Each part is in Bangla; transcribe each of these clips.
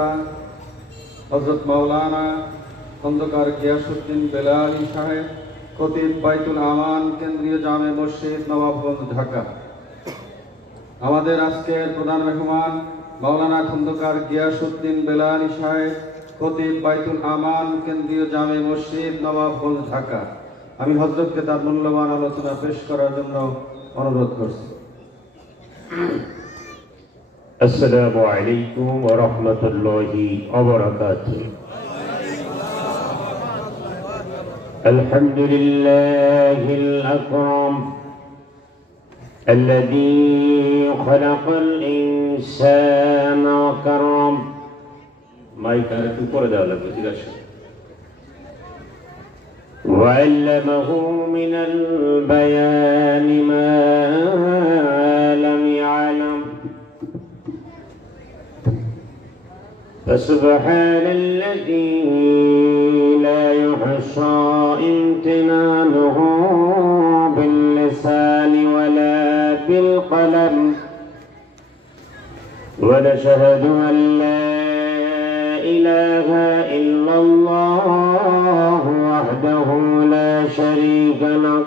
পিতা হযরত মাওলানা খন্দকার গিয়াসউদ্দিন বেলালী সাহেব, খতিব বাইতুল আমান কেন্দ্রীয় জামে মসজিদ, নবাবগঞ্জ, ঢাকা। আমাদের আজকের প্রধান মেহমান মাওলানা খন্দকার গিয়াসউদ্দিন বেলালী সাহেব, খতিব বাইতুল আমান কেন্দ্রীয় জামে মসজিদ, নবাবগঞ্জ, ঢাকা। আমি হযরতকে তার মূল্যবান আলোচনা পেশ করার জন্য অনুরোধ করছি। আসসালামু আলাইকুম ওয়া রাহমাতুল্লাহি ওয়া বারাকাতুহু। আলহামদুলিল্লাহিল আকরাম الذي خلق الإنسان وكرم মাইকার উপরে দেওয়া লাগবে, ঠিক আছে। وعلمه من البيان ما لم يعلم فسبحان الذي لا يحصى امتنانه باللسان ولا بالقلم ونشهد أن لا إله إلا الله وحده لا شريك له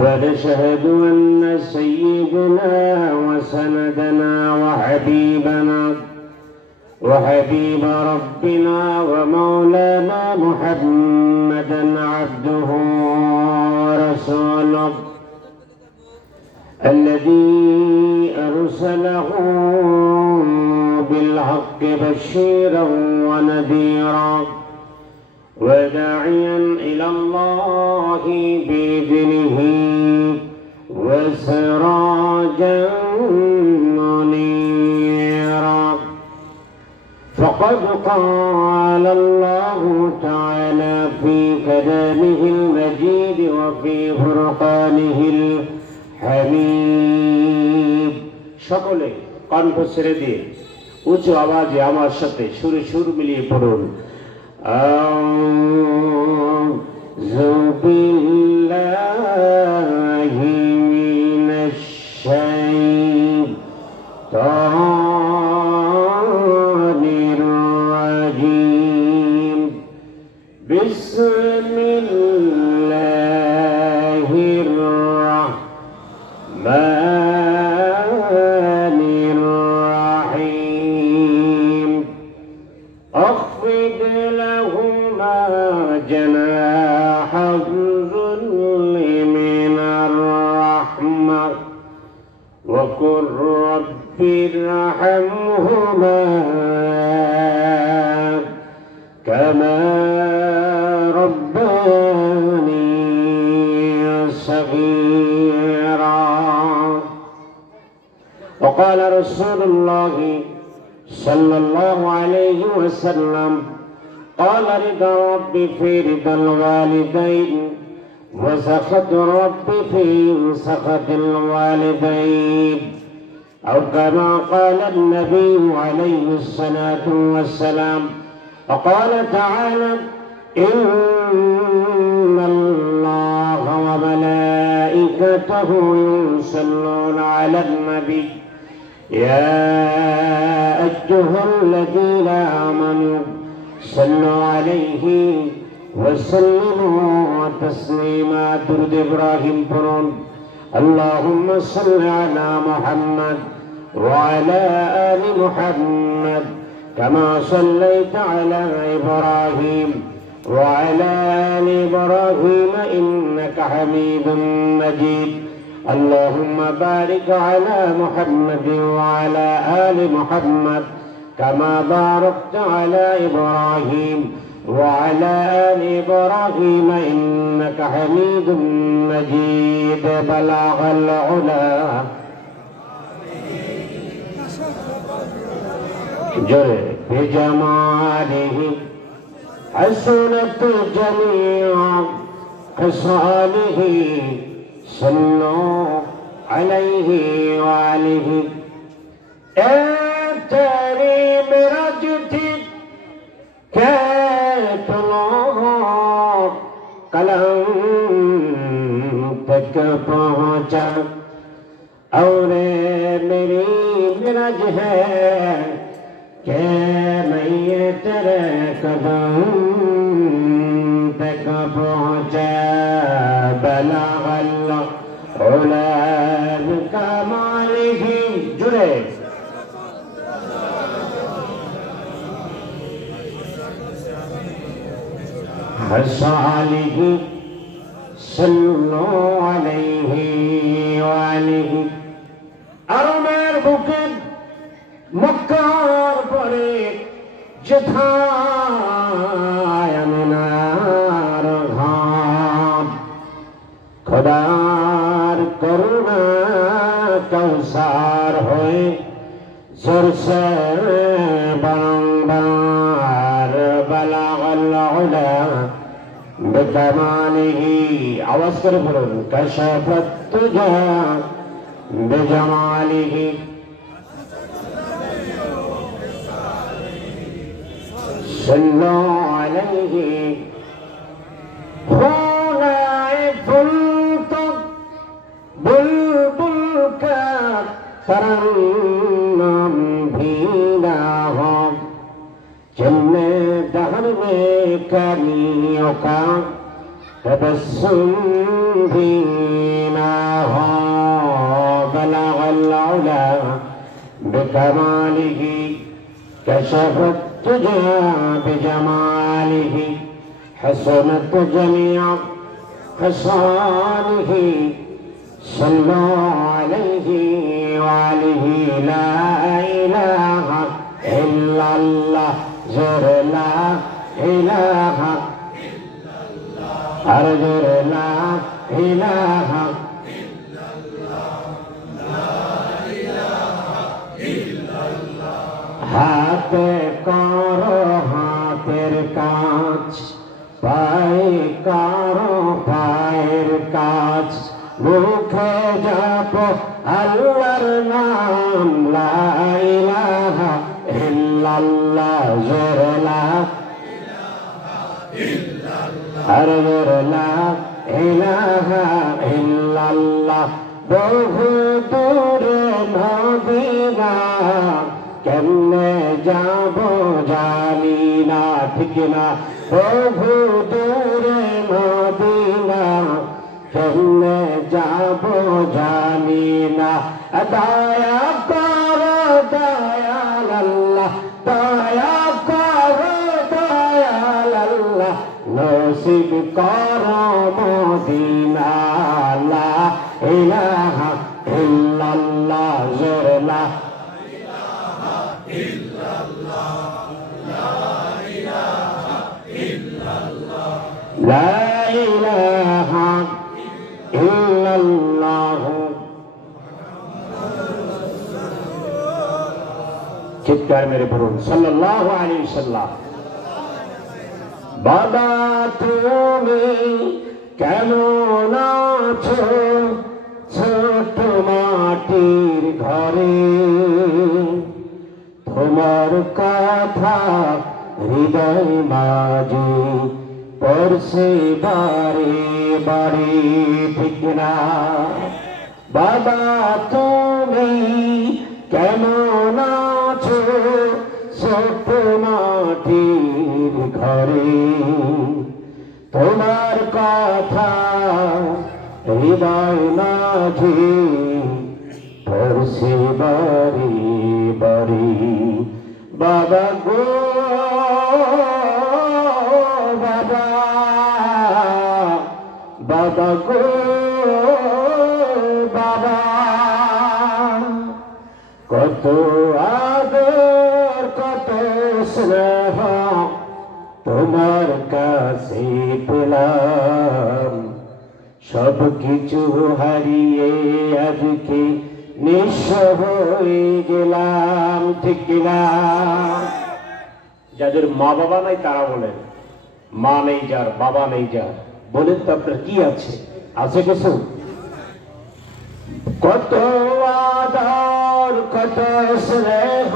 ونشهد أن سيدنا وسندنا وحبيب ربنا ومولانا محمدا عبده ورسوله الذي أرسله بالحق بشيرا ونذيرا وداعيا إلى الله بإذنه وسراجا منيرا. فقد قال الله تعالى في كلامه المجيد وفي فرقانه الحميد. সকলে কণ্ঠ ছেড়ে দিয়ে উঁচু আওয়াজে আমার সাথে সুরে সুর মিলিয়ে পড়ুন। আউযু বিল্লাহি মিনাশ শাইতানির রাজীম। বিসমিল্লাহির রাহমানির রাহিম। أخفض لهما جناح الذل من الرحمة وقل رب ارحمهما كما ربياني صغيرا. وقال رسول الله صلى الله عليه وسلم قال رضا ربي في رضا الوالدين وسخط ربي في سخط الوالدين أو كما قال النبي عليه الصلاة والسلام. وقال تعالى إن الله وملائكته يصلون على النبي يا أيها الذين آمنوا صلوا عليه وسلموا تسليما. درود إبراهيم পড়ুন। اللهم صل على محمد وعلى آل محمد كما صليت على إبراهيم وعلى آل إبراهيم إنك حميد مجيد. اللهم بارك على محمد وعلى آل محمد كما باركت على إبراهيم وعلى آل إبراهيم إنك حميد مجيد. بلغ العلا بجماله حسنت جميع خصاله صلوا عليه وآله. तेरी मिराज थी के तुलो कलम तक पहुँचा और मेरी मिराज है کہ نہیں یہ تیرے قدم تک پہنچے بلغ العلا بکمالہ جڑے حسالہ صلو علیہ وآلہ আরবের বুকে মক্কার পরে যেথায় আমিনার ঘাট খোদার করুণা কৌসার হয়ে জোরসে বারংবার বালাগাল উলা বিকামালিহি আওয়াজ করে বলুন কাশাফাত তুজা بجماله صلوا عليه هنا فلت بلبل کا ترنم بھی نہ ہو چلنے دہر میں کمیوں کا تبسم بھی نہ ہو بلغ العلا بكماله كشف الدجى بجماله حسنت جميع خصاله صلوا عليه وآله لا إله إلا الله زر لا إله إلا الله أرجو لا إله হাতে করো হাতের কাজ পায়ে করো পায়ের কাজ মুখে জপ আল্লাহর নাম লা ইলাহা ইল্লাল্লাহ জোরে লা ইলাহা ইল্লাল্লাহ আর জোরে লা ইলাহা ইল্লাল্লাহ বহু দূরে মদিনা কেমনে যাব জানি না ঠিক না বহু দূরে মদিনা কেমনে যাব জানি না দয়া করো দয়াল আল্লাহ দয়া করো দয়াল আল্লাহ নসিব করো মদিনা লা ইলাহা ইল্লাল্লাহ জোরে লা لا إله إلا الله চিৎকার মেরে পড়ুন সাল্লাল্লাহু আলাইহি ওয়াসাল্লাম বাবা তুমি কেমন আছো ছোট মাটির ঘরে তোমার কথা হৃদয় মাঝে পড়ছে বারে বারে ঠিক না বাবা তুমি কেমন আছো ছোট মাটির ঘরে তোমার কথা হৃদয় মাঝে পড়ছে বারে বারে বাবা গো বাবা বাবা গো বাবা কত আদর কত স্নেহ তোমার কাছে পেলাম সব কিছু হারিয়ে আজকে নিঃস্ব হয়ে গেলাম ঠিক না যাদের মা বাবা নাই তারা বলেন মা নেই যার বাবা নেই যার বলেন তো আপনার কি আছে আছে কিছু কত আদর কত স্নেহ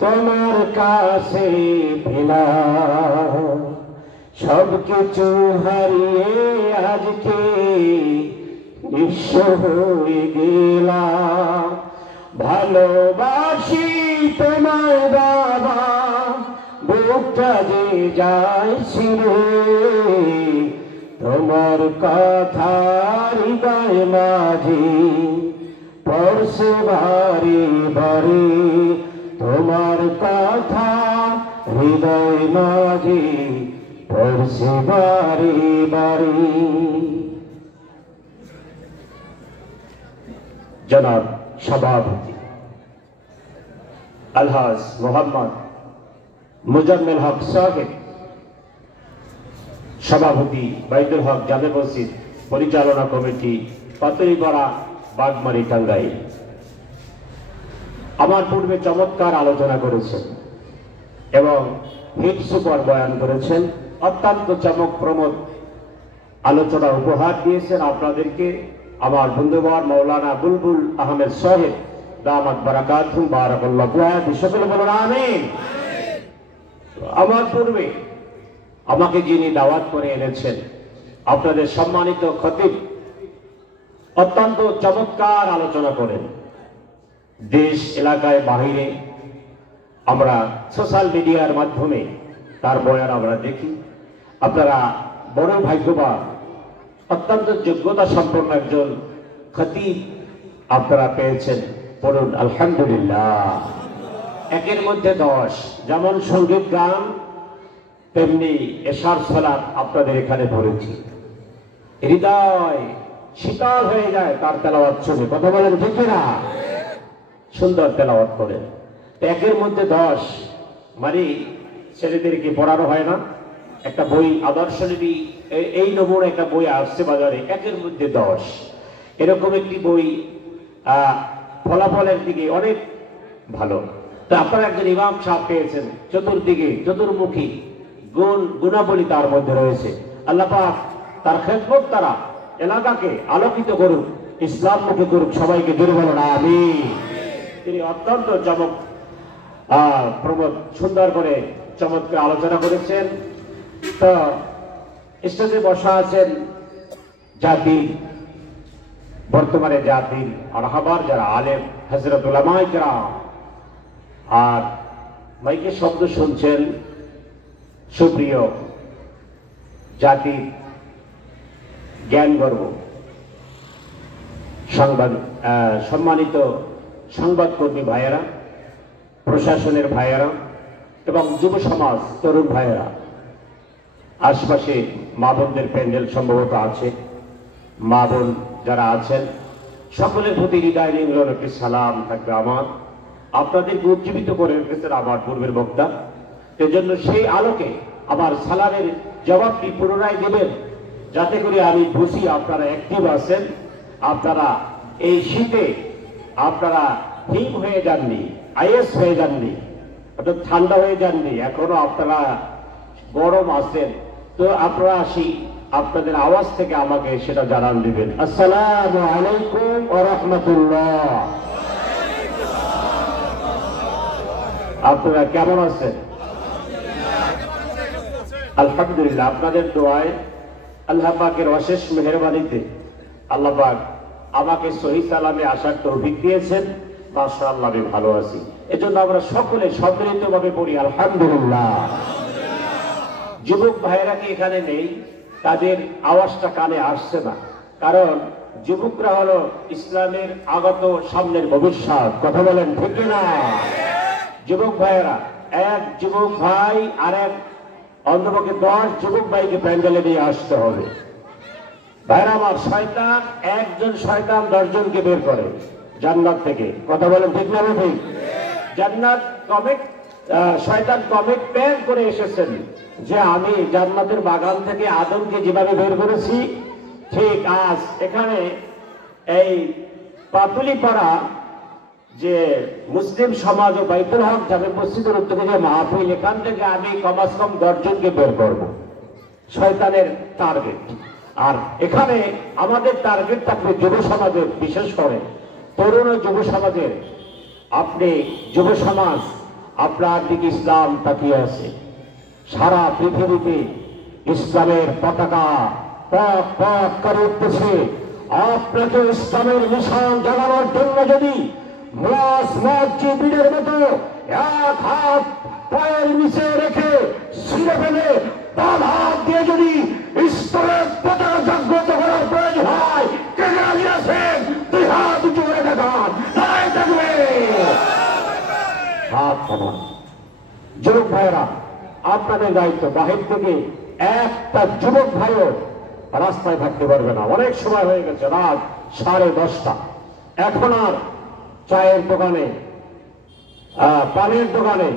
তোমার কাছে পেলাম সব কিছু হারিয়ে আজকে নিঃস্ব হয়ে গেলাম ভালোবাসি তোমায় বাবা বুকটা যে যায় ছিঁড়ে, তোমার কথা হৃদয় মাঝে পড়ছে বারে বারে, তোমার কথা হৃদয় মাঝে পড়ছে বারে বারে। জনাব সভাপতি আলহাজ মোহাম্মদ মুজাম্মেল হক সাহেব, সভাপতি বাইতুল হক জামে মসজিদ পরিচালনা কমিটি, পাতুরিপাড়া, বাগমারি, টাঙ্গাইল, আমার পূর্বে চমৎকার আলোচনা করেছেন এবং হিট সুপার বয়ান করেছেন। অত্যন্ত চমকপ্রমোদ আলোচনা উপহার দিয়েছেন আপনাদেরকে আমার বন্ধুবর মৌলানা বুলবুল আহমেদ সাহেব, দামাত বারাকাতুহুম বারাকাল্লাহু ফিহি, সকলে বলুন আমিন। আমার পূর্বে আমাকে যিনি দাওয়াত করে এনেছেন, আপনাদের সম্মানিত খতিব, অত্যন্ত চমৎকার আলোচনা করেন। দেশ এলাকায় বাহিরে আমরা সোশ্যাল মিডিয়ার মাধ্যমে তার বয়ান আমরা দেখি। আপনারা বড় ভাগ্যবান, অত্যন্ত যোগ্যতা সম্পন্ন একজন খতিব আপনারা পেয়েছেন, বলুন আলহামদুলিল্লাহ। একের মধ্যে 10, যেমন সঙ্গীত গান তেমনি এশার সালাত আপনাদের এখানে পড়েছি। হৃদয় শীতল হয়ে যায় তার তেলাওয়াত শুনে, কথা বলেন ঠিক না? সুন্দর তেলাওয়াত করেন। একের মধ্যে 10 মানে ছেলেদেরকে পড়ানো হয় না, একটা বই আদর্শনীতি এই নমুনা একটা বই আসছে বাজারে, একের মধ্যে 10, এরকম একটি বই ফলাফলের দিকে অনেক ভালো। তো আপনারা একজন ইমাম সাহেব পেয়েছেন, চতুর্দিকে চতুর্মুখী গুণাবলী তার মধ্যে রয়েছে। আল্লাহ পাক তার খেদমত দ্বারা এলাকাকে আলোকিত করুক, ইসলামমুখী করুক, সবাইকে জোরে বলুন আমিন। তিনি অত্যন্ত প্রমোদ সুন্দর করে চমৎকার আলোচনা করেছেন। তো স্টেজে বসা আছেন জাতির, বর্তমানে জাতির রাহবার যারা আলেম হযরত উলামায়ে কেরাম, আর মাইকে শব্দ শুনছেন সুপ্রিয় জাতির জ্ঞানগর্ব সম্মানিত সংবাদকর্মী ভাইয়েরা, প্রশাসনের ভাইয়েরা এবং যুব সমাজ তরুণ ভাইয়েরা, আশপাশে মা বোনদের প্যান্ডেল সম্ভবত আছে, মা বোন যারা আছেন সকলের প্রতি হৃদয় নিংড়ন একটি সালাম থাকবে আমার। আপনাদেরকে উজ্জীবিত করে রেখেছেন আমার পূর্বের বক্তা, এজন্য সেই আলোকে আমার সালামের জবাবটি পুনরায় দেবেন, যাতে করে আমি বুঝি আপনারা অ্যাক্টিভ আছেন। আপনারা এই শীতে আপনারা হিম হয়ে যাননি, আইএস হয়ে যাননি, অর্থাৎ ঠান্ডা হয়ে যাননি, এখনো আপনারা গরম আছেন। তো আপনারা আসি আপনাদের আওয়াজ থেকে আমাকে সেটা জানান দিবেন। আসসালামু আলাইকুম ওয়া রাহমাতুল্লাহ। আপনারা কেমন আছেন? আলহামদুলিল্লাহ। আপনাদের দোয়ায়, আল্লাহ পাকের অশেষ মেহেরবানিতে আল্লাহ পাক আমাকে সহি সালামে আসার তৌফিক দিয়েছেন। মাশাআল্লাহ, আমি ভালো আছি। এজন্য আমরা সকলে সম্মিলিতভাবে পড়ি আলহামদুলিল্লাহ। যুবক ভাইয়েরা কি এখানে নেই? তাদের আওয়াজটা কানে আসছে না, কারণ যুবকরা হলো ইসলামের আগত সামনের ভবিষ্যৎ, কথা বলেন ঠিক না? যুবক ভাইয়েরা, এক যুবক ভাই আর এক অন্তপক্ষে 10 যুবক ভাইকে প্যান্ডেলে নিয়ে আসতে হবে। ভাইরা আমার, শয়তান একজন শয়তান 10 জনকে বের করে জান্নাত থেকে, কথা বলেন ঠিক না? ঠিক। জান্নাত শয়তান কমিটমেন্ট করে এসেছেন যে আমি জান্নাতের বাগান থেকে আদমকে যেভাবে বের করেছি, ঠিক আজ এখানে এই পাতুলিপাড়া যে মুসলিম সমাজ ও বাইতুল হক জামে মসজিদের উদ্যোগে যে মাহফিল, এখান থেকে আমি কমাস কম 10 জনকে বের করব, শয়তানের টার্গেট। আর এখানে আমাদের টার্গেট থাকবে যুব সমাজের, বিশেষ করে তরুণ ও যুব সমাজের। আপনি যুব সমাজ, আপনার দিকে ইসলাম তাকিয়ে আছে, সারা পৃথিবীতে ইসলামের পতাকা পথ পথ করে উঠতেছে। আপনাকে ইসলামের মিশন জানানোর জন্য যদি মুয়াজ মসজিদের মতো এক হাত পায়ের নিচে রেখে ছিঁড়ে ফেলে বাম হাত দিয়ে যদি ঈশ্বরের পতাকা জাগ্রত করার প্রয়োজন হয়, কে রাজি আছেন? দুই হাত উঁচু করে দেখান, নারায় থাকবে হাত সমান। যুবক ভাইয়েরা, আপনাদের দায়িত্ব, বাহির থেকে একটা যুবক ভাইও রাস্তায় থাকতে পারবে না। অনেক সময় হয়ে গেছে, রাত 10:30। এখন আর চায়ের দোকানে, পানের দোকানে,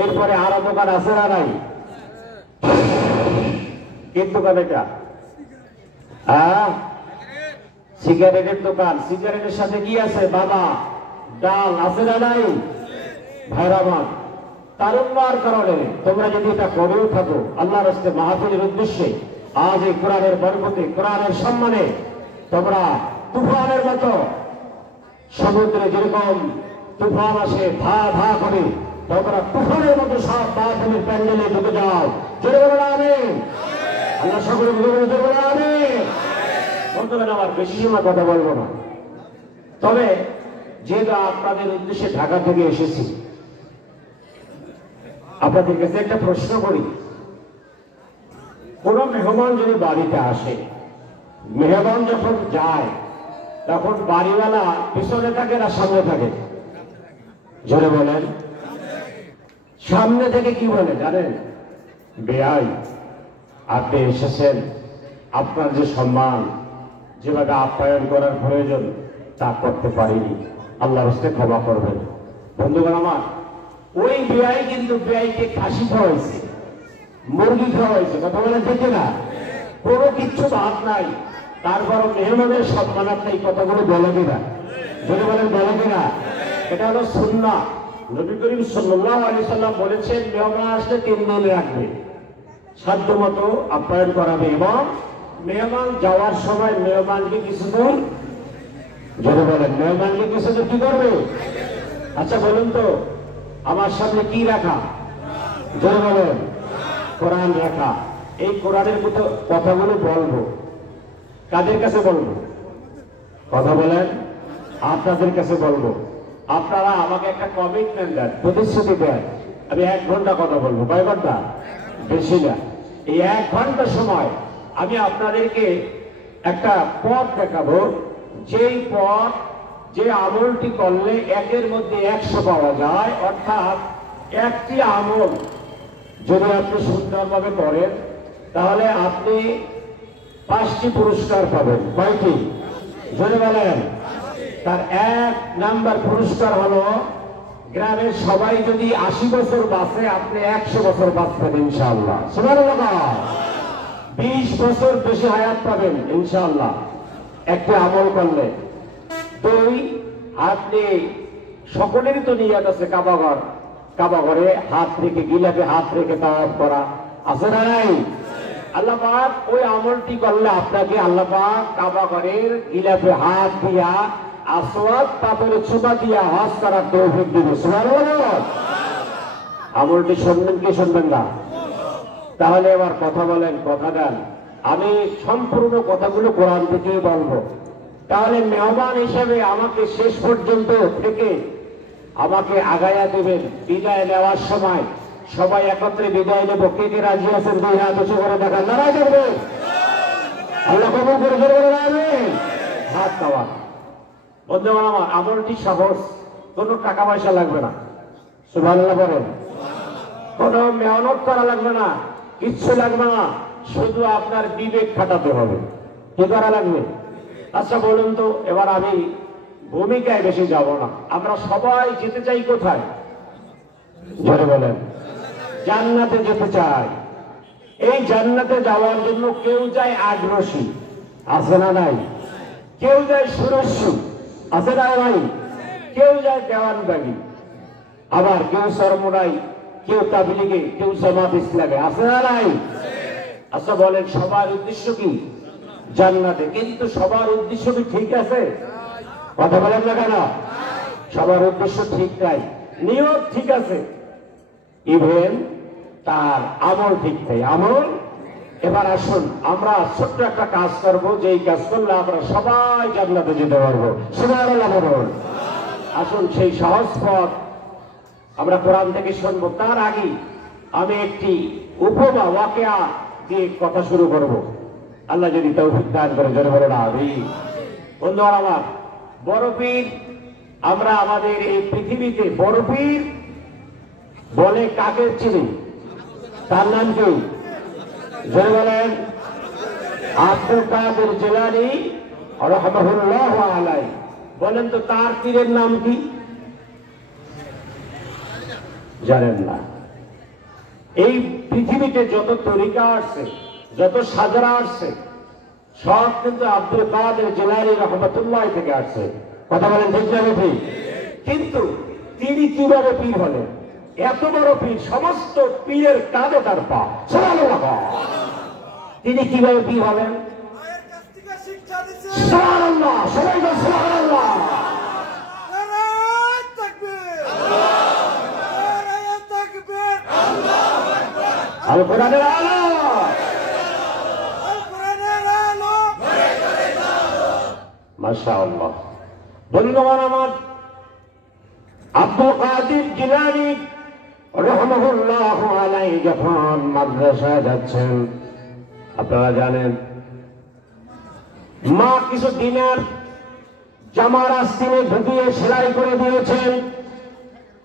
এরপরে আরো দোকান আছে না নাই? কি দোকান এটা? সিগারেটের দোকান। সিগারেটের সাথে কি আছে বাবা? ডাল আছে না নাই? ভাইরামান, তারুণ্যর কারণে তোমরা যদি এটা করেও থাকো, আল্লাহর রাস্তে মাহফিলের উদ্দেশ্যে, আজ এই কোরআনের বরকতে, কোরআনের সম্মানে তোমরা তুফানের মতো, সমুদ্রে যেরকম তুফান আসে ধা ধা করে, তোমরা তুফানের মতো সব মাহফিলের প্যান্ডেলে ঢুকে যাও। জোরে বলো আমিন। আল্লাহ সকলে জোরে বলো আমিন। বন্ধুগণ আমার, বেশি সময় কথা বলবো না, তবে যেহেতু আপনাদের উদ্দেশ্যে ঢাকা থেকে এসেছি, আপনাদের কাছে একটা প্রশ্ন করি। কোন মেহমান যদি বাড়িতে আসে, মেহমান যখন যায় তখন বাড়িওয়ালা পিছনে থাকে না সামনে থাকে? জোরে বলেন। সামনে থেকে কি বলে জানেন? বেয়াই, আপনি এসেছেন, আপনার যে সম্মান, যেভাবে আপ্যায়ন করার প্রয়োজন তা করতে পারিনি, আল্লাহর হস্তে ক্ষমা করবেন। বন্ধুগণ আমার, ওই বেয়াই কিন্তু বেয়াইকে খাসি খাওয়াইছে, মুরগি খাওয়াইছে, কথা বলে দেখে না, কোনো কিচ্ছু বাদ নাই। তারপর মেহমানের সম্মানার্থে এই কথাগুলো বলে কিনা? যদি বলেন বলে কিনা? এটা হলো সুন্নাহ। নবী করিম সাল্লাল্লাহু আলাইহি সাল্লাম বলেছেন, মেহমান আসলে 3 দিন রাখবে, সাধ্য মতো আপ্যায়ন করাবে, এবং মেহমান যাওয়ার সময় মেহমানকে কিছু দূর, যদি বলেন মেহমানকে কিছু দূর কি করবে? আচ্ছা বলুন তো, আমার সামনে কি রাখা? যদি বলেন কোরআন রাখা। এই কোরআনের কথাগুলো বলবো, কাদের কাছে বলবো? কথা বলেন, আপনাদের কাছে বলবো। আপনারা আমাকে একটা কমিটমেন্ট দেন, প্রতিশ্রুতি দেন, আমি 1 ঘন্টা কথা বলবো। কয় ঘন্টা? বেশি না। এই 1 ঘন্টা সময় আমি আপনাদেরকে একটা পথ দেখাবো, যেই পথ, যে আমলটি করলে 1-এর মধ্যে 100 পাওয়া যায়। অর্থাৎ একটি আমল যদি আপনি সুন্দরভাবে করেন, তাহলে আপনি 5টি পুরস্কার পাবেন। কয়টি? যদি বলেন। তার 1 নাম্বার পুরস্কার হলো, গ্রামের সবাই যদি 80 বছর বাঁচে, আপনি 100 বছর বাঁচবেন ইনশাআল্লাহ। সুবহানাল্লাহ। 20 বছর বেশি হায়াত পাবেন ইনশাআল্লাহ একটি আমল করলে। 2, আপনি সকলেরই তো নিয়ত আছে কাবাঘর, কাবাঘরে হাত রেখে, গিলাফে হাত রেখে তাওয়াফ করা, আছে না নাই? আল্লাহ পাক ওই আমলটি করলে আপনাকে আল্লাহ পাক কাবাঘরের গিলাফে হাত দিয়া, আসওয়াদ পাথরে চুমা দিয়া হজ করার তৌফিক দিবে। সুবহানাল্লাহ। আমলটি শুনবেন কি শুনবেন না? তাহলে এবার কথা বলেন, কথা দেন। আমি সম্পূর্ণ কথাগুলো কোরআন থেকেই বলবো। তাহলে মেহমান হিসেবে আমাকে শেষ পর্যন্ত থেকে আমাকে আগায়া দেবেন। বিদায় নেওয়ার সময় সবাই একত্রে বিদায় নেব। কে কে রাজি আছেন? 2 হাত উঁচু করে দেখান, নারায় থাকবে। আল্লাহ কবুল করে আমিন। হাত দেওয়া। বন্ধুগণ আমার, আমলটি সহজ, কোনো টাকা পয়সা লাগবে না। সুবহানাল্লাহ বলেন। কোনো মেহনত করা লাগবে না, কিচ্ছু লাগবে না, শুধু আপনার বিবেক খাটাতে হবে। কি করা লাগবে? আচ্ছা বলুন তো, এবার আমি ভূমিকায় বেশি যাব না। আমরা সবাই যেতে চাই কোথায়? জোরে বলেন। জান্নাতে যেতে চাই। এই জান্নাতে যাওয়ার জন্য কেউ যায় আগ্রসী, আছে না নাই? কেউ যায় সুরস্যু, আছে না ভাই? কেউ যায় দেওয়ানবাগি, আবার কেউ সরমরাই, কেউ তাবলিগে, কেউ জামাত ইসলামে, আছে না নাই? আচ্ছা বলেন, সবার উদ্দেশ্য কি? জান্নাতে। কিন্তু সবার উদ্দেশ্য কি ঠিক আছে? কথা বলেন না কেন? সবার উদ্দেশ্য ঠিক নাই, নিয়ত ঠিক আছে, ইভেন তার আমল ঠিক নাই। আমল। এবার আসুন আমরা ছোট্ট একটা কাজ করবো, যে এই কাজ করলে আমরা সবাই জান্নাতে যেতে পারবো। সুবহানাল্লাহ বলুন। আসুন সেই সহজ পথ আমরা কোরআন থেকে শুনবো। তার আগে আমি একটি উপমা ওয়াকিয়া দিয়ে কথা শুরু করব, আল্লাহ যদি তৌফিক দান করে। জোরে বলেন আমিন। বন্ধুরা আমার, বড় পীর, আমরা আমাদের এই পৃথিবীতে বড় পীর বলে কাকে চিনি? তার নাম কি? জোরে বলেন। আব্দুল কাদের জিলানী রাহমাতুল্লাহ আলাইহি। বলেন তো তার পীরের নাম কি? জানেন না? এই পৃথিবীতে যত তরিকা আসছে, যত সাজরা আসছে, সব কিন্তু আব্দুল কাদের জিলানী রাহমাতুল্লাহ থেকে আসছে। কথা বলেন ঠিক না ঠিক? কিন্তু তিনি কিভাবে পীর হলেন? এত বড় পীর, সমস্ত পীরের কাঁধে তার পা। সুবহানাল্লাহ। তিনি কিভাবে পীর হলেন? সুবহানাল্লাহ। সবাই বলেন সুবহানাল্লাহ। আল কোরআনের আলো, মাশাআল্লাহ। বন্ধুগণ আমার, আব্দুল কাদের জিলানী রাহমাতুল্লাহ আলাইহি যখন মাদ্রাসায় যাচ্ছেন, আপনারা জানেন মা কিছু দিনের জামার আস্তিনে ঢুকিয়ে সেলাই করে দিয়েছেন,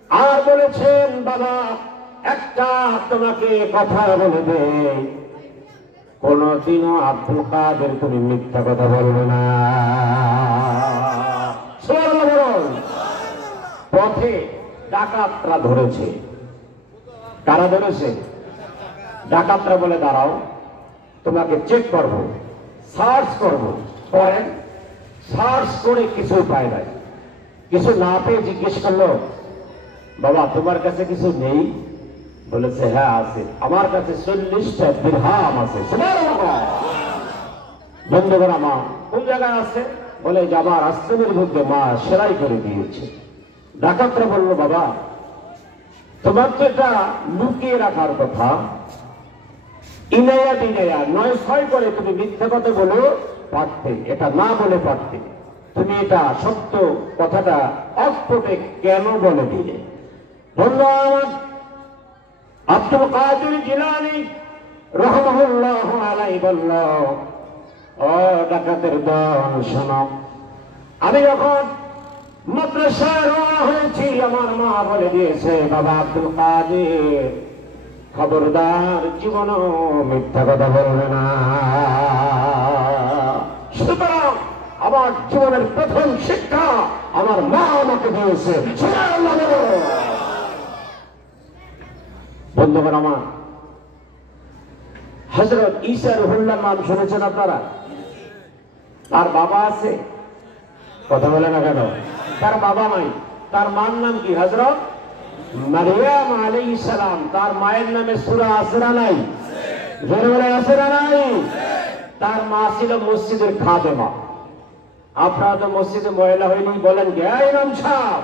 আর বলেছেন বাবা একটা তোমাকে কথা বলে দে, কোনদিনও আব্দুল কাদের তুমি মিথ্যা কথা বলবে না। পথে ডাকাতরা ধরেছে। কারা ধরেছে? ডাকাতরা বলে দাঁড়াও, তোমাকে চেক করব, সার্চ করব। করেন, সার্চ করে কিছু পায় নাই। কিছু না পেয়ে জিজ্ঞেস করলো, বাবা তোমার কাছে কিছু নেই? বলেছে হ্যাঁ আছে, আমার কাছে 40টা দিরহাম আছে। বন্ধুগণ আমার, কোন জায়গায় আছে? বলে যে আমার আস্তানের মধ্যে মা সেলাই করে দিয়েছে। ডাকাতরা বললো বাবা তোমার তো এটা লুকিয়ে রাখার কথা, ইনায়া দিনায়া 9-6 করে তুমি মিথ্যা কথা বলে পারতে, এটা না বলে পারতে, তুমি এটা সত্য কথাটা অস্ফুটে কেন বলে দিলে? বলল আমার আব্দুল কাদের জিলানী রাহমাতুল্লাহ আলাইহি বলল, ও ডাকাতের দল শোনো, আমি যখন মাদ্রাসায় রওনা হয়েছি আমার মা বলে দিয়েছে বাবা আব্দুল কাদের খবরদার জীবনও মিথ্যা কথা বলবে না। সুতরাং আমার জীবনের প্রথম শিক্ষা আমার মা আমাকে দিয়েছে। বন্ধুগণ আমার, হযরত ঈসা রুহুল্লাহর নাম শুনেছেন আপনারা? তার বাবা আছে? কথা বলে না কেন? তার বাবা নাই। তার মার নাম কি? হযরত মারিয়াম আলাইহিস সালাম। তার মায়ের নামে সূরা আছে না নাই? জোরে বলে আছে না নাই? তার মা ছিল মসজিদের খাদেমা। আপনারা তো মসজিদে ময়লা হয়নি বলেন কে? এই ইমাম সাহেব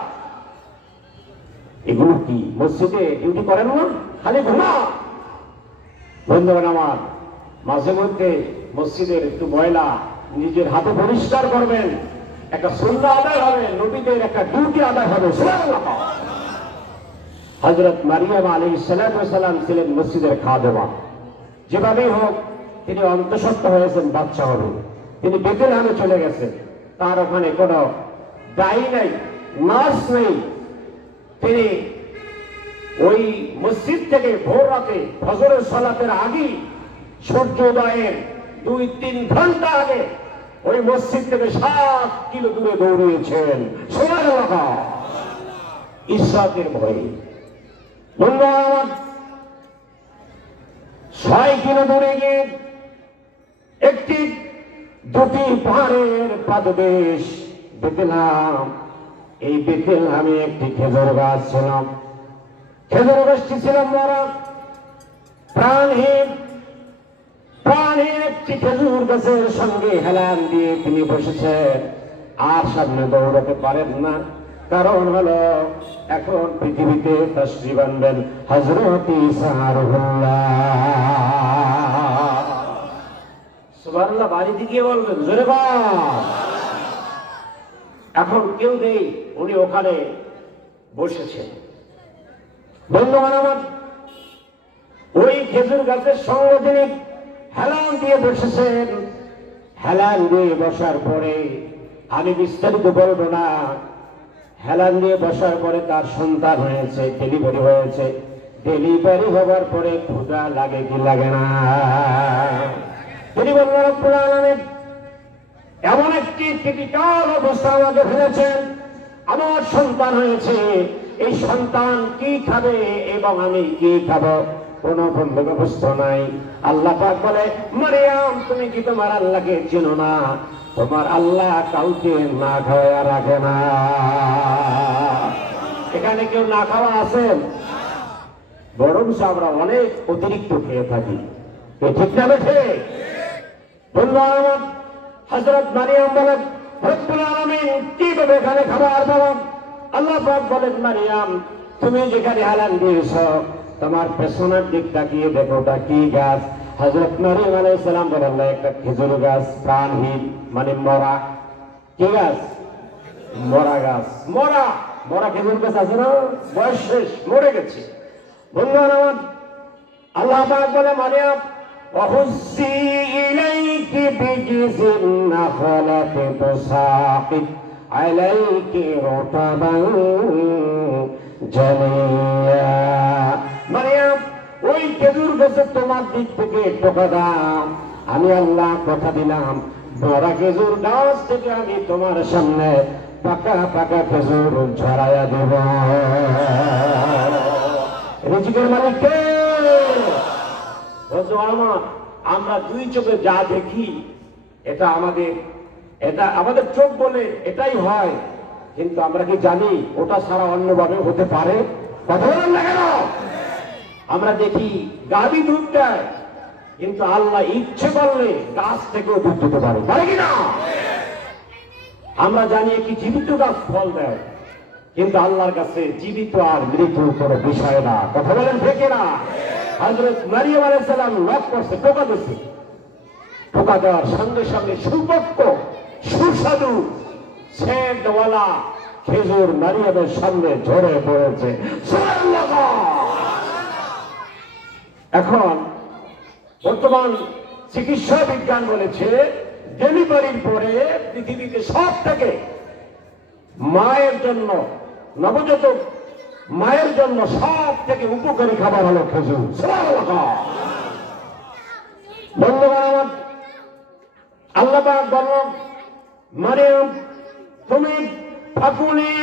এগুলো কি মসজিদে ডিউটি করেন না? খালি ঘুমা। বন্ধুগণ আমার, মাঝে মধ্যে মসজিদের একটু ময়লা নিজের হাতে পরিষ্কার করবেন, একটা সুন্নাহ আদায় হবে, নবীদের একটা ডিউটি আদায় হবে। সুবহানাল্লাহ। হযরত মারিয়াম আলাইহিস সালাম ছিলেন মসজিদের খাদেমা। যেভাবেই হোক তিনি অন্তঃসত্ত্বা হয়েছেন, বাচ্চা হবে। তিনি বেথলেহেমে চলে গেছেন। তার ওখানে কোনো দায়ী নাই, নার্স নেই। তিনি ওই মসজিদ থেকে ভোর রাতে ফজরের সালাতের আগে, সূর্যোদয়ের 2-3 ঘন্টা আগে ওই মসজিদ থেকে 7 কিলো দূরে দৌড়িয়েছেন। সুবহানাল্লাহ। ইসরাতের ভয়ে। বন্ধুগণ, 6 কিলো দূরে গিয়ে একটি 2টি পাহাড়ের পাদদেশ বেথলেহেম। এই বেথলেহেমে একটি খেজুর গাছ ছিল। খেজুর গাছটি ছিল মরা, প্রাণহীন। প্রাণহীন একটি খেজুর গাছের সঙ্গে হেলান দিয়ে তিনি বসেছেন, আর সামনে দৌড়াতে পারেন না। কারণ হলো এখন পৃথিবীতে তাশরীফ আনবেন হযরত ঈসা রুহুল্লাহ। সুবহানাল্লাহ। বাড়িতে গিয়ে বলবেন জোরে বল। এখন কেউ নেই, উনি ওখানে বসেছেন। বন্ধুগণ আমার, ওই খেজুর গাছের সঙ্গে তিনি হেলান দিয়ে বসেছেন। হেলান দিয়ে বসার পরে, আমি বিস্তারিত বলবো না, হেলান দিয়ে বসার পরে তার সন্তান হয়েছে, ডেলিভারি হয়েছে। ডেলিভারি হবার পরে ক্ষুধা লাগে কি লাগে না? তিনি বললেন রব্বুল আলামিন এমন একটি ক্রিটিক্যাল অবস্থা আমাকে ফেলেছেন, আমার সন্তান হয়েছে, এই সন্তান কি খাবে এবং আমি কি খাবো, কোন বন্দোবস্ত নাই। আল্লাহ পাক বলে, মারিয়াম তুমি কি তোমার আল্লাহকে চেনো না? তোমার আল্লাহ কাউকে না খাওয়া রাখে না। এখানে কেউ না খাওয়া আছেন? বরং আমরা অনেক অতিরিক্ত খেয়ে থাকি, ঠিক না বেঠে? বন্ধু আমার, হযরত মারিয়াম বলেন রব্বুল আলামিন কিভাবে এখানে খাবার পাবেন? আল্লাহ পাক বলেন, মারিয়াম তুমি যেখানে হেলান দিয়েছো তোমার পেছনের দিক তাকিয়ে দেখো ওটা কি গাছ? হযরত মারিয়াম আলাইহিস সালাম বলেন একটা খেজুর গাছ, প্রাণহীন মানে মরা। কি গাছ? মরা গাছ। মরা মরা খেজুর গাছ আছে না, বয়স শেষ, মরে গেছে। বন্ধু আমার, আল্লাহ পাক বলে, মারিয়াম وهزي إليك بجذع النخلة تساقط عليك رطبا جنيا। মারিয়াম ওই খেজুর গাছের তোমার দিক থেকে টোকা দাও, আমি আল্লাহ কথা দিলাম বড় খেজুর গাছ থেকে আমি তোমার সামনে পাকা পাকা খেজুর ঝরাইয়া দেব। রিজিকের মালিক কে? আমরা দুই চোখে যা দেখি এটা আমাদের চোখ বলে এটাই হয়, কিন্তু আমরা কি জানি ওটা ছাড়া অন্যভাবে হতে পারে? কথা বলেন না কেন? আমরা দেখি গাভী দুধ দেয়, কিন্তু আল্লাহ ইচ্ছে করলে গাছ থেকেও দুধ দিতে পারে, পারে কিনা? আমরা জানি কি জীবিত গাছ ফল দেয়, কিন্তু আল্লাহর কাছে জীবিত আর মৃত্যু কোনো বিষয় না। কথা বলেন ঠিক না? হযরত মারিয়াম আলাইহিস সালাম লক করছে, টোকা দিচ্ছে। টোকা দেওয়ার সঙ্গে সঙ্গে সুপক্ক সুস্বাদু ছেদওয়ালা খেজুর মারিয়ামের সামনে ঝরে পড়েছে। সুবহানাল্লাহ। এখন বর্তমান চিকিৎসা বিজ্ঞান বলেছে ডেলিভারির পরে পৃথিবীতে সব থেকে মায়ের জন্য, নবজাতক মায়ের জন্য সব থেকে উপকারী খাবার হলো খেজুর। বন্ধুগণ, আল্লাহ পাক বলেন, মারিয়াম তুমি ফাকুলি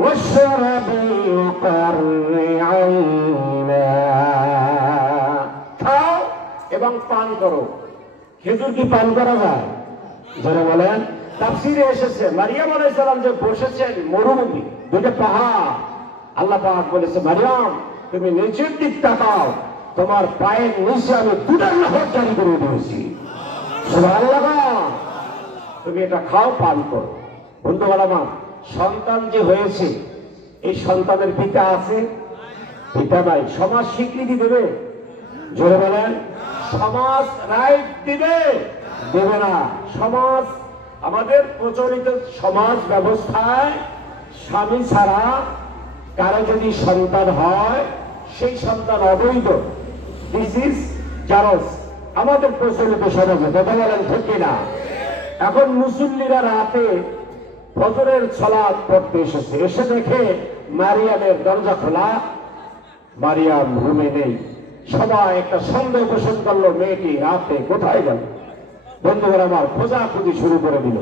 ওয়াশরাবি ওয়াকাররি আইনা, খাও এবং পান করো। খেজুর কি পান করা যায়? যারা বলেন, তাফসীরে এসেছে মারিয়াম আলাইহিস সালাম যে বসেছেন মরুভূমি, দুটো পাহাড়, আল্লাহ পাক বলেছে মারিয়াম তুমি নিচের দিক তাকাও, তোমার পায়ের নিচে আমি দুধের নহর জারি করে দিয়েছি। সুবহানাল্লাহ। তুমি এটা খাও, পান করো। বন্ধুগণ আমার, সন্তান যে হয়েছে এই সন্তানের পিতা আছে? পিতা নাই। সমাজ স্বীকৃতি দেবে? জোরে বলেন। সমাজ রাইট দিবে? দেবে না। সমাজ, আমাদের প্রচলিত সমাজ ব্যবস্থায় স্বামী ছাড়া কারো যদি সন্তান হয় সেই সন্তান অবৈধ। দিস ইজ জারজ আমাদের প্রচলিত সমাজে। কথা বলেন ঠিক কিনা? এখন মুসল্লিরা রাতে ফজরের সালাত পড়তে এসেছে, এসে দেখে মারিয়ামের দরজা খোলা, মারিয়াম রুমে নেই। সবাই একটা সন্দেহ পোষণ করলো, মেয়েটি রাতে কোথায় গেল? বন্ধুরা আমার খোঁজাখুঁজি শুরু করে দিল,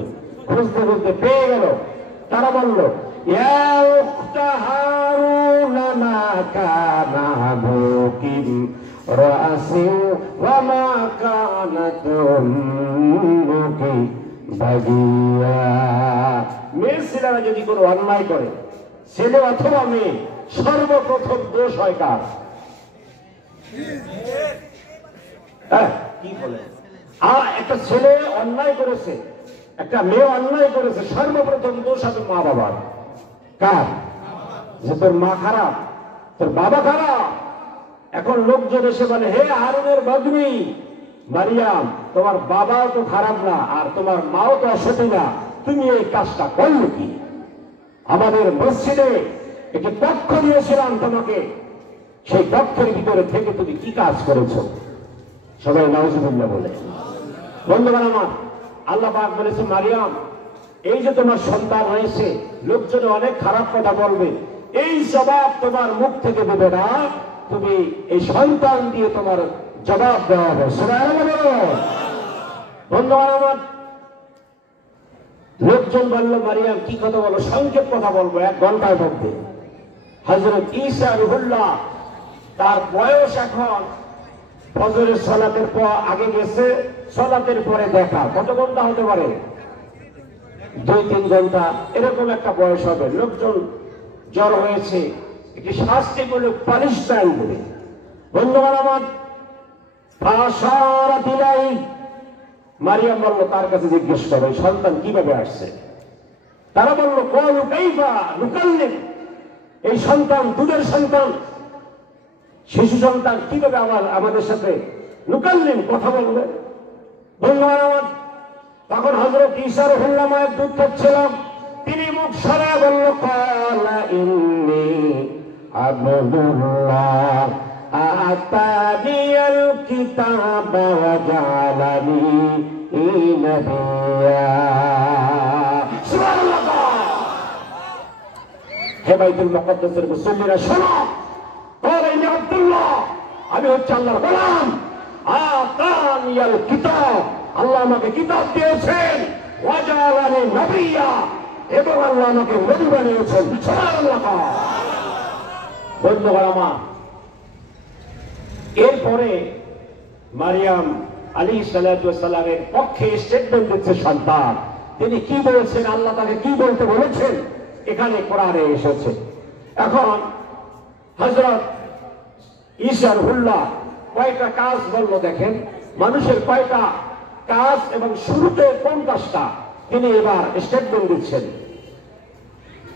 খুঁজতে খুঁজতে পেয়ে গেল। তারা বলল, ইয়া উখতা হারুন মা কানা আবুকি রাসি ওয়া মা কানাত উম্মুকি বাগিয়া। মেয়ে ছেলেরা যদি কোনো অন্যায় করে, ছেলে অথবা মেয়ে, সর্বপ্রথম দোষ হয় কার? কি বলে? একটা ছেলে অন্যায় করেছে, একটা মেয়ে অন্যায় করেছে, সর্বপ্রথম দোষ হবে মা বাবার। কার? যে তোর মা খারাপ, তোর বাবা খারাপ। এখন লোকজন এসে বলে, হে হারুনের ভগ্নী মারিয়াম, তোমার বাবাও তো খারাপ না আর তোমার মাও তো অসতী না, তুমি এই কাজটা করলে কি? আমাদের মসজিদে একটি পক্ষ দিয়েছিলাম তোমাকে, সেই কক্ষের ভিতরে থেকে তুমি কি কাজ করেছো? সবাই নাউজুবিল্লাহ বলে। বন্ধুগণ আমার, আল্লাহ পাক বলেছে, মারিয়াম, এই যে তোমার সন্তান হয়েছে, লোকজন অনেক খারাপ কথা বলবে, এই জবাব তোমার মুখ থেকে দেবে না, তুমি এই সন্তান দিয়ে তোমার জবাব দেওয়া হবে। সুবহানাল্লাহ। বন্ধুগণ আমার, লোকজন বলল, মারিয়াম কি কথা বলো? সংক্ষেপ কথা বলবো, 1 ঘন্টার মধ্যে। হযরত ঈসা রূহুল্লাহ, তার বয়স এখন ফজরের সালাতের পর আগে গেছে, সালাতের পরে দেখা, কত ঘন্টা হতে পারে? 2-3 ঘন্টা, এরকম একটা বয়স হবে। লোকজন জ্বর হয়েছে, একটি শাস্তিমূলক পানিশমেন্ট দেবে। বন্ধুগণ আমার, মারিয়াম বলল, তার কাছে জিজ্ঞেস করে সন্তান কিভাবে আসছে। তারা বলল, কলু কাইফা নুকাল্লিম, এই সন্তান দুধের সন্তান, শিশু সন্তান কিভাবে আমাদের সাথে নুকাল্লিম কথা বলবে। বন্ধুগণ আমার, তখন হযরত ঈসা রূহুল্লাহ মায়ের দুধ খাচ্ছিলাম, তিনি মুখ সরায় বলল, ক্বালা ইন্নী আবদুল্লাহ আতানিয়াল কিতাবা ওয়া জাআলানি নাবিয়্যা। সুবহানাল্লাহ। হে বাইতুল মুকাদ্দাসের মুসল্লিরা শোনো, ক্বালা ইন্নী আবদুল্লাহ, আমি হচ্ছে আল্লাহর গোলাম। আতানিয়াল কিতাব, আল্লাহ আমাকে কিতাব দিয়েছেন, ওয়া জাআলানি নাবিয়্যা, এবং আল্লাহ আমাকে নবী বানিয়েছেন। সুবহানাল্লাহ। বন্ধুগণ আমার, এরপরে মারিয়াম আলাইহিস সালাতু ওয়াস সালামের পক্ষে স্টেটমেন্ট দিচ্ছে সন্তান। তিনি কি বলেছেন, আল্লাহ তাকে কি বলতে বলেছেন, এখানে কোরআনে এসেছে। এখন হযরত ঈসা রূহুল্লাহ কয়টা কাজ বললো দেখেন, মানুষের কয়টা কাজ এবং শুরুতে কোন কাজটা, তিনি এবার স্টেটমেন্ট দিচ্ছেন।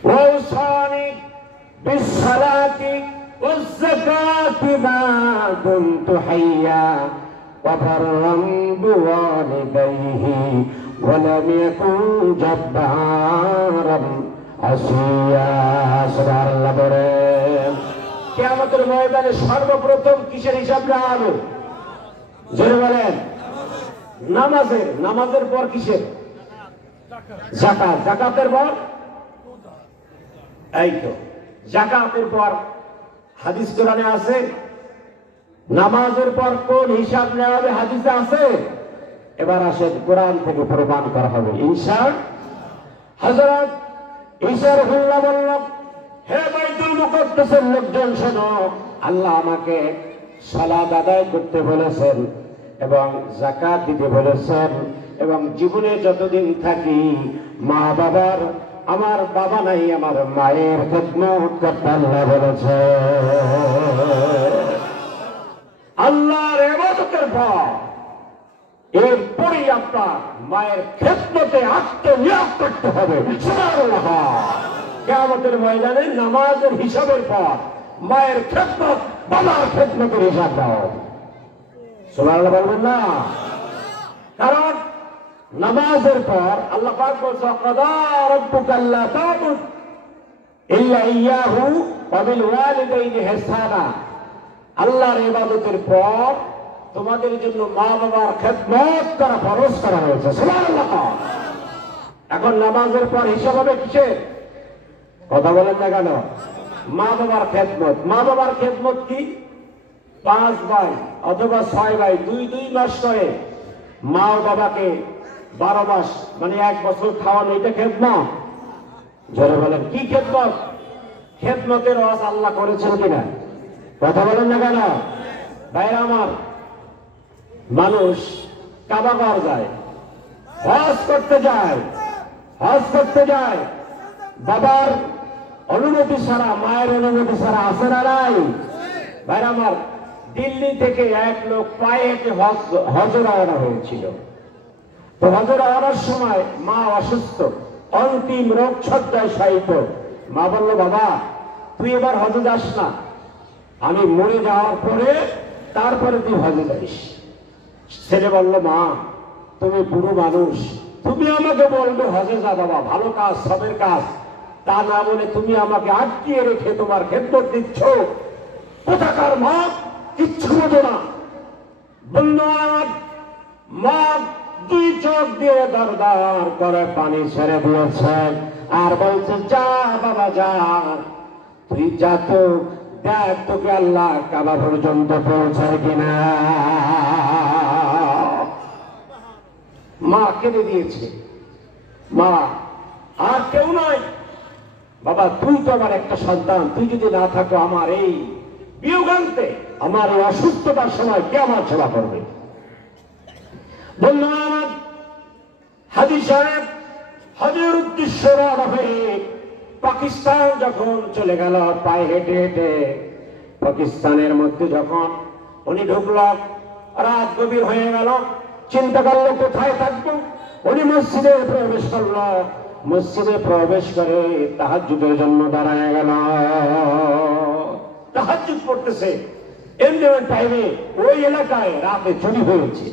ওয়াসানি বিসসালাতি والزكاة ما دمت حيا وبرا بوالديه ولم يكن جبارا عصيا। সুবহানাল্লাহ বলেন। কিয়ামতের ময়দানে সর্বপ্রথম কিসের হিসাব নেওয়া হবে? জোরে বলেন। নামাজের। নামাজের পর কিসের? যাকাত। যাকাতের পর, এই তো যাকাতের পর হাদিস কোরআনে আছে। নামাজের পর কোন হিসাব নেওয়া হবে হাদিসে আছে? এবার আসেন কোরআন থেকে প্রমাণ করা হবে ইনশাআল্লাহ। হযরত ঈসা রূহুল্লাহ বলল, হে বাইতুল মুকাদ্দাসের লোকজন শোনো, আল্লাহ আমাকে সালাত আদায় করতে বলেছেন এবং যাকাত দিতে বলেছেন, এবং জীবনে যতদিন থাকি মা বাবার, আমার বাবা নাই, আমার মায়ের খেদমত করতে আল্লাহ বলেছে। আল্লাহর ইবাদতের পর এরপরেই আপনার মায়ের খেদমতে আত্মনিয়োগ করতে হবে। সুবহানাল্লাহ। কিয়ামতের ময়দানে নামাজের হিসাবের পর মায়ের খেদমত, বাবার খেদমতের হিসাব দাও। সুবহানাল্লাহ বলবেন না? কারণ নামাজের পর আল্লাহ পাক বলেছে, ক্বাদা রাব্বুকা আল্লা তা'বুদ ইল্লা ইয়্যাহু ওয়া বিল ওয়ালিদাইনি ইহসানা। আল্লাহর ইবাদতের পর তোমাদের জন্য মা বাবার খেদমত করা ফরজ করা হয়েছে। সুবহানাল্লাহ। এখন নামাজের পর হিসাব হবে কিসের? কথা বলেন না কেন? মা বাবার খেদমত। মা বাবার খেদমত কি? 5 ভাই অথবা 6 ভাই 2 মাস করে মা ও বাবাকে 12 মাস মানে 1 বছর খাওয়ানো, এটা খেদমত। জোরে বলেন, কি খেদমত? খেদমতের ওয়াজ আল্লাহ করেছেন কিনা? কথা বলেন না কেন? ভাইরা আমার, মানুষ কাবাঘর যায়, হজ করতে যায়, হজ করতে যায় বাবার অনুমতি ছাড়া, মায়ের অনুমতি ছাড়া, আছে না নাই? ভাইরা আমার, দিল্লি থেকে এক লোক পায়ে হেঁটে হজে রওনা হয়েছিল। তো হজে রওনার সময় মা অসুস্থ, অন্তিম রোগ ছজ্জায় শায়িত। মা বলল, বাবা তুই এবার হজে যাস না, আমি মরে যাওয়ার পরে তারপরে তুই হজে যাইস। ছেলে বলল, মা তুমি বুড়ো মানুষ, তুমি আমাকে বলবে হজে যা বাবা, ভালো কাজ, সবের কাজ, তা না বলে তুমি আমাকে আটকিয়ে রেখে তোমার খেদমত দিচ্ছ, কোথাকার মা কিচ্ছু বোঝো না। বন্ধু আমার, মা দুই চোখ দিয়ে দরদর করে পানি ছেড়ে দিয়েছে আর বলছে, যা বাবা যা, তুই যা তো দেখ তোকে আল্লাহ কাবা পর্যন্ত পৌঁছায় কিনা। মা কেঁদে দিয়েছে। মা আর কেউ নয়, বাবা তুই তো আমার একটা সন্তান, তুই যদি না থাকো আমার এই বিয়োগান্তে, আমার এই অসুস্থতার সময় কে আমার সেবা করবে? বন্ধু আমার, হাজী সাহেব হজের উদ্দেশ্য রওনা হয়ে পাকিস্তান যখন চলে গেল পায়ে হেঁটে হেঁটে, পাকিস্তানের মধ্যে যখন উনি ঢুকল, রাত গভীর হয়ে গেল, চিন্তা করলো কোথায় থাকবো। উনি মসজিদে প্রবেশ করল, মসজিদে প্রবেশ করে তাহাজ্জুদের জন্য দাঁড়ায় গেল। তাহাজ্জুদ পড়তেছে, এমনি টাইমে ওই এলাকায় রাতে চুরি হয়েছে।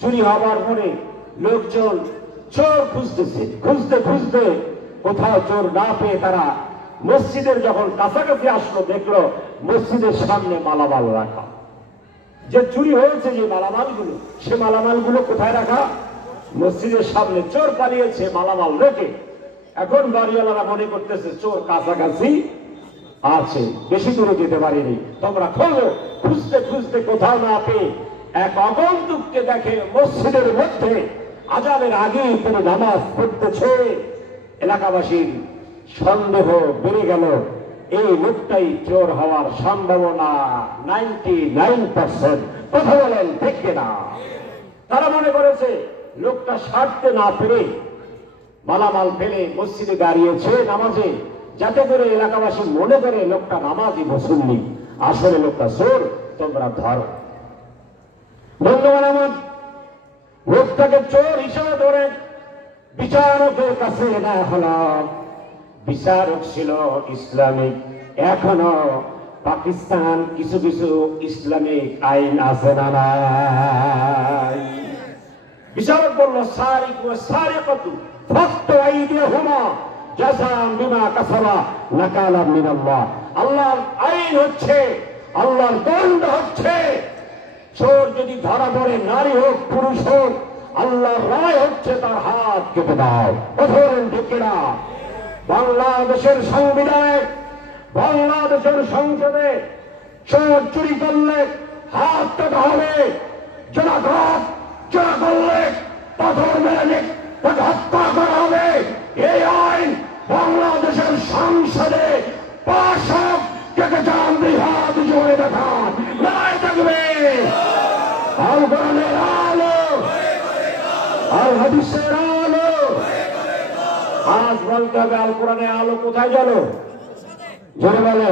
চুরি হবার পরে লোকজন চোর খুঁজতেছে, খুঁজতে খুঁজতে কোথাও চোর না পেয়ে তারা মসজিদের যখন কাছাকাছি আসলো, দেখলো মসজিদের সামনে মালামাল রাখা। যে চুরি হয়েছে যে মালামালগুলো, সে মালামালগুলো কোথায় রাখা? মসজিদের সামনে। চোর পালিয়েছে মালামাল রেখে। এখন বাড়িওয়ালারা মনে করতেছে চোর কাছাকাছি আছে, বেশি দূরে যেতে পারেনি, তোমরা খোঁজো। খুঁজতে খুঁজতে কোথাও না পেয়ে এক আগন্তুককে দেখে মসজিদের মধ্যে আজানের আগে তিনি নামাজ পড়তেছে। এলাকাবাসীর সন্দেহ বেড়ে গেল, এই লোকটাই চোর হওয়ার সম্ভাবনা 99%। কথা বলেন ঠিক কিনা? তারা মনে করেছে লোকটা সারতে না পেরে মালামাল ফেলে মসজিদে দাঁড়িয়েছে নামাজে, যাতে করে এলাকাবাসী মনে করে লোকটা নামাজি মুসল্লি, আসলে লোকটা চোর, তোমরা ধরো। বন্ধুগণ আমার, লোকটাকে চোর হিসেবে ধরে বিচারকের কাছে না হলো। বিচারক ছিল ইসলামিক। এখনো পাকিস্তান কিছু কিছু ইসলামিক আইন আছে না নাই? বিচারক বলল, সারিক ওয়া সারিকাতু ফাক্তু আইদিয়াহুমা জাযাআন বিমা কাসাবা নাকালাম মিনাল্লাহ। আল্লাহর আইন হচ্ছে, আল্লাহর দণ্ড হচ্ছে, চোর যদি ধরা পড়ে, নারী হোক পুরুষ হোক, আল্লাহর রায় হচ্ছে তার হাত কেটে দাও। বলেন ঠিক না? বাংলাদেশের সংবিধানে, বাংলাদেশের সংসদে চোর চুরি করলে হাত কাটা হবে, যারা ঘাত যারা করলে পাথর মেরে তাকে হত্যা করা হবে। এই আইন বাংলাদেশের সংসদে পাশ হোক। কে চান দুই হাত জোরে দেখান, নাই থাকবে আল কোরআনের আলো, আল হাদিসের আলো। আজ বলতে হবে আল কোরআনের আলো কোথায় গেল? জোরে বলে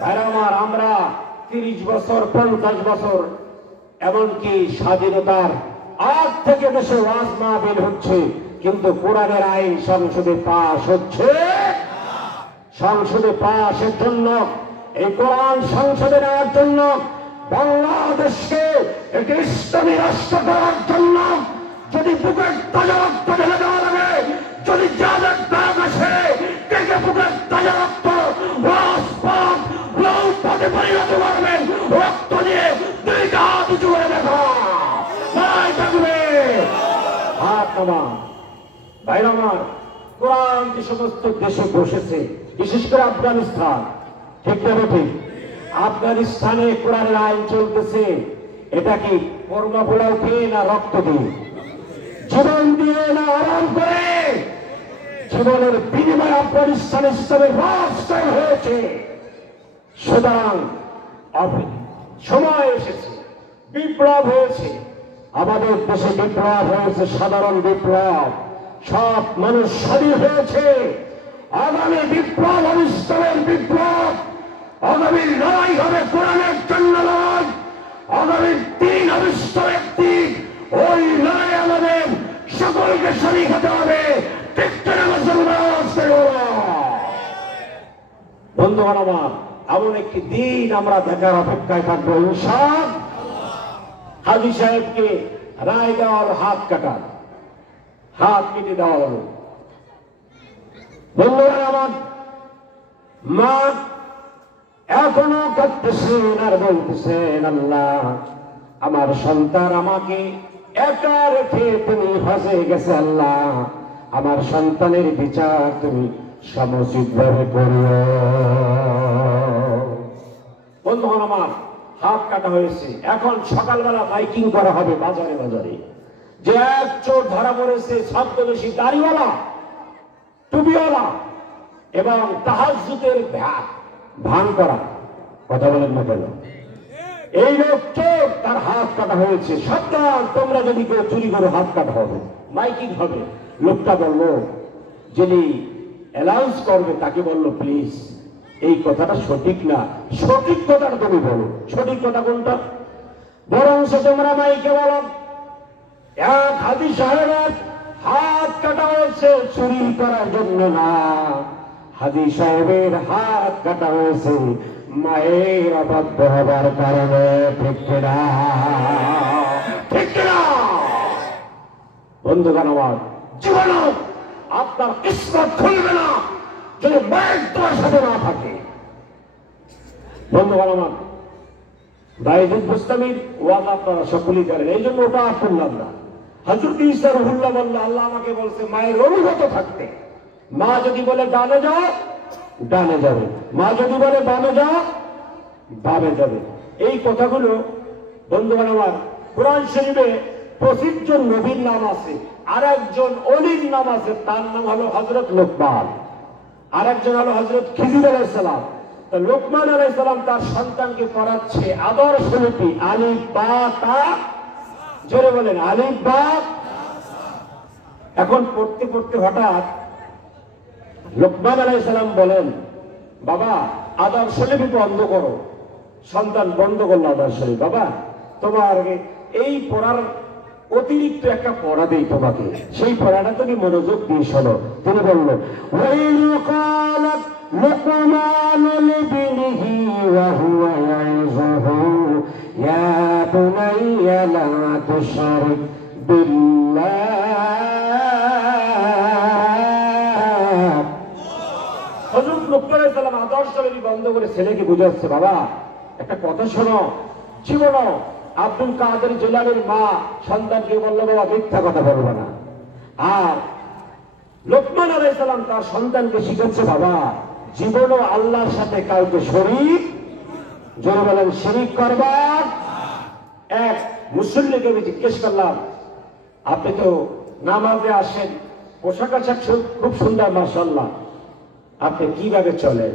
ভাইরা আমার, আমরা 30 বছর 50 বছর এমনকি স্বাধীনতার আজ থেকে দেশে ওয়াজ মাহফিল হচ্ছে, কিন্তু কোরআনের আইন সংসদে পাশ হচ্ছে। সংসদে পাশের জন্য, এই কোরআন সংসদে নেওয়ার জন্য, বাংলাদেশকে একটি ইসলামী রাষ্ট্র করার জন্য যদি বুকের তাজা রক্ত ঢেলে দেওয়া লাগে, যদি যাদের দাগ আসে, কে বুকের তাজা রক্ত পথে পরিণত করবেন, রক্ত দিয়ে দুইটা হাত উঁচু করে দেখা নাই থাকবে। হাত নামা ভাইরা আমার, কোরআন যে সমস্ত দেশে বসেছে, বিশেষ করে আফগানিস্তান, ঠিক না ঠিক? আফগানিস্তানে কোরআনের আইন চলতেছে। এটা কি কর্মা পোলাও খেয়ে না রক্ত দিয়ে, জীবন দিয়ে না আরাম করে? জীবনের বিনিময়ে আফগানিস্তান ইসলামের রাষ্ট্র হয়েছে। সুতরাং সময় এসেছে, বিপ্লব হয়েছে, আমাদের দেশে বিপ্লব হয়েছে, সাধারণ বিপ্লব, সব মানুষ স্বাধীন হয়েছে। আগামী বিপ্লব ইসলামের বিপ্লব, আগামী লড়াই হবে কোরআনের জন্য লড়াই, আগামী দিন হবে ইসলামের দিন। ওই লড়াই আমাদের সকলকে শরীক হতে হবে। বন্ধুগণ আমার, এমন একটি দিন আমরা দেখার অপেক্ষায় থাকবো ইনশাআল্লাহ। হাজী সাহেবকে রায় দেওয়ার হাত কাটার, হাত কেটে দেওয়া হলো। বন্ধুরা আমার, মা এখনো কাঁদতেছেন আর বলতেছেন, আল্লাহ আমার সন্তান আমাকে একা রেখে তুমি হজে গেছে, আল্লাহ আমার সন্তানের বিচার তুমি সমুচিত ভাবে করিও। বন্ধুগণ আমার, হাত কাটা হয়েছে, এখন সকালবেলা মাইকিং করা হবে বাজারে বাজারে, যে এক চোর ধরা পড়েছে ছদ্মবেশী দাড়িওয়ালা টুপিওয়ালা এবং তাহাজ্জুদের ভান করা। কথা বলেন না কেন? এই লোক চোর, তার হাত কাটা হয়েছে। সাবধান, তোমরা যদি কেউ চুরি করে হাত কাটা হবে, মাইকিং হবে। লোকটা বলল, যিনি অ্যালাউন্স করবে তাকে বলল, প্লিজ এই কথাটা সঠিক না, সঠিক কথাটা তুমি বলো। সঠিক কথা কোনটা? বরং তোমরা মাইকে বলো, এক হাজী সাহেবের হাত কাটা হয়েছে চুরি করার জন্য না, হাজী সাহেবের হাত কাটা হয়েছে মায়ের অবাধ্য হবার কারণে। ঠিক কিনা? ঠিক কিনা? বন্ধুগণ আমার, জীবনে আপনার কিসমত খুলবে না যদি মায়ের তোমার সাথে না থাকে। বন্ধুগণ আমার, বাইজুল বুস্তামির ওয়াজ আপনারা সকলেই জানেন, এই জন্য ওটা আর শুনলাম না। হযরত ঈসা রুহুল্লাহ বলল, আল্লাহ আমাকে বলছে মায়ের অনুগত থাকতে। মা যদি বলে ডানে যাও, ডানে যাবে, মা যদি বলে বামে যাও, বামে যাবে। এই কথাগুলো বন্ধুগণ আমার, কোরআন শরীফে 25 জন নবীর নাম আছে, আর একজন অলির নাম আছে, তার নাম হলো হযরত লোকমান, আর একজন হলো হযরত খিজির আলাইহিস সালাম। লোকমান আলাইহিস সালাম তার সন্তানকে পড়াচ্ছে আদর্শলিপি আলিফ বা তা। জোরে বলেন, আলিফ বা। এখন পড়তে পড়তে হঠাৎ লোকমান আলাইহিস সালাম বলেন, বাবা আদর্শলিপি বন্ধ করো। সন্তান বন্ধ করলো আদর্শলিপি। বাবা তোমার এই পড়ার অতিরিক্ত একটা পড়া দেই তোমাকে, সেই পড়াটা তুমি মনোযোগ দিয়ে শোনো। তিনি বলল, لقمان لابنه وهو يعظه يا بني لا تشرك بالله। হযরত লোকমান আলাইহিস সালাম আদর্শলিপি বন্ধ করে ছেলেকে বুঝাচ্ছে, বাবা একটা কথা শোনো। জীবন আব্দুল কাদের জিলানীর মা সন্তানকে বলল, বাবা মিথ্যা কথা বলবে না। আর লোকমান আলাইহিস সালাম তার সন্তানকে শিখাচ্ছে, বাবা জীবনও আল্লাহর সাথে কাউকে শরীক, জোরে বলেন, শরীক করবা। এক মুসল্লিকে আমি জিজ্ঞেস করলাম, আপনি তো নামাজে আসেন, পোশাক আশাক খুব সুন্দর মাশাআল্লাহ, আপনি কিভাবে চলেন?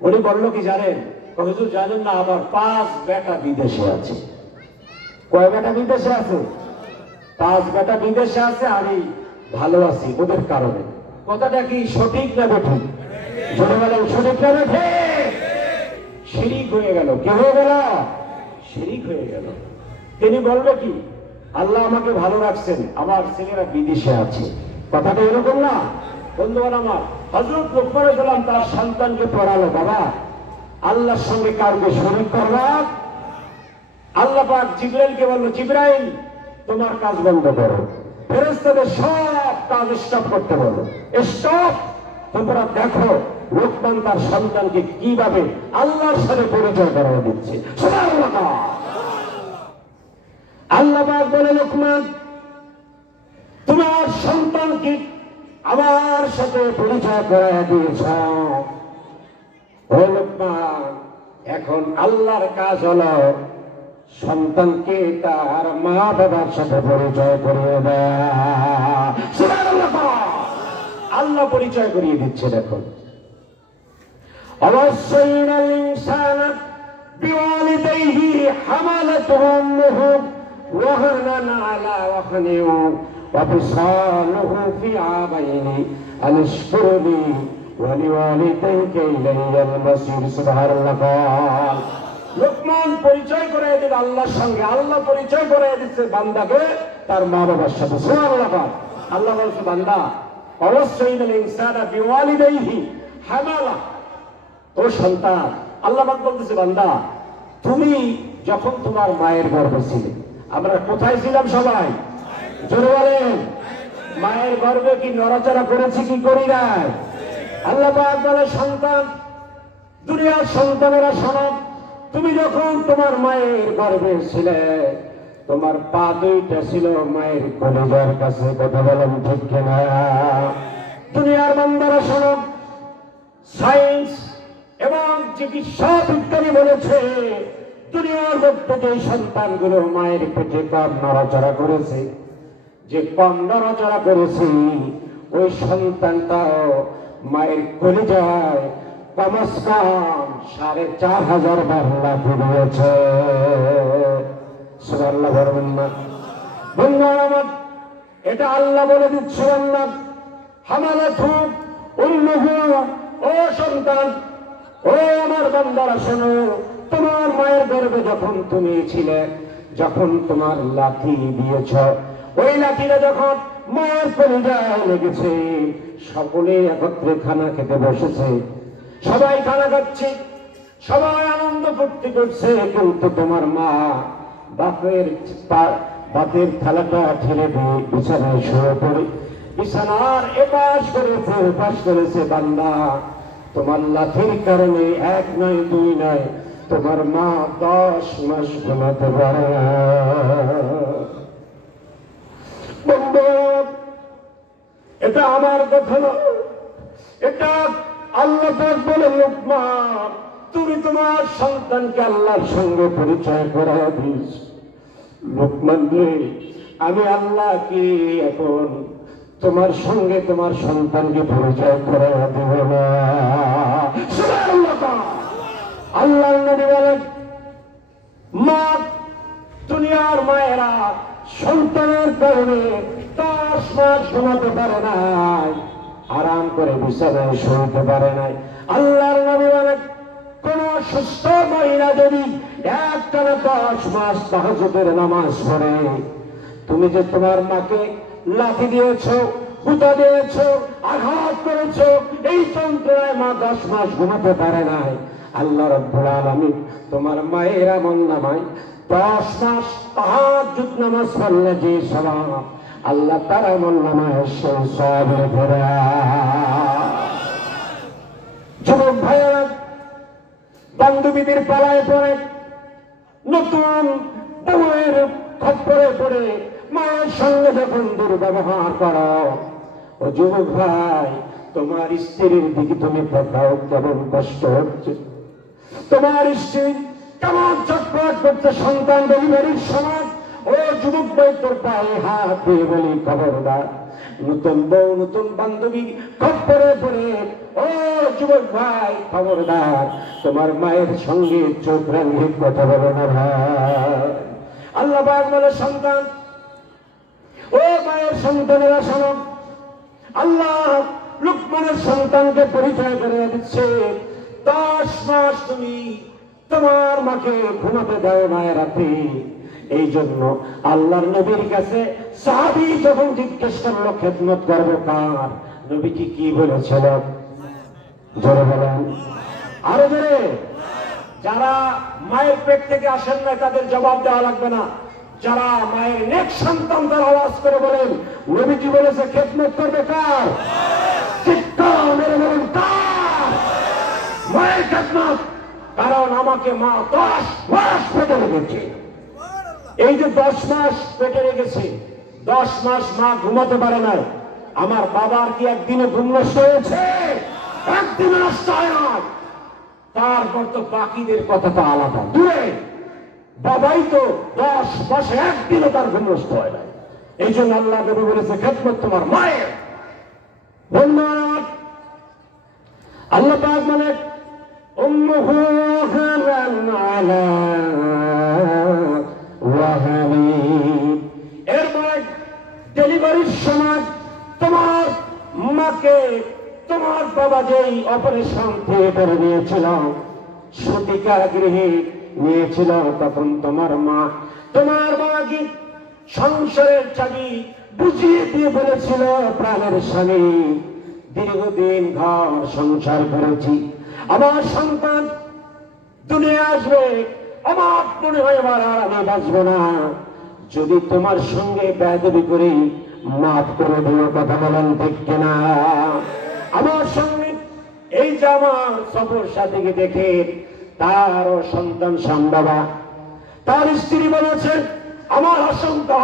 উনি বলল কি জানেন? হুজুর জানেন না, আমার 5 বেটা বিদেশে আছে। কয় বেটা বিদেশে আছে? 5 বেটা বিদেশে আছে, আমি ভালো আছি ওদের কারণে। কথাটা কি সঠিক না বেঠিক? জোরে বলেন, সঠিক না বেঠিক? শিরিক হয়ে গেল। কি হয়ে গেল? শিরিক হয়ে গেল। তিনি বলবে কি, আল্লাহ আমাকে ভালো রাখছেন, আমার ছেলেরা বিদেশে আছে। কথাটা এরকম না বন্ধুগণ আমার। হযরত লোকমান আলাইহিস সালাম তার সন্তানকে পড়ালো, বাবা আল্লাহর সঙ্গে কাউকে শরীক করবা। আল্লাহ পাক জিবরাইলকে বলল, জিবরাইল তোমার কাজ বন্ধ করো, ফেরেশতাদের সব কাজ স্টপ করতে বলো, স্টপ। তোমরা দেখো লোকমান তার সন্তানকে কিভাবে আল্লাহর সাথে পরিচয় করিয়ে দিচ্ছে। সুবহানাল্লাহ। আল্লাহ পাক বলে, লোকমান তোমার সন্তানকে আমার সাথে পরিচয় করাইয়া দিয়েছ। ও লোকমান, এখন আল্লাহর কাজ হলো সন্তানকে তার মা বাবার সাথে পরিচয় করিয়ে দেয়া। সুবহানাল্লাহ। আল্লাহ পরিচয় করিয়ে দিচ্ছে। দেখুন, অবশ্যই ইনসান বিওয়ালিদাইহি হামালাতুহু উম্মুহু ওয়াহানান আলা ওয়াহনিন ওয়া ফিসালুহু ফি আবাইনি আনশকুরনি ওয়া লিওয়ালিদাইকা ইলাইয়াল মাসির। সুবহানাল্লাহ। লোকমান পরিচয় করে দিল আল্লাহর সঙ্গে, আল্লাহ পরিচয় করে দিচ্ছে বান্দাকে তার মা বাবার সাথে। সুবহানাল্লাহ। আল্লাহ বলছে, বান্দা অবশ্যই ইনসানা বিওয়ালিদাইহি হামালা, ও সন্তান, আল্লাহ পাক বলতেছে, বান্দা তুমি যখন তোমার মায়ের গর্ভে ছিলে, আমরা কোথায় ছিলাম সবাই? জোরে বলেন, মায়ের গর্ভে কি নড়াচড়া করেছি কি করি নাই? আল্লাহ পাক বলে, সন্তান দুনিয়ার সন্তানেরা শোনো, তুমি যখন তোমার মায়ের গর্ভে ছিলে, তোমার পা দুইটা ছিল মায়ের কলিজার কাছে। কথা বলেন ঠিক কিনা? দুনিয়ার বান্দারা শোনো, সায়েন্স এবং চিকিৎসা বিজ্ঞানী বলেছে দুনিয়ার মধ্যে যে সন্তানগুলো মায়ের পেটে কম নড়াচড়া করেছে, যে কম নড়াচড়া করেছে, ওই সন্তানটাও মায়ের কলিজায় কমস কম ৪,৫০০ বার লাথি দিয়েছে। সুবহানাল্লাহ বলবেন না? বন্ধুরা আমার, এটা আল্লাহ বলে দিচ্ছে, আল্লাহ হামালাতহু উম্মুহু, ও সন্তান, ও আমার বান্দারা শোনো, তোমার মায়ের গর্ভে যখন তুমি ছিলে, যখন তোমার লাথি দিয়েছ, ওই লাঠিটা যখন মায়ের কলিজায় লেগেছে, সকলে একত্রে খানা খেতে বসেছে, সবাই খানা খাচ্ছে, সবাই আনন্দ ফুর্তি করছে, কিন্তু তোমার মা বাতের থালাটা ঠেলে দিয়ে বিছানায় শুয়ে পড়ে বিছানার এপাশ করেছে ওপাশ করেছে। বান্দা, তোমার লাঠির কারণে ১ নয় ২ নয়, তোমার মা ১০ মাস ঘুমাতে পারে না। এটা আমার কথা না, এটা আল্লাহ পাক বলে, লোকমান, তুমি তোমার সন্তানকে আল্লাহর সঙ্গে পরিচয় করায় দিস। লোকমান রে, আমি আল্লাহ কি এখন তোমার সঙ্গে তোমার সন্তানকে পরিচয় করায় দেব না? আল্লাহ নবী বলেন, মা, দুনিয়ার মায়েরা সন্তানের কারণে ১০ মাস ঘুমাতে পারে নাই, আরাম করে বিছানায় শুতে পারে নাই। আল্লাহর নবী বলেন, কোন সুস্থ মহিলা যদি একটানা ১০ মাস তাহাজ্জুদের নামাজ পড়ে, তুমি যে তোমার মাকে লাথি দিয়েছ, গুতা দিয়েছ, আঘাত করেছ, এই যন্ত্রণায় মা ১০ মাস ঘুমাতে পারে নাই, আল্লাহ রাব্বুল আলামিন তোমার মায়ের আমলনামায় ১০ মাস তাহাজ্জুদ নামাজ পড়লে যে সওয়াব, আল্লাহ তার আমলনামায় সেই সওয়াব রেখে দেয়। যুবক ভাইয়েরা, বান্ধবীদের পালায় পড়ে, নতুন বউয়ের খপ্পরে পড়ে মায়ের সঙ্গে যখন দুর্ব্যবহার করো, ও যুবক ভাই, তোমার স্ত্রীর দিকে তুমি দেখাও কেমন কষ্ট হচ্ছে, তোমার স্ত্রী কেমন চটপট করছে সন্তান ডেলিভারির সময়। ও যুবক ভাই, তোর পায়ে হাত দিয়ে বলি, খবরদার, নতুন বউ নতুন বান্ধবী খপ্পরে পড়ে, ও যুবক ভাই, খবরদার, তোমার মায়ের সঙ্গে চোখ রাঙিয়ে কথা বলো না ভাই। আল্লাহ পাক বলে, সন্তান, ও মায়ের সন্তানেরা শোনো, আল্লাহ লুকমানের সন্তানকে পরিচয় করে দিচ্ছে, ১০ মাস তুমি তোমার মাকে ঘুমাতে দাও না রাতে। এই জন্য আল্লাহর নবীর কাছে সাহাবী যখন জিজ্ঞেস করলো খেদমত করবো কার, নবীজি কি বলেছিল? জোরে বলেন, আরো জোরে। যারা মায়ের পেট থেকে আসেন না তাদের জবাব দেওয়া লাগবে না, যারা মায়ের নেক সন্তান তার আওয়াজ করে বলেন, নবীজি বলেছে খেদমত করবে কার? চিৎকার মেরে বলেন, কার? মায়ের খেদমত। কারণ আমাকে মা ১০ মাস পেটে রেখেছে। এই যে ১০ মাস পেটে রেখেছে, ১০ মাস মা ঘুমাতে পারে নাই। আমার বাবার কি একদিনে ঘুম নষ্ট হয়েছে? একদিনে নষ্ট হয় না। তারপর তো বাকিদের কথা তো আলাদা, দূরে। বাবাই তো ১০ মাসে একদিনও তার ঘুম নষ্ট হয় না। এই জন্য আল্লাহ নবী বলেছে, খেদমত তোমার মায়ের। বন্ধু আমার, আল্লাহ পাক মানে উম্মুহু হারান আলা ওয়াহানি, এর মানে ডেলিভারির সময় তোমার মাকে তোমার বাবা যেই অপারেশন থিয়েটারে নিয়েছিল, সতিকা গৃহে নিয়েছিল, তখন তোমার মা তোমার বাবাকে সংসারের চাবি বুঝিয়ে দিয়ে বলেছিল, প্রাণের স্বামী, দীর্ঘদিন ঘর সংসার করেছি, আমার সন্তান দুনিয়া আসবে, আমার মনে হয় এবার আর আমি বাঁচবো না, যদি তোমার সঙ্গে বেয়াদবি করি মাফ করে দিও। কথা বলেন ঠিক কিনা? আমার সঙ্গে এই যে আমার সফর সাথীকে দেখে তারও সন্তান সম্ভবা, তার স্ত্রী বলেছেন আমার আশঙ্কা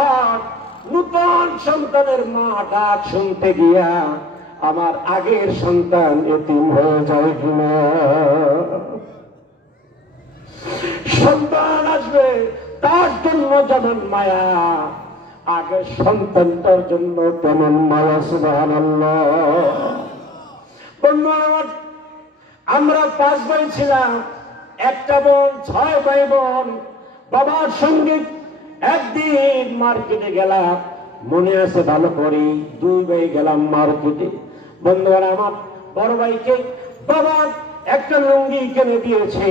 নূতন সন্তানের মা ডাক শুনতে গিয়া আমার আগের সন্তান এতিম হয়ে যায় কিনা। সন্তান আসবে তার জন্য যেমন মায়া, আগের সন্তানটার জন্য তেমন মায়া। সুবহানাল্লাহ। আমরা 5 ভাই ছিলাম, একটা বোন, 6 ভাই বোন। বাবার সঙ্গে একদিন মার্কেটে গেলাম, মনে আছে ভালো করে, 2 ভাই গেলাম মার্কেটে। বন্ধুরা, আমার বড় ভাইকে বাবা একটা লুঙ্গি কিনে দিয়েছে,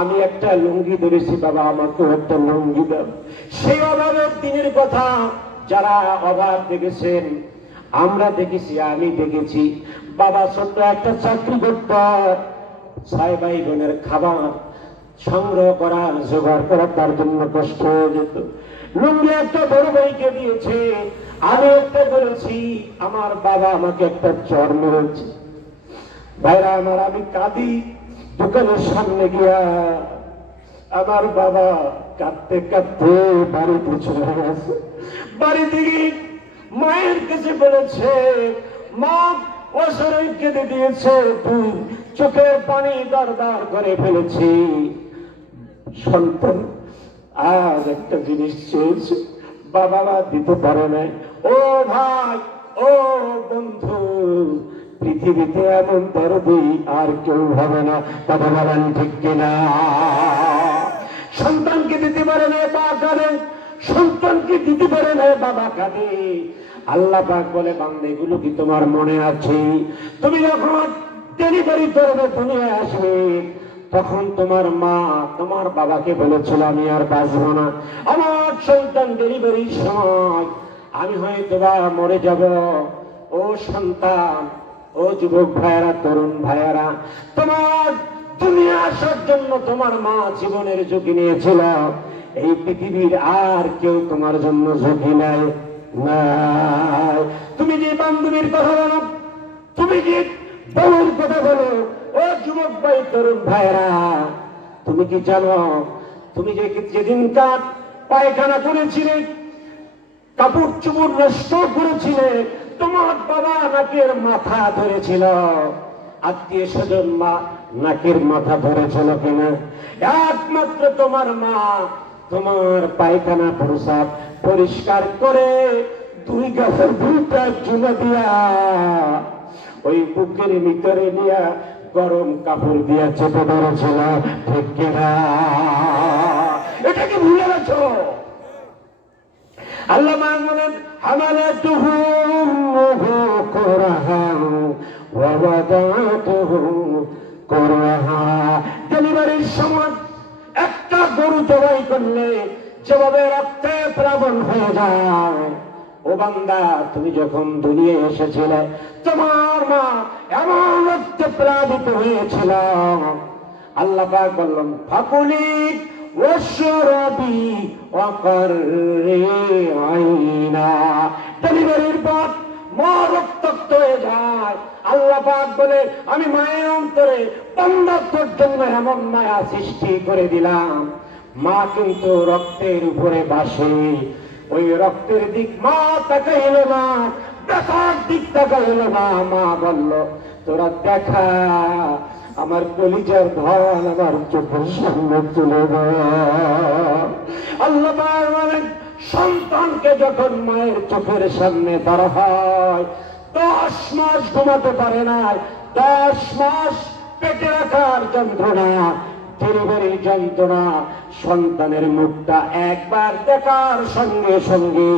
আমি একটা লুঙ্গি ধরেছি, বাবা আমাকে একটা লুঙ্গি দাও। সেই অভাবের দিনের কথা যারা অভাব দেখেছেন, আমরা দেখেছি, আমি দেখেছি। বাবা ছোট্ট একটা চাকরি করত, 6 ভাই বোনের খাবার সংগ্রহ করা, জোগাড় করা তার জন্য কষ্ট হয়ে যেত। লুঙ্গি একটা বড় ভাইকে দিয়েছে, আমি একটা বলেছি, আমার বাবা আমাকে একটা চর মেরেছে। ভাইরা আমার, আমি কাঁদি। দোকানের সামনে গিয়া আমার বাবা কাঁদতে কাঁদতে বাড়িতে চলে গেছে। বাড়িতে গিয়ে মায়ের কাছে বলেছে, মা অসরে কেঁদে দিয়েছে, তুই চোখের পানি দরদার করে ফেলেছি। সন্তান আজ একটা জিনিস চেয়েছে, বাবা দিতে পারে না। ও ভাই, ও বন্ধু, পৃথিবীতে এমন দরদি আর কেউ হবে না। কথা বলেন ঠিক কিনা? সন্তানকে দিতে পারে না, মা কাঁদে। সন্তানকে দিতে পারে না, বাবা কাঁদে। আল্লাহ পাক বলে, বান্দা এগুলো কি তোমার মনে আছে? তুমি যখন ডেলিভারি করবে, দুনিয়ায় আসবে, তখন তোমার মা তোমার বাবাকে বলেছিল আমি আর বাঁচবো না, আমার সন্তান ডেলিভারির সময় আমি হয়তো বা মরে যাব। ও সন্তান, ও যুবক ভাইয়ারা, তরুণ ভাইয়ারা, তোমার দুনিয়া আসার জন্য তোমার মা জীবনের ঝুঁকি নিয়েছিল। এই পৃথিবীর আর কেউ তোমার জন্য ঝুঁকি নেয় না। তুমি যে বান্ধবীর কথা বলো, তুমি যে বউর কথা বলো, ও যুবক ভাই, তরুণ ভাইরা, তুমি কি জানো, তুমি যে যেদিনকার পায়খানা করেছিলে, কাপড় চুপড় নষ্ট করেছিলে, তোমার বাবা নাকের মাথা ধরেছিল, আত্মীয় স্বজন মা নাকের মাথা ধরেছিল কিনা? একমাত্র তোমার মা তোমার পায়খানা প্রসাব পরিষ্কার করে 2 গাছের 2টা চুলা দিয়া ওই বুকের ভিতরে নিয়ে গরম কাপড় দিয়া চেপে ধরেছিল। ঠিক কিনা? এটা কি ভুলে গেছো? আল্লাহ বলেন, হামালাতুহু উম্মুহু কুরহান ওয়া ওয়াদাতুহু কুরহা। ডেলিভারির সময় একটা গরু জবাই করলে যেভাবে রক্তে প্লাবন হয়ে যায়, ও বান্দা, তুমি যখন দুনিয়ায় এসেছিলে তোমার মা এমন রক্তে প্লাবিত হয়েছিল। আল্লাহ পাক বললেন, ফাকুলি ওয়াশরাবি ওয়াকাররি আইনা। ডেলিভারির পর মা রক্তাক্ত হয়ে যায়। আল্লাহ পাক বলে, আমি মায়ের অন্তরে বান্দার জন্য এমন মায়া সৃষ্টি করে দিলাম। মা কিন্তু রক্তের উপরে বাসে, ওই রক্তের দিক মা তাকাইল না, দেখার দিক তাকাইল না। মা বলল, তোরা দেখা, আমার কলিজার ধন আমার চোখের সামনে তুলে দেয়। আল্লাহ বলেন, সন্তানকে যখন মায়ের চোখের সামনে ধরা হয়, 10 মাস ঘুমাতে পারে না, 10 মাস পেটে রাখার যন্ত্রণা, ডেলিভারির যন্ত্রণা, সন্তানের মুখটা একবার দেখার সঙ্গে সঙ্গে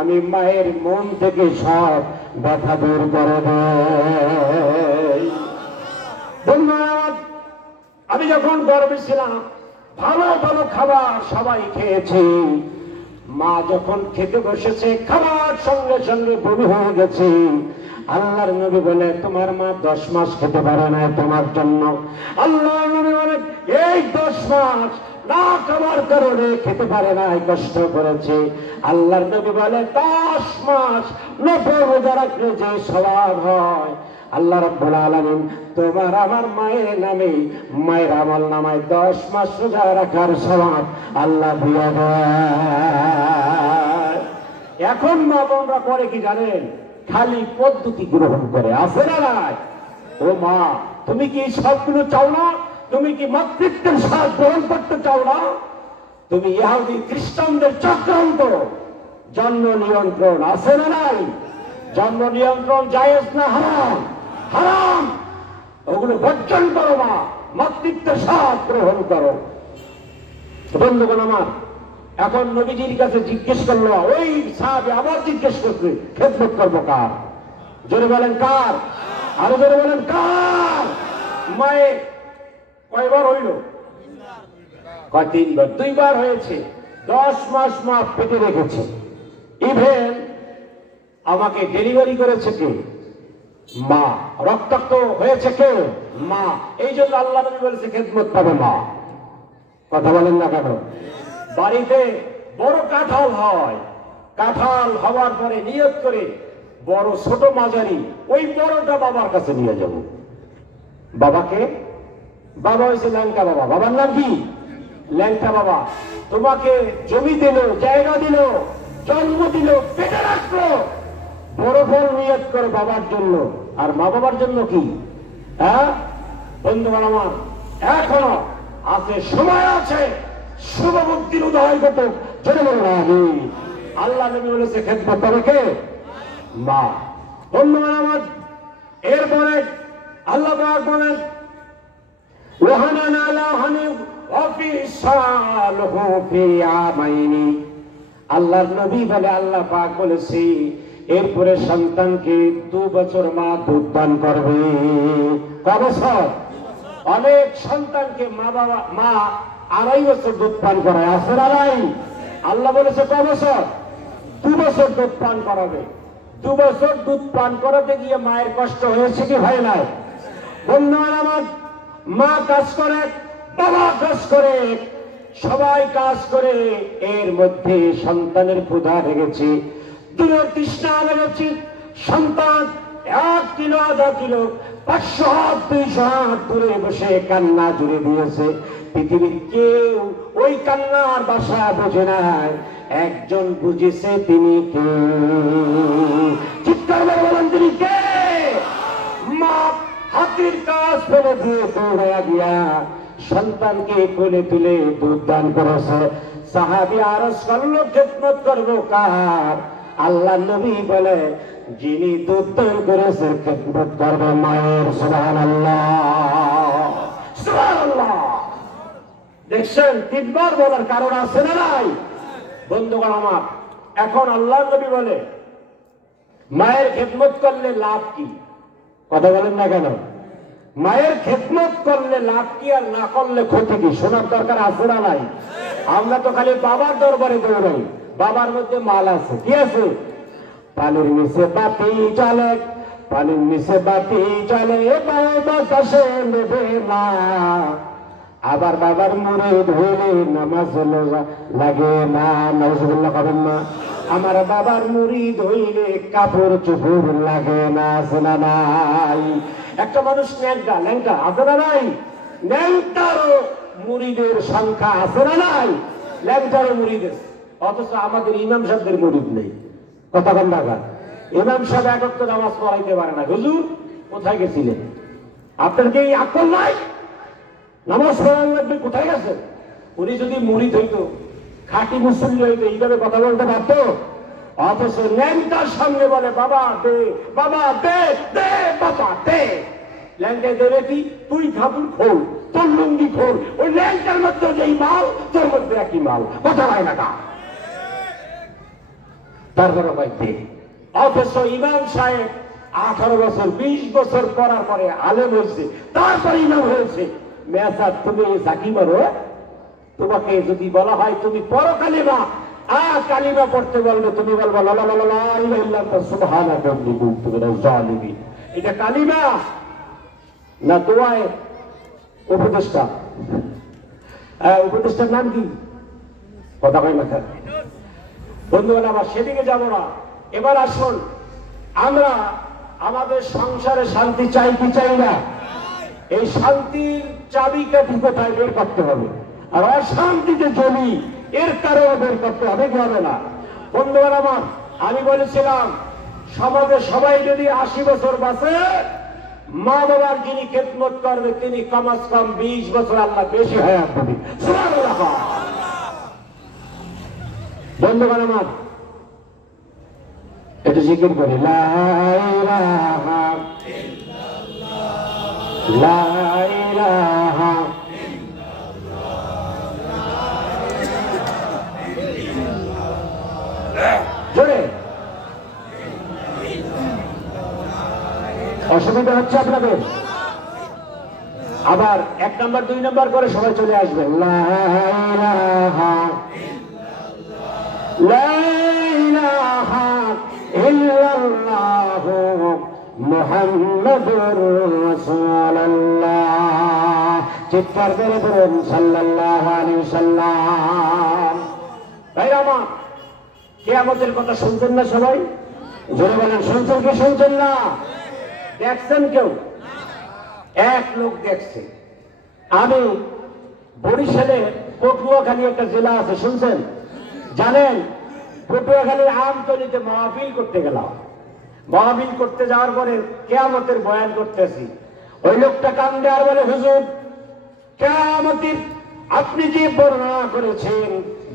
আমি মায়ের মন থেকে সব ব্যথা দূর করে দেই। ধন্যবাদ। আমি যখন গর্বে ছিলাম, ভালো ভালো খাবার সবাই খেয়েছি। মা যখন খেতে বসেছে, খাবার সঙ্গে সঙ্গে বমি হয়ে গেছে। আল্লাহর নবী বলে, তোমার মা 10 মাস খেতে পারে না তোমার জন্য। আল্লাহর নবী বলে, এই 10 মাস না খাবার কারণে খেতে পারে না, কষ্ট করেছে। আল্লাহর নবী বলে, 10 মাস 90 রোজা রাখলে যে সওয়াব হয়, আল্লাহ রাব্বুল আলামিন তোমার আমার মায়ের নামে মায়ের আমল নামায় 10 মাস রোজা রাখার সওয়াব আল্লাহ দিয়া দেয়। এখন মা বোনরা করে কি জানেন? খালি পদ্ধতি গ্রহণ করে, আছে না নাই? ও মা, তুমি কি সবগুলো চাও না? তুমি কি মাতৃত্বের স্বাদ গ্রহণ করতে চাও না? তুমি ইহুদি খ্রিস্টানদের চক্রান্ত, জন্ম নিয়ন্ত্রণ আছে না নাই? জন্ম নিয়ন্ত্রণ জায়েজ না হারাম? হারাম। ওগুলো বর্জন করো মা, মাতৃত্বের স্বাদ গ্রহণ করো। বন্ধুগণ আমার, এখন নবীজির কাছে জিজ্ঞেস করলো, ওই সাহাবী আবার জিজ্ঞেস করছে, খেদমত করবো কার? জোরে বলেন কার? আরো জোরে বলেন কার? মায়ে কয়বার হইল? কয় 3 বার। 2 বার হয়েছে। 10 মাস মা পেটে রেখেছে। ইভেন আমাকে ডেলিভারি করেছে কে? মা। রক্তাক্ত হয়েছে কে? মা। এই জন্য আল্লাহ নবী বলেছে খেদমত পাবে মা। কথা বলেন না কেন? বাড়িতে বড় কাঁঠাল হয়, কাঁঠাল হওয়ার পরে নিয়ত করে বড় ছোট মাঝারি ওই বড়টা বাবার কাছে নিয়ে যাব। বাবাকে, বাবা হয়েছে ল্যাংটা বাবা। বাবার নাম কি? ল্যাংটা বাবা। তোমাকে জমি দিল, জায়গা দিল, জন্ম দিল, পেটে রাখলো, বড় ফল নিয়ত করে বাবার জন্য। আর মা বাবার জন্য কি? হ্যাঁ বন্ধুগণ আমার, এখনো আছে, সময় আছে, শুভ বুদ্ধির উদয় ঘটুক। জোরে বলুন আমিন। আল্লাহ নবী বলেছে খেদমত করে কে? মা। বন্ধুগণ আমার, এরপরে আল্লাহ পাক বলেন ওয়াহানান আলা হানিফ ওয়া ফিসালহু ফি আমাইনি। আল্লাহর নবী বলে, আল্লাহ পাক বলেছে এরপরে সন্তানকে 2 বছর মা দুধ পান করবে। কয় বছর? অনেক সন্তানকে মা 2.5 বছর দুধ পান করায়, আছে না নাই? আল্লাহ বলেছে কয় বছর? 2 বছর দুধ পান করাবে। 2 বছর দুধ পান করাতে গিয়ে মায়ের কষ্ট হয়েছে কি হয় নাই? বন্ধুরা আমার, মা কাজ করে, বাবা কাজ করে, সবাই কাজ করে, এর মধ্যে সন্তানের ক্ষুধা লেগেছে, দুধের তৃষ্ণা লেগেছে। সন্তান 1 কিলো 1/2 কিলো 500 হাত 200 হাত দূরে বসে কান্না জুড়ে দিয়েছে। পৃথিবীর কেউ ওই কান্নার ভাষা বোঝে নাই, একজন বুঝেছে, তিনি কে? চিৎকার করে বলেন তিনি কে? মা হাতির কাজ ফেলে দিয়ে দৌড়ে গিয়া সন্তানকে কোলে তুলে দুধ দান করেছে। সাহাবী আরজ করলো খেদমত করবো কার? আল্লাহ নবী বলে যিনি দুধ দান করেছে খেদমত করবে মায়ের। সুবহানাল্লাহ, সুবহানাল্লাহ। দেখছেন 3 বার বলার কারণ আছে না নাই? বন্ধুগণ আমার, এখন আল্লাহ নবী বলে মায়ের খেদমত করলে লাভ কি? কথা বলেন না কেন? মায়ের খেদমত করলে লাভ কি আর না করলে ক্ষতি কি? শোনার দরকার আছে না নাই? আমরা তো খালি বাবার দরবারে দৌড়াই। বাবার মধ্যে মাল আছে, কি আছে? পানির নিচে বাতি চলে, পানির নিচে বাতি চলে, বাতাসে নেবে না। আবার বাবার মুরিদ হইলে নামাজ লাগে না। নাউজুবিল্লাহ করেন না? আমার বাবার মুরিদ হইলে কাপড় চোপড় লাগে না। শোনা নাই? একটা মানুষ ল্যাংটা আছে না নাই? ল্যাংটারও মুরিদের সংখ্যা আছে না নাই? ল্যাংটারও মুরিদ আছে, অথচ আমাদের ইমাম সাহেবদের মুরিদ নেই। কথা বল না? ইমাম সাহেব এক ওয়াক্ত নামাজ পড়াইতে পারে না। হুজুর কোথায় গেছিলেন? আপনার কি আকল নাই? নামাজ পড়ানো লাগবে, কোথায় গেছেন? উনি যদি মুরিদ হইতো, খাঁটি মুসল্লি হইতো, এইভাবে কথা বলতে পারতো? অথচ ল্যাংটার সামনে বলে বাবা দে, বাবা দে, দে বাবা দে। ল্যাংটা দেবে কি? তুই কাপড় খোল, তোর লুঙ্গি খোল, ওই ল্যাংটার মধ্যে যেই মাল তোর মধ্যে একই মাল। কথা হয় না কা? তারপরে বাইতে। অথচ ইমাম সাহেব 18 বছর 20 বছর পড়ার পরে আলেম হয়েছে, তারপরে ইমাম হয়েছে। মেয়াসাদ তুমি জাকি মারো, তোমাকে যদি বলা হয় তুমি পড়ো কালিমা, কালিমা পড়তে বলবে, তুমি বলবো লা লা লা লা ইলাহা ইল্লাল্লাহ সুবহানাকা ইন্নী কুনতু মিনাজ জালিমিন। এটা কালিমা না দোয়ায় উপদেষ্টা? উপদেষ্টার নাম কি? কথা কয় না। বন্ধুগণ আমার, সেদিকে যাব না। এবার আসুন, আমরা আমাদের সংসারে শান্তি চাই কি চাই না? এই শান্তির চাবিকাঠি কোথায় বের করতে হবে, আর অশান্তিতে জমি এর কারণে বের করতে হবে কি হবে না? বন্ধুগণ আমার, আমি বলেছিলাম সমাজে সবাই যদি 80 বছর বাঁচে, মা বাবার যিনি খেদমত করবে তিনি কমাস কম 20 বছর আল্লাহ বেশি হায়াত দেবে। সুবহানাল্লাহ। বন্ধুগণ আমার, এটা জিকির করি, লা ইলাহা ইল্লাল্লাহ, লা ইলাহা জোরে। অসুবিধা হচ্ছে আপনাদের? আবার 1 নম্বর 2 নম্বর করে সবাই চলে আসবেন। লা ইলাহা লা ইলাহা ইল্লাল্লাহু মুহাম্মাদুর রাসূলুল্লাহ। চিৎকার করে বলুন সাল্লাল্লাহু আলাইহি ওয়াসাল্লাম। ভাইরা আমার, কিয়ামতের কথা শুনছেন না সবাই? জোরে বলেন, শুনছেন কি শুনছেন না? দেখছেন কেউ? এক লোক দেখছে। আমি বরিশালে পটুয়াখালী একটা জেলা আছে, শুনছেন? জানেন, পটুয়াখালীর আমতলীতে মাহফিল করতে গেলাম। মাহফিল করতে যাওয়ার পরে কিয়ামতের বয়ান করতেছি। ওই লোকটা কান্দে আর বলে, হুজুর, কিয়ামতের আপনি যে বর্ণনা করেছেন,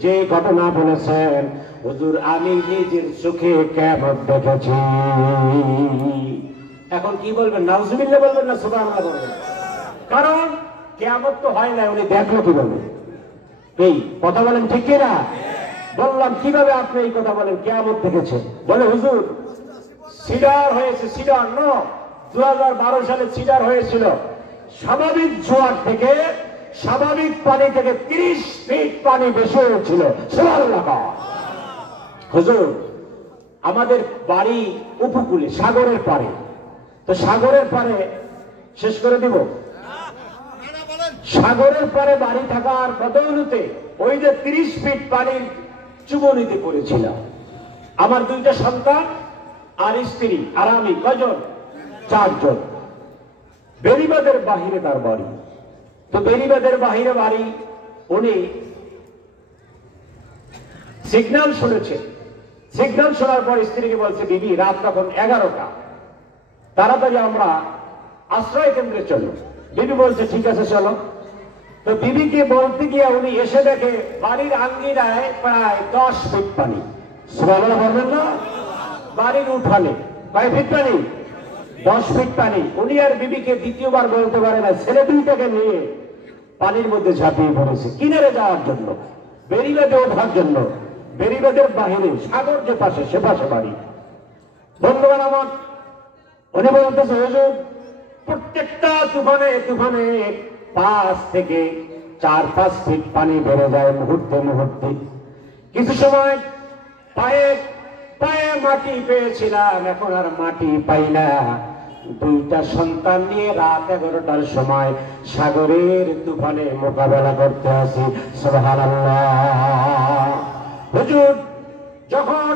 যে ঘটনা বলেছেন, হুজুর আমি নিজের চোখে কিয়ামত দেখেছি। এখন কি বলবেন? নাউজুবিল্লাহ বলবেন না সুবহানাল্লাহ বলবেন? কারণ কিয়ামত তো হয় না, উনি দেখলো কিভাবে? এই কথা বলেন ঠিক কিনা? বললাম কিভাবে আপনি এই কথা বলেন কিয়ামত দেখেছেন? বলে হুজুর সিডার হয়েছে। সিডার ন 2012 সালে সিডার হয়েছিল। স্বাভাবিক জোয়ার থেকে, স্বাভাবিক পানি থেকে 30 ফিট পানি বেশি হয়েছিল। সুবহানাল্লাহ। হুজুর আমাদের বাড়ি উপকূলে, সাগরের পাড়ে। তো সাগরের পাড়ে শেষ করে দিব। সাগরের পাড়ে বাড়ি থাকার বদৌলতে ওই যে 30 ফিট পানির চুবনিতে পড়েছিলাম। আমার 2টা সন্তান আর স্ত্রী আর আমি, কয়জন? 4 জন। বেরিবাদের বাহিরে তার বাড়ি। তো বেরিবাদের বাহিরে বাড়ি, উনি সিগন্যাল শুনেছে। সিগন্যাল শোনার পর স্ত্রীকে বলছে, বিবি রাত তখন 11টা, তাড়াতাড়ি আমরা আশ্রয় কেন্দ্রে চলো। বিবি বলছে ঠিক আছে চলো। তো বিবিকে বলতে গিয়ে উনি এসে দেখে বাড়ির আঙ্গিনায় প্রায় 10 ফিট পানি। সুবহানাল্লাহ বলবেন না? বাড়ির উঠানে কয় ফিট পানি? 10 ফিট পানি। উনি আর বিবিকে দ্বিতীয়বার বলতে পারে না, ছেলে 2টাকে নিয়ে পানির মধ্যে ঝাঁপিয়ে পড়েছে কিনারে যাওয়ার জন্য, বেরিবাদে ওঠার জন্য। বেরিবাদের বাহিরে সাগর যে পাশে, সে পাশে বাড়ি। বন্ধুগণ আমার, উনি বলতেছে হুজুর প্রত্যেকটা তুফানে তুফানে 5 থেকে 4-5 ফিট পানি বেড়ে যায় মুহূর্তে মুহূর্তে। কিছু সময় পায়ে পায়ে মাটি পেয়েছিলাম, এখন আর মাটি পাই না। 2টা সন্তান নিয়ে রাত 11টার সময় সাগরের তুফানে মোকাবেলা করতে আসি। সুবহানাল্লাহ। হুজুর যখন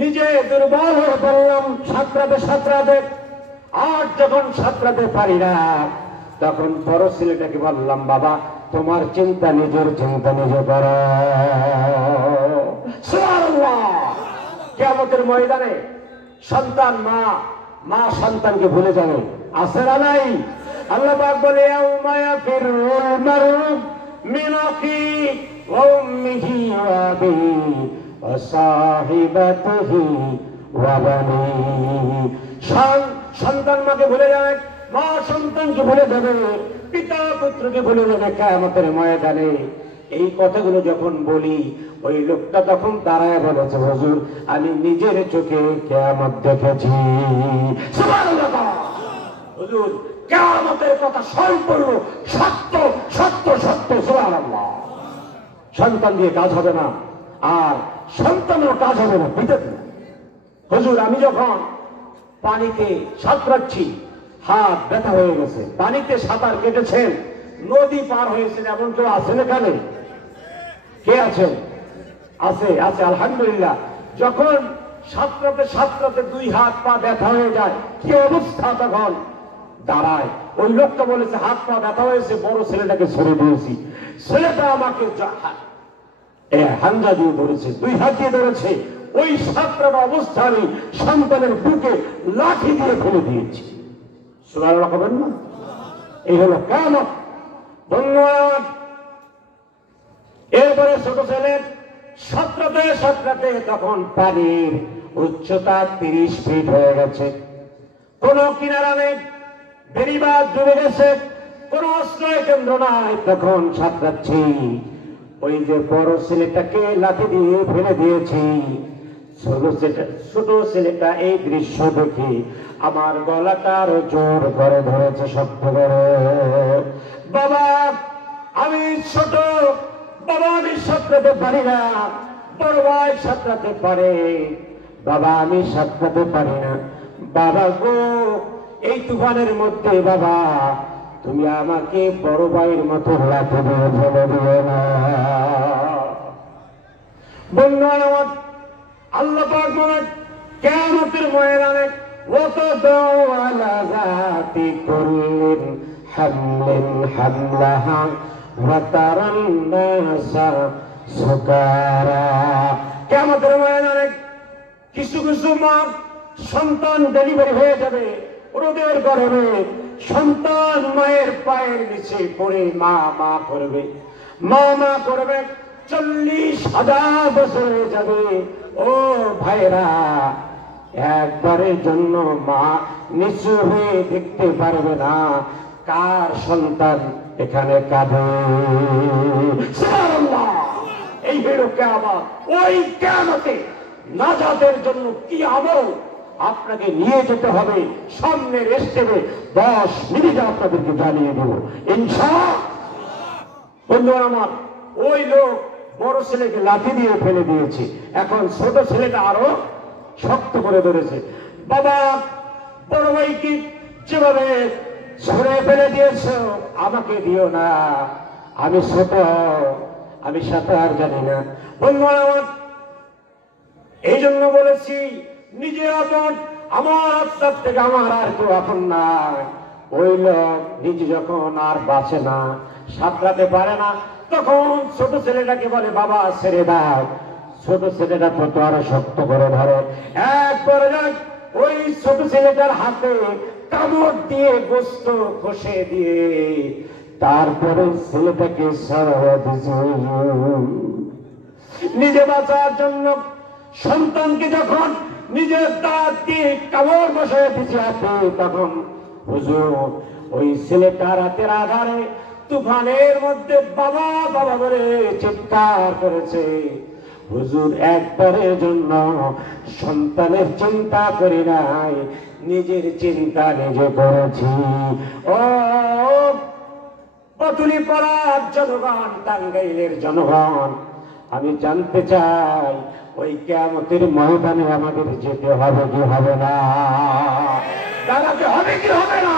নিজে দুর্বল হয়ে পড়লাম সাঁতরাতে, আর যখন সাঁতরাতে পারি না, তখন বড় ছেলেটাকে বললাম, বাবা তোমার চিন্তা নিজের চিন্তা নিজে করো। সুবহানাল্লাহ। কিয়ামতের ময়দানে সন্তান মা সন্তানকে ভুলে যাবে, আছে না নাই? আল্লাহ পাক বলে, ইয়াউমা ইয়াফিরুল মারউ মিন আখিহি ওয়া উম্মিহি ওয়া আবিহি ওয়া সাহিবাতিহি ওয়া বানিহি। সন্তান মাকে ভুলে যাবে, মা সন্তানকে ভুলে যাবে, পিতা পুত্রকে ভুলে যাবে কিয়ামতের ময়দানে। এই কথাগুলো যখন বলি, ওই লোকটা তখন দাঁড়ায় বলেছে, হুজুর আমি নিজের চোখে কিয়ামত দেখেছি। সুবহানাল্লাহ। হুজুর কিয়ামতের কথা সম্পূর্ণ সত্য সত্য সত্য। সুবহানাল্লাহ। সন্তান দিয়ে কাজ হবে না, আর সন্তানের কাজ হবে না বিদেতে। হুজুর আমি যখন পানিতে সাঁতরাচ্ছি, হাত ব্যথা হয়ে গেছে। পানিতে সাঁতার কেটেছেন, নদী পার হয়েছেন, এমন কেউ আছেন এখানে? কে আছেন? আছে, আছে আলহামদুলিল্লাহ। যখন সাঁতরাতে সাঁতরাতে দুই হাত পা ব্যথা হয়ে যায়, কি অবস্থা তখন দাঁড়ায়। ওই লোকটা বলেছে হাত পা ব্যথা হয়েছে, বড় ছেলেটাকে ছেড়ে দিয়েছি, ছেলেটা আমাকে হাঞ্জা দিয়ে ধরেছে, দুই হাত দিয়ে ধরেছে। ওই সাঁতরানো অবস্থায় সন্তানের বুকে লাঠি দিয়ে ফেলে দিয়েছি। সুবহানাল্লাহ বলেন না? এই হলো কিয়ামত। ধন্যবাদ। এরপরে ছোট ছেলে সাঁতরাতে সাঁতরাতে তখন পানির উচ্চতা 30 ফিট হয়ে গেছে, কোন কিনারা নেই, বেড়িবাঁধ ডুবে গেছে, কোন আশ্রয় কেন্দ্র নাই। তখন সাঁতরাচ্ছি, ওই যে বড় ছেলেটাকে লাঠি দিয়ে ফেলে দিয়েছি, ছোট ছেলেটা এই দৃশ্য দেখে আমার গলাটা আরো জোর করে ধরেছে, শক্ত করে। বাবা আমি ছোট, বাবা আমি সাঁতরাতে পারি না, বড় ভাই সাঁতরাতে পারে, বাবা আমি সাঁতরাতে পারি না। বাবা গো, এই তুফানের মধ্যে বাবা তুমি আমাকে বড় ভাইয়ের মতো লাঠি দিয়ে ফেলে দিও না। বন্ধু আমার, আল্লাহ পাক বলেন কিয়ামতের ময়দানে ওয়াতাদাউ আলা যাতি কুল্লিন হামলিন হামলাহা ওয়া তারান নাসা সুকারা। কিয়ামতের ময়দানে কিছু কিছু মা সন্তান ডেলিভারি হয়ে যাবে, রোদের গরমে সন্তান মায়ের পায়ের নিচে পড়ে মা মা করবে, মা মা করবে, 40,000 বছর হয়ে যাবে। ও ভাইরা, একবারের জন্য মা নিচু হয়ে দেখতে পারবে না কার সন্তান এখানে কাঁদে। সুবহানাল্লাহ। এই হলো কিয়ামত। ওই কিয়ামতে নাজাতের জন্য কি আমল আপনাকে নিয়ে যেতে হবে সামনে রেস্টেবে 10 মিনিটে আপনাদেরকে জানিয়ে দেব ইনশাআল্লাহ। বন্ধু আমার, ওই লোক বড় ছেলেকে লাঠি দিয়ে ফেলে দিয়েছে, এখন ছোট ছেলেটা আরো শক্ত করে ধরেছে। বাবা বড় ভাইকে যেভাবে ছড়ে ফেলে দিয়েছ আমাকে দিও না, আমি ছোট, আমি সাঁতার জানি না। বন্ধু আমার, এই জন্য বলেছি নিজের আপন, আমার আত্মার থেকে আমার আর কেউ আপন না। ওই লোক নিজে যখন আর বাঁচে না, সাঁতরাতে পারে না, তখন ছোট ছেলেটাকে বলে বাবা ছেড়ে দাও। ছোট ছেলেটা তত আরো শক্ত করে ধরে, একবারে ওই ছোট ছেলেটার হাতে কামড় দিয়ে গোস্ত খসে দিয়ে তারপরে ছেলেটাকে সরাইয়া দিছে। নিজে বাঁচার জন্য সন্তানকে যখন নিজের দাঁত দিয়ে কামড় বসায় দিচ্ছে হাতে, তখন হুজুর ওই ছেলেটা রাতের আধারে তুফানের মধ্যে বাবা বাবা বলে চিৎকার করেছে। হুজুর একবারের জন্য সন্তানের চিন্তা করি নাই, নিজের চিন্তা নিজে করেছি। ও পতুলি পাড়ার জনগণ, টাঙ্গাইলের জনগণ, আমি জানতে চাই ওই কিয়ামতের ময়দানে আমাদের যেতে হবে কি হবে না? দাঁড়াতে হবে কি হবে না?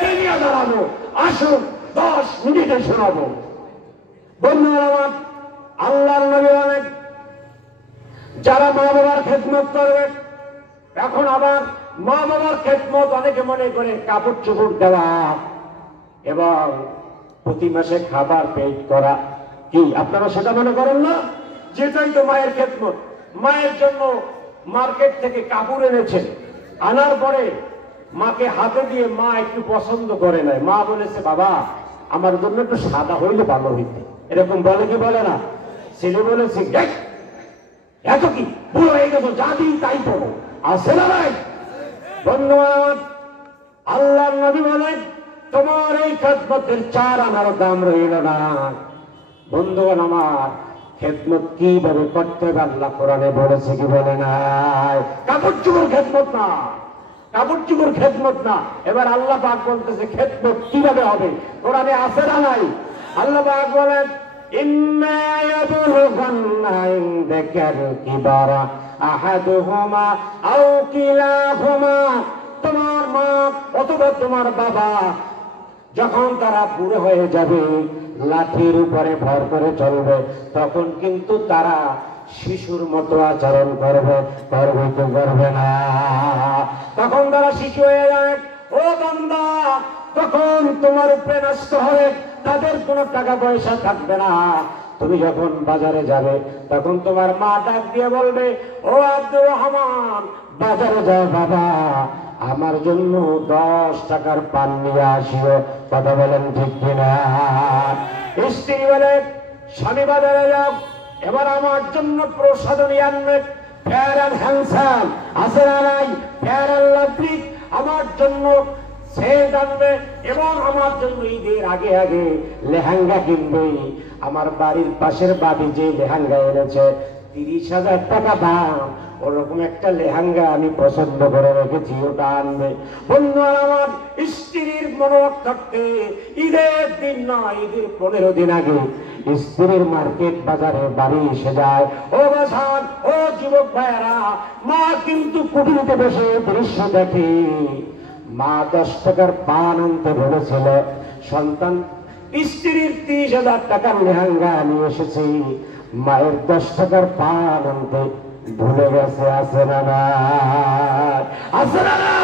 কে নিয়ে দাঁড়াবো? আসুন 10 মিনিটে শোনাবো। বন্ধুরা আমার, আল্লাহর নবী অনেক যারা মা বাবার খেদমত করবে, এখন আবার মা বাবার খেদমত অনেকে মনে করে কাপড় চোপড় দেওয়া এবং প্রতি মাসে খাবার পেট করা। কি আপনারা সেটা মনে করেন না? যেটাই তো মায়ের খেদমত। মায়ের জন্য মার্কেট থেকে কাপড় এনেছেন, আনার পরে মাকে হাতে দিয়ে মা একটু পছন্দ করে নাই, মা বলেছে বাবা আমার জন্য একটু সাদা হইলে ভালো হইতে, এরকম বলে কি বলে না? ছেলে বলেছে এত কি পুরো হয়ে গেছো, যা দিই তাই পড়ো, আছে না ভাই? ধন্যবাদ। আল্লাহর নবী বলেন তোমার এই খেদমতের 4 আনার দাম রইল না। বন্ধুগণ আমার, খেদমত কিভাবে করতে হবে আল্লাহ কোরআনে বলেছে কি বলে নাই? কাপড় চোপড় খেদমত না, কাপড় চোপড় খেদমত না। এবার আল্লাহ পাক বলতেছে খেদমত কিভাবে হবে, কোরআনে আছে না নাই? আল্লাহ পাক বলেন ইম্মা ইয়াবলুগান্না ইনদাকাল কিবারা আহাদুহুমা আও কিলাহুমা, তোমার মা অথবা তোমার বাবা যখন তারা বুড়ো হয়ে যাবে, লাঠির উপরে ভর করে চলবে, তখন কিন্তু তারা শিশুর মতো আচরণ করবে, করবে তো করবে না। তখন তারা শিশু হয়ে যায়। ও বান্দা, তখন তোমার উপরে নষ্ট হবে, তাদের কোনো টাকা পয়সা থাকবে না। তুমি যখন বাজারে যাবে তখন তোমার মা ডাক দিয়ে বলবে, ও আব্দুর রহমান, বাজারে যাও বাবা, আমার জন্য 10 টাকার পান নিয়ে আসিও। কথা বলেন ঠিক কিনা? স্ত্রী বলে, স্বামী বাজারে যাও, এবার আমার জন্য প্রসাদ নিয়ে আনবে, ফেয়ার অ্যান্ড হ্যান্ডসাম আছে না নাই, ফেয়ার অ্যান্ড লাভলি আমার জন্য সেট আনবে, এবং আমার জন্য ঈদের আগে আগে লেহেঙ্গা কিনবে। আমার বাড়ির পাশের বাড়ি যে লেহেঙ্গা এনেছে 30,000 টাকা দাম, ওরকম একটা লেহেঙ্গা আমি পছন্দ করে রেখেছি, ওটা আনবে। বন্ধু আমার, স্ত্রীর মনোভাব থাকতে ঈদের দিন না, ঈদের 15 দিন আগে স্ত্রীর মার্কেট বাজারে বাড়ি এসে যায়। ও বাসান, ও যুবক ভাইয়েরা, মা কিন্তু কুটিতে বসে দৃশ্য দেখে। মা 10 টাকার পান আনতে বলেছিল, সন্তান স্ত্রীর 30,000 টাকার লেহেঙ্গা নিয়ে এসেছে, মায়ের 10 টাকার পান আনতে ভুলে গেছে। আছে না না? আছে না না?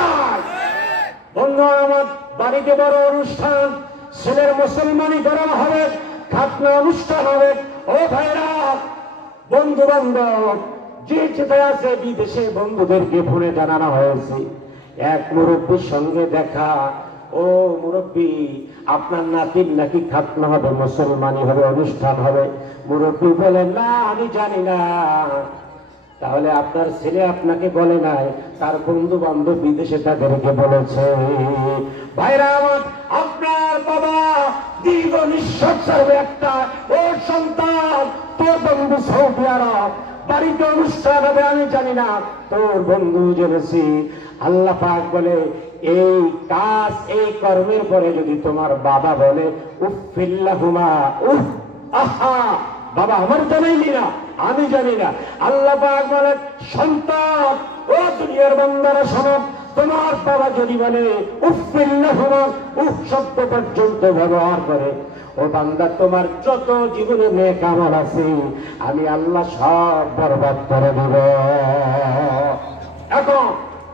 বন্ধু আমার, বাড়িতে বড় অনুষ্ঠান, ছেলের মুসলমানি করানো হবে, খাতনা অনুষ্ঠান হবে। ও ভাইরা, বন্ধু বান্ধব যে যেটাই আছে, বিদেশে বন্ধুদেরকে ফোনে জানানো হয়েছে, এক মুরব্বীর সঙ্গে দেখা। ও মুরব্বী, আপনার নাতির নাকি খাতনা হবে, মুসলমানি হবে, অনুষ্ঠান হবে। মুরব্বী বলেন, না আমি জানি না। তাহলে আপনার ছেলে আপনাকে বলে নাই, তার বন্ধু বান্ধব বিদেশে তাদেরকে বলেছে। ভাইরা আমার, আপনার বাবা দীর্ঘ নিঃশ্বাস ছাড়বে একটা, ও সন্তান, তোর বন্ধু সৌদি আরব, বাড়িতে অনুষ্ঠান হবে, আমি জানি না, তোর বন্ধু জেনেছি। আল্লাহ পাক বলে, এই কাজ, এই কর্মের পরে যদি তোমার বাবা বলে উফিল্লাহুমা, উফ, আহা, বাবা আমার জানাইলি না, আমি জানি না। আল্লাহ পাক বলে, সন্তান, ও দুনিয়ার বান্দারা শোনো, তোমার বাবা যদি বলে উফিল্লাহুমা, উফ শব্দ পর্যন্ত ব্যবহার করে, ও বান্দা, তোমার যত জীবনে নেক আমল আছে আমি আল্লাহ সব বরবাদ করে দেব। এখন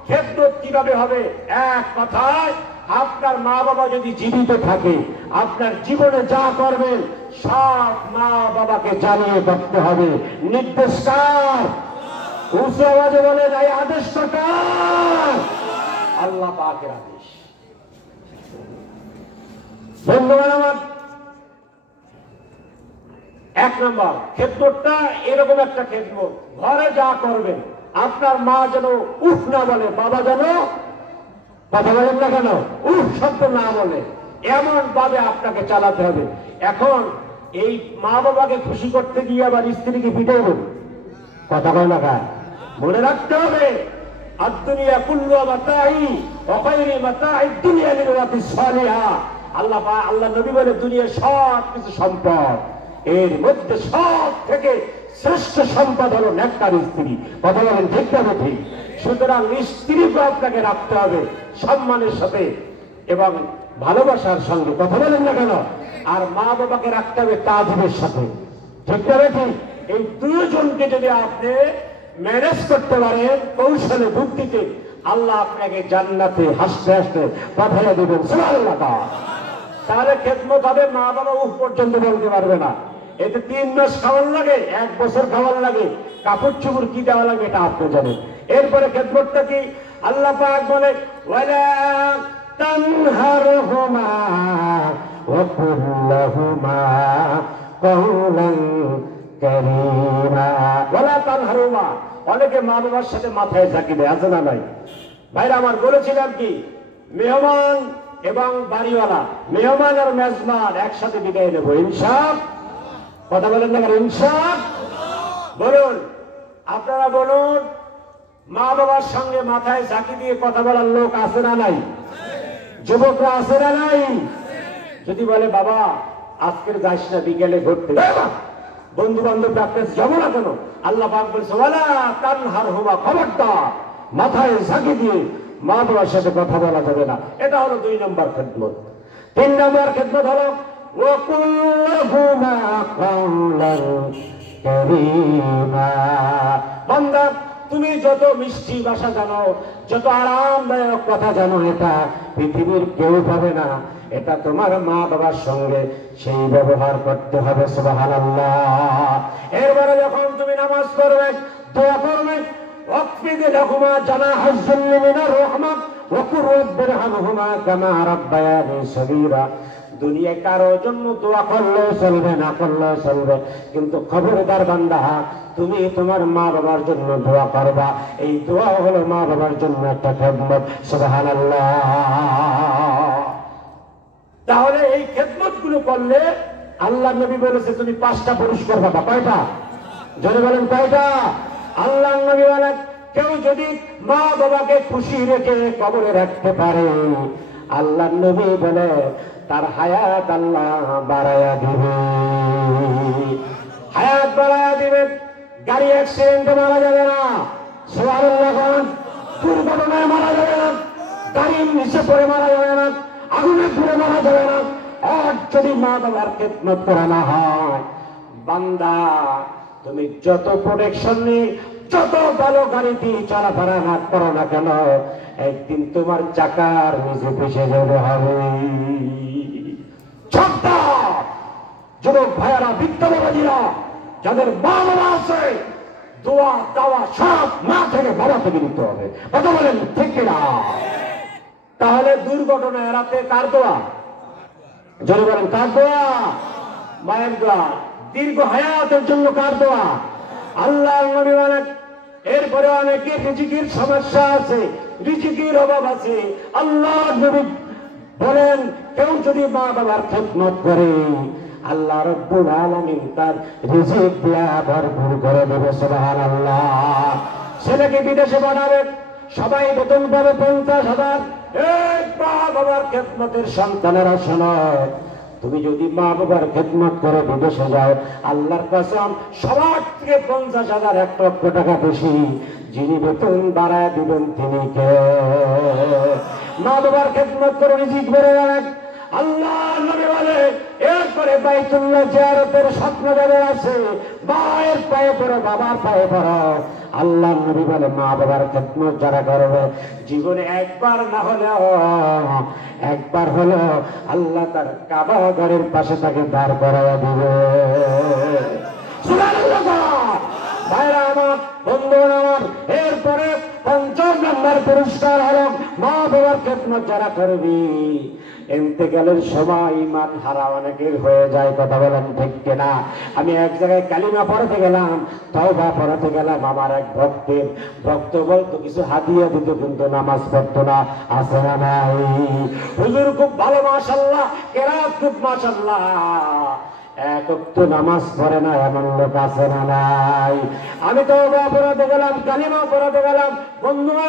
খেদমত কিভাবে হবে? এক কথায়, আপনার মা বাবা যদি জীবিত থাকে, আপনার জীবনে যা করবেন সব মা বাবাকে জানিয়ে করতে হবে। নির্দেশ কার? উচ্চ আওয়াজে বলেন, এই আদেশ কার? আল্লাহ পাকের আদেশ। ধন্যবাদ। আমার 1 নম্বর খেদমতটা এরকম একটা খেদমত, ঘরে যা করবেন আপনার মা যেন উফ না বলে, বাবা যেন, কথা বলেন না কেন, উফ শব্দ না বলে, এমন ভাবে আপনাকে চালাতে হবে। এখন এই মা বাবাকে খুশি করতে গিয়ে আবার স্ত্রীকে পিটাইবেন, কথা বলে না, মনে রাখতে হবে, আদ-দুনিয়া কুল্লুহা মাতাই ওয়া খায়রু মাতাইদ দুনিয়া লিল-মারআতি সালিহা। আল্লাহ নবী বলে, দুনিয়া সব কিছু সম্পদ, এর মধ্যে সব থেকে শ্রেষ্ঠ সম্পদ হলো নেককার স্ত্রী। কথা বলেন ঠিক না ঠিক? সুতরাং স্ত্রীকে আপনাকে রাখতে হবে সম্মানের সাথে এবং ভালোবাসার সঙ্গে, কথা বলেন না কেন? আর মা বাবাকে রাখতে হবে তাজিমের সাথে, ঠিক না ঠিক? এই দুজনকে যদি আপনি ম্যানেজ করতে পারেন কৌশলে, বুদ্ধিতে, আল্লাহ আপনাকে জান্নাতে হাসতে হাসতে পাঠিয়ে দেবেন। সুবহানাল্লাহ। তাহলে খেদমত হবে, মা বাবা উফ পর্যন্ত বলতে পারবে না। এতে 3 মাস খাওয়ার লাগে, 1 বছর খাওয়ার লাগে, কাপড় চুপড় কি দেওয়া লাগে এটা আপনি জানেন। এরপরে খেদমতটা কি? আল্লাহ পাক বলে, ওয়ালা তানহারহুমা ওয়া কুল লাহুমা কাওলান কারীমা। ওয়ালা তানহারহুমা, অনেকে মা বাবার সাথে মাথায় ঝাঁকি দেয়, আছে না নাই? ভাইরা আমার, বলেছিলাম কি, মেহমান এবং বাড়িওয়ালা, মেহমান আর মেজবান একসাথে বিদায় নেবো ইনশাআল্লাহ। কথা বলেন না, ইনশাআল্লাহ বলুন। আপনারা বলুন, মা বাবার সঙ্গে মাথায় ঝাঁকি দিয়ে কথা বলার লোক আছে না নাই? যুবকরা আছে না নাই? যদি বলে, বাবা আজকের যাইস না, বিকেলে ঘুরতে, বন্ধু বান্ধব ডাকতে যাবো না কেন? আল্লাহ পাক বলছে, ওয়ালা তানহারহুমা, খবরদার, মাথায় ঝাঁকি দিয়ে মা বাবার সাথে কথা বলা যাবে না। এটা হলো 2 নম্বর খেদমত। 3 নম্বর খেদমত হলো ওয়া কুল লাহুমা কাওলান কারীমা। বান্দা, তুমি যত মিষ্টি ভাষা জানো, যত আরামদায়ক কথা জানো, এটা পৃথিবীর কেউ পাবে না। এটা তোমার মা বাবার সঙ্গে সেই ব্যবহার করতে হবে। সুবহানাল্লাহ। এরপরে যখন তুমি নামাজ পড়বে, দোয়া করবে, ওয়াকফিদ লাহুমা জানাহাজ যুল্লি মিনার রাহমাত ওয়া কুর রাব্বিরহামহুমা কামা রাব্বায়ানি সগীরা। দুনিয়ায় কারোর জন্য দোয়া করলেও চলবে, না করলেও চলবে, কিন্তু খবরদার বান্দা, তুমি তোমার মা বাবার জন্য দোয়া করবা। এই দোয়া হলো মা বাবার জন্য একটা খেদমত। সুবহানাল্লাহ। তাহলে এই খেদমত গুলো করলে আল্লাহ নবী বলেছে তুমি 5টা পুরস্কার পাবা। কয়টা? জোরে বলেন কয়টা? আল্লাহ নবী বলেন কেউ যদি মা বাবাকে খুশি রেখে কবরে রাখতে পারে, আল্লাহ নবী বলে তার হায়াত আল্লাহ বাড়ায়া দিবে, হায়াত বাড়ায়া দিবে। গাড়ি অ্যাক্সিডেন্টে মারা যাবে না, সুবহানাল্লাহ, দুর্ঘটনায় মারা যাবে না, গাড়ির নিচে পড়ে মারা যাবে না, আগুনে পুড়ে মারা যাবে না। আর যদি মা বাবার খেদমত করা না হয়, বান্দা তুমি যত প্রোটেকশন নিয়ে যত ভালো গাড়ি দিয়ে চলাফেরা না করো না কেন, একদিন তোমার চাকার নিচে ভেসে যেতে হবে। যুবক ভাইয়ারা, বিদ্যালয়ীরা, যাদের মা বাবা আছে, দোয়া দাওয়া সব মা থেকে বাবা থেকে নিতে হবে। কথা বলেন ঠিক কিনা? তাহলে দুর্ঘটনা এড়াতে কার দোয়া? জোরে বলেন কার দোয়া? মায়ের দোয়া। দীর্ঘ হায়াতের জন্য কার দোয়া? আল্লাহ নবী বলেন এরপরে অনেকে রিজিকের সমস্যা আছে, রিজিকের অভাব আছে। আল্লাহ নবী বলেন কেউ যদি মা বাবার খেদমত করে, আল্লাহ রাব্বুল আলামিন তার রিজিক দিয়া ভরপুর করে দেবে। সুবহানাল্লাহ। ছেলেকে বিদেশে পাঠাবে, সবাই বেতন পাবে 50,000। এই মা বাবার খেদমতের সন্তানেরা শোনো, তুমি যদি মা বাবার খেদমত করে বিদেশে যাও, আল্লাহর কসম সবার থেকে 50,000 1 লক্ষ টাকা বেশি যিনি বেতন বাড়ায় দিবেন তিনি কে? মা বাবার খেদমত করে রিজিক বেড়ে যাবে। আল্লাহ নবী বলে এরপরে বাইতুল্লাহ জিয়ারতের স্বপ্ন যাদের আছে, মায়ের পায়ে পড়ো, বাবার পায়ে পড়ো। আল্লাহ নবী বলে মা বাবার খেদমত যারা করবে, জীবনে একবার না হলেও একবার হলো আল্লাহ তার কাবা ঘরের পাশে তাকে দাঁড় করাইয়া দিবে। সুবহানাল্লাহ। ভাইরা আমার, বন্ধুরা আমার, এরপরে 5 নম্বর পুরস্কার হলো মা বাবার খেদমত যারা করবি, ইন্তেকালের সময় ইমান হারা অনেকের হয়ে যায়। কথা বলেন ঠিক কিনা? আমি এক জায়গায় কালিমা পড়াতে গেলাম, তওবা পড়াতে গেলাম, আমার এক ভক্ত বলতো কিছু হাদিয়া দিত, কিন্তু নামাজ পড়তো না। আছে না নাই? হুজুর খুব ভালো, মাশাআল্লাহ, কেরাত খুব মাশাআল্লাহ, এক ওয়াক্ত নামাজ পড়ে না, এমন লোক আছে না নাই? আমি তওবা পড়াতে গেলাম, কালিমা পড়াতে গেলাম, বন্ধুরা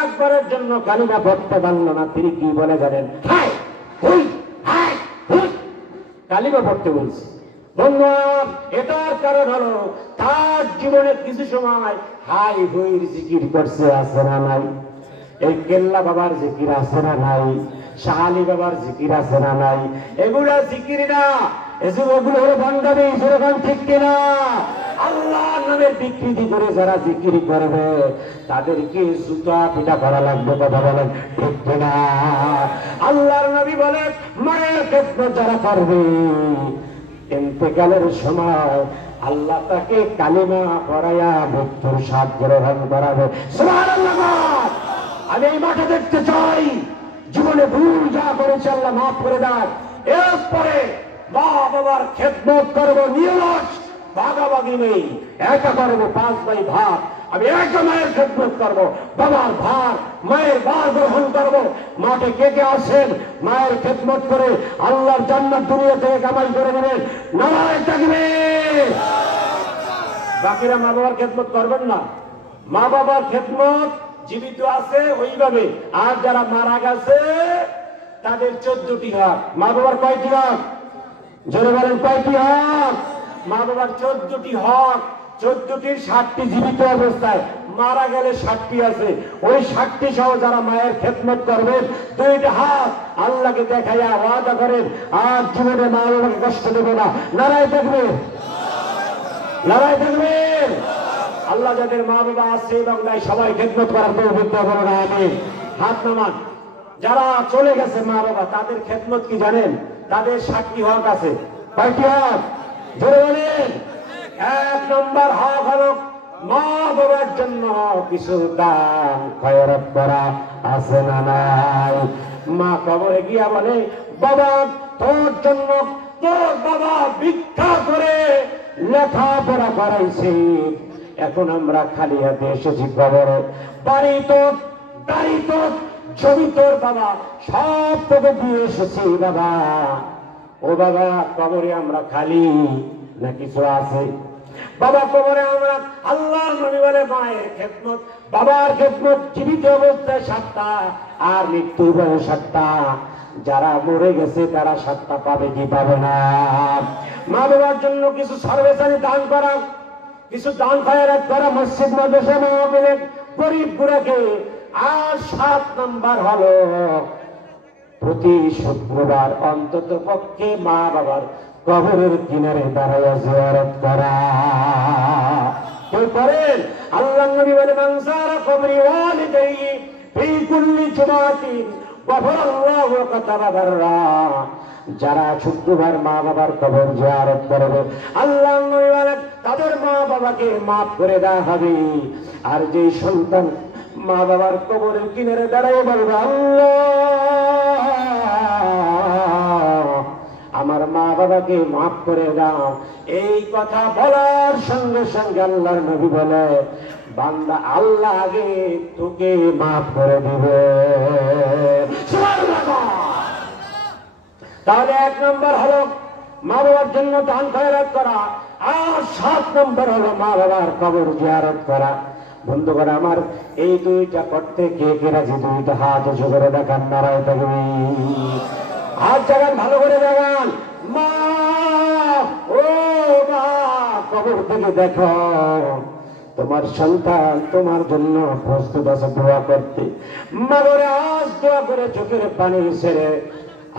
একবারের জন্য কালিমা পড়তে পারলো না। তিনি কি বলে জানেন? হাই হুই, হাই হুই, কালিমা পড়তে বলছি। বন্ধুরা এটার কারণ হলো তার জীবনে কিছু সময় হাই হুইর জিকির করছে। আছে না নাই? এই কেল্লা বাবার জিকির আছে না নাই? শাহালি বাবার জিকির আছে না নাই? এগুলা জিকির না, এগুলো হলো ভণ্ডামি। যেরকম ঠিক কিনা? আল্লাহর নামের বিকৃতি করে যারা জিকির করবে তাদেরকে জুতা পিটা করা লাগবে। কথা বলেন ঠিক কিনা? আল্লাহর নবী বলেন মায়ের খেদমত যারা করবে, ইন্তেকালের সময় আল্লাহ তাকে কালিমা পড়াইয়া মৃত্যুর স্বাদ গ্রহণ করাবে। সুবহানাল্লাহ। আমি এই মাঠে দেখতে চাই, জীবনে ভুল যা করেছে আল্লাহ মাফ করে দেন। এরপরে মা বাবার খেদমত করবো, নিয়ত ভাগাভাগি নেই, একা করবো 5 ভাই ভাগ। আমি একা মায়ের খেদমত করবো, বাবার ভাগ, মায়ের ভাগ গ্রহণ করবো। মাঠে কে কে আসেন মায়ের খেদমত করে আল্লাহর জান্নাত দুনিয়া থেকে কামাই করে নেবেন? নারায়ে তাকবীর। বাকিরা মা বাবার খেদমত করবেন না। মা বাবার খেদমত জীবিত আছে ওইভাবে, আর যারা মারা গেছে তাদের 14টি হক। মা বাবার কয়টি হক? জোরে বলেন কয়টি হক? মা বাবার 14টি হক। 14টির 7টি জীবিত অবস্থায়, মারা গেলে 7টি আছে। ওই 7টি সহ যারা মায়ের খেদমত করবেন, 2টা হাত আল্লাহকে দেখাইয়া ওয়াদা করেন আর জীবনে মা বাবাকে কষ্ট দেবে না। নারায়ে তাকবীর। লড়াই থাকবেন। আল্লাহ যাদের মা বাবা আছে এবং নাই সবাই খেদমত করার তৌফিক দান করুন, আমিন। হাত নামান। যারা চলে গেছে মা বাবা, তাদের খেদমত কি জানেন? তাদের 7টি হক আছে। কয়টি হক? জোরে বলেন। 1 নম্বর হক হলো মা বাবার জন্য কিছু দান খয়রাত করা, আছে না নাই? মা কবরে গিয়া বলে, বাবা তোর জন্য তোর বাবা ভিক্ষা করে লেখাপড়া করাইছে, এখন আমরা খালি হাতে এসেছি কবরে। বাড়ি তোর, গাড়ি তোর, জমি তোর বাবা সব তোকে দিয়ে এসেছি বাবা। ও বাবা কবরে আমরা খালি না কিছু আছে? বাবা কবরে আমরা, আল্লাহ নবী বলে মায়ের খেদমত, বাবার খেদমত জীবিত অবস্থায় 7টা আর মৃত্যু বয়স 7টা। যারা মরে গেছে তারা 7টা পাবে কি পাবে না? মা বাবার জন্য কিছু সর্বসানি দান করা, কিছু দান খয়রাত করা, মসজিদ মাদ্রাসা মাহফিলে গরিব গুড়াকে। আর 7 নম্বর হলো প্রতি শুক্রবার অন্তত পক্ষে মা বাবার কবরের কিনারে দাঁড়াইয়া জিয়ারত করা। কেউ করেন? আল্লাহ নবী বলে, মান যারা কবরি ওয়ালিদাইহি ফি কুল্লি জুমাতিন গফারাল্লাহু লাহু কাতাবা বাররা। যারা শুক্রবার মা বাবার কবর জিয়ারত করবে, আল্লাহ নবী বলেন তাদের মা বাবাকে মাফ করে দেওয়া হবে। আর যে সন্তান মা বাবার কবরের কিনারে দাঁড়াইয়া বলবে, আল্লাহ আমার মা বাবাকে মাফ করে দাও, এই কথা বলার সঙ্গে সঙ্গে আল্লাহর নবী বলে, বান্দা আল্লাহ আগে তোকে মাফ করে দিবে। তাহলে 1 নম্বর হলো মা বাবার জন্য দান খয়রাত করা, আর 7 নম্বর হলো মা বাবার কবর জিয়ারত করা। বন্ধুগণ আমার, এই 2টা করতে কে কে রাজি? 2টা হাত উঁচু করে দেখান, নারায় তাকবীর। হাত জাগান, ভালো করে জাগান। মা, ও মা, কবর থেকে দেখো তোমার সন্তান তোমার জন্য প্রস্তুত আছে দোয়া করতে। মা বলে, আজ দোয়া করে চোখের পানি ছেড়ে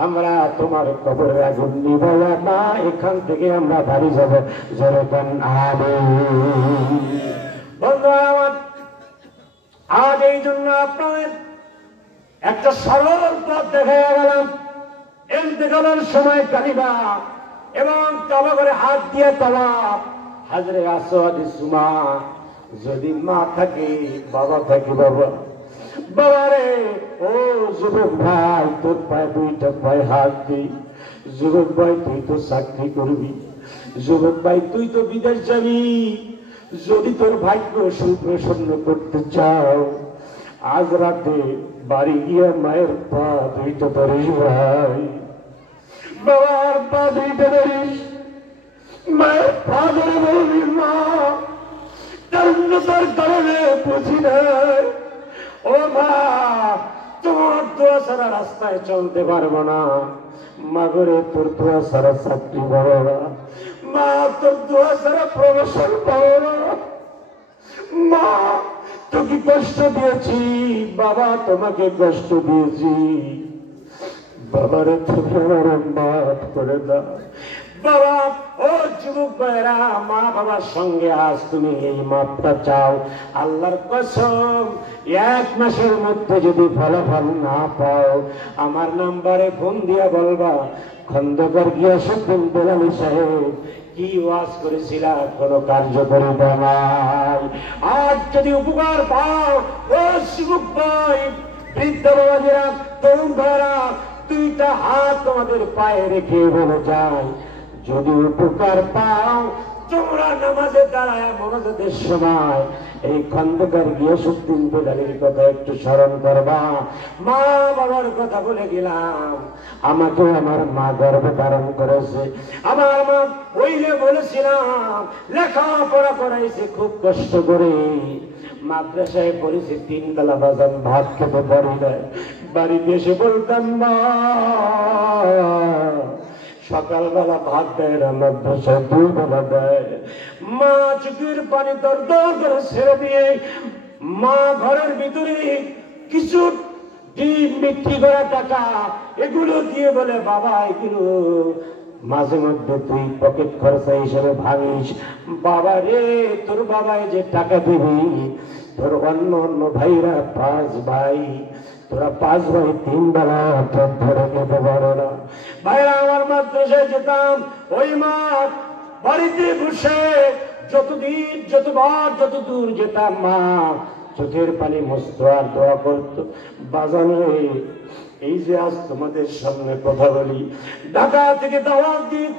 আমরা তোমার কবরের আগুন নিভাইয়া না, এখান থেকে আমরা বাড়ি যাব। যেরকম বন্ধু আমার, আজ এই জন্য আপনাদের একটা সরল পথ দেখা গেলাম। ইন্তেকালের সময় কালিমা এবং তওবা করে হাত দিয়ে তওয়াব, হাজরে আসওয়াদ সুমা। যদি মা থাকে, বাবা থাকে, বাবা বাবারে, ও যুবক ভাই, তোর পায়ে 2টা পায়ে হাত দিই। যুবক ভাই তুই তো চাকরি করবি, যুবক ভাই তুই তো বিদেশ যাবি। যদি তোর ভাগ্য সুপ্রসন্ন করতে চাও, আজ রাতে বাড়ি গিয়া মায়ের পা 2টা ধরিস ভাই, বাবার পা 2টা ধরিস, মায়ের পা ধরে বলবি, মা তার কারণে বুঝি নাই, ও মা তোমার দোয়া ছাড়া রাস্তায় চলতে পারবো না, মাগরে তোর দোয়া ছাড়া চাকরি পাবো না, মা তোর দোয়া ছাড়া প্রমোশন পাবো না, মা তোকে কষ্ট দিয়েছি, বাবা তোমাকে কষ্ট দিয়েছি, বাবারে তুমি আমার মাফ করে দাও। বাবা, ও যুবক ভাইরা, মা বাবার সঙ্গে আজ তুমি এই মাপটা চাও। আল্লাহর কসম, 1 মাসের মধ্যে যদি ফলাফল না পাও, আমার নাম্বারে ফোন দিয়া বলবা, খন্দকার গিয়াসউদ্দিন বেলালী সাহেব কি ওয়াজ করেছিল, কোনো কার্যকরী নাই। আজ যদি উপকার পাও, ও যুবক ভাই, বৃদ্ধ বাবাজিরা, তরুণ ভাইরা, 2টা হাত তোমাদের পায়ে রেখে বলে যায়, যদি উপকার পাও, তোমরা নামাজে দাঁড়ায় মোনাজাতের সময় এই খন্দকার গিয়াসউদ্দিন বেলালীর কথা একটু স্মরণ করবা। মা বাবার কথা বলে গেলাম, আমাকে আমার মা গর্ভে ধারণ করেছে, আমার মা ওইলে বলেছিলাম লেখাপড়া করাইছে খুব কষ্ট করে, মাদ্রাসায় পড়েছি 3 বেলা বাজান ভাত খেতে পারি না, বাড়িতে এসে বলতাম মা সকালবেলা ভাত দেয় না, মাদ্রাসায় 2 বেলা দেয়। মা চোখের পানি দর দর করে ছেড়ে দিয়ে, মা ঘরের ভিতরে কিছু ডিম বিক্রি করা টাকা এগুলো দিয়ে বলে, বাবা এগুলো মাঝে মধ্যে তুই পকেট খরচা হিসেবে ভাঙিস। বাবা রে, তোর বাবাই যে টাকা দিবি, তোর অন্য অন্য ভাইরা 5 ভাই, তোরা 5 ভাই 3 বেলা পেট ধরে খেতে পারো না। ভাইরা, আমার মাদ্রাসায় যেতাম, ওই মা বাড়িতে বসে যতদিন যতবার যত দূর যেতাম, মা চোখের পানি মুছতো আর দোয়া করতো। বাজানো, এই যে আজ তোমাদের সামনে কথা বলি, ঢাকা থেকে দাওয়াত দিন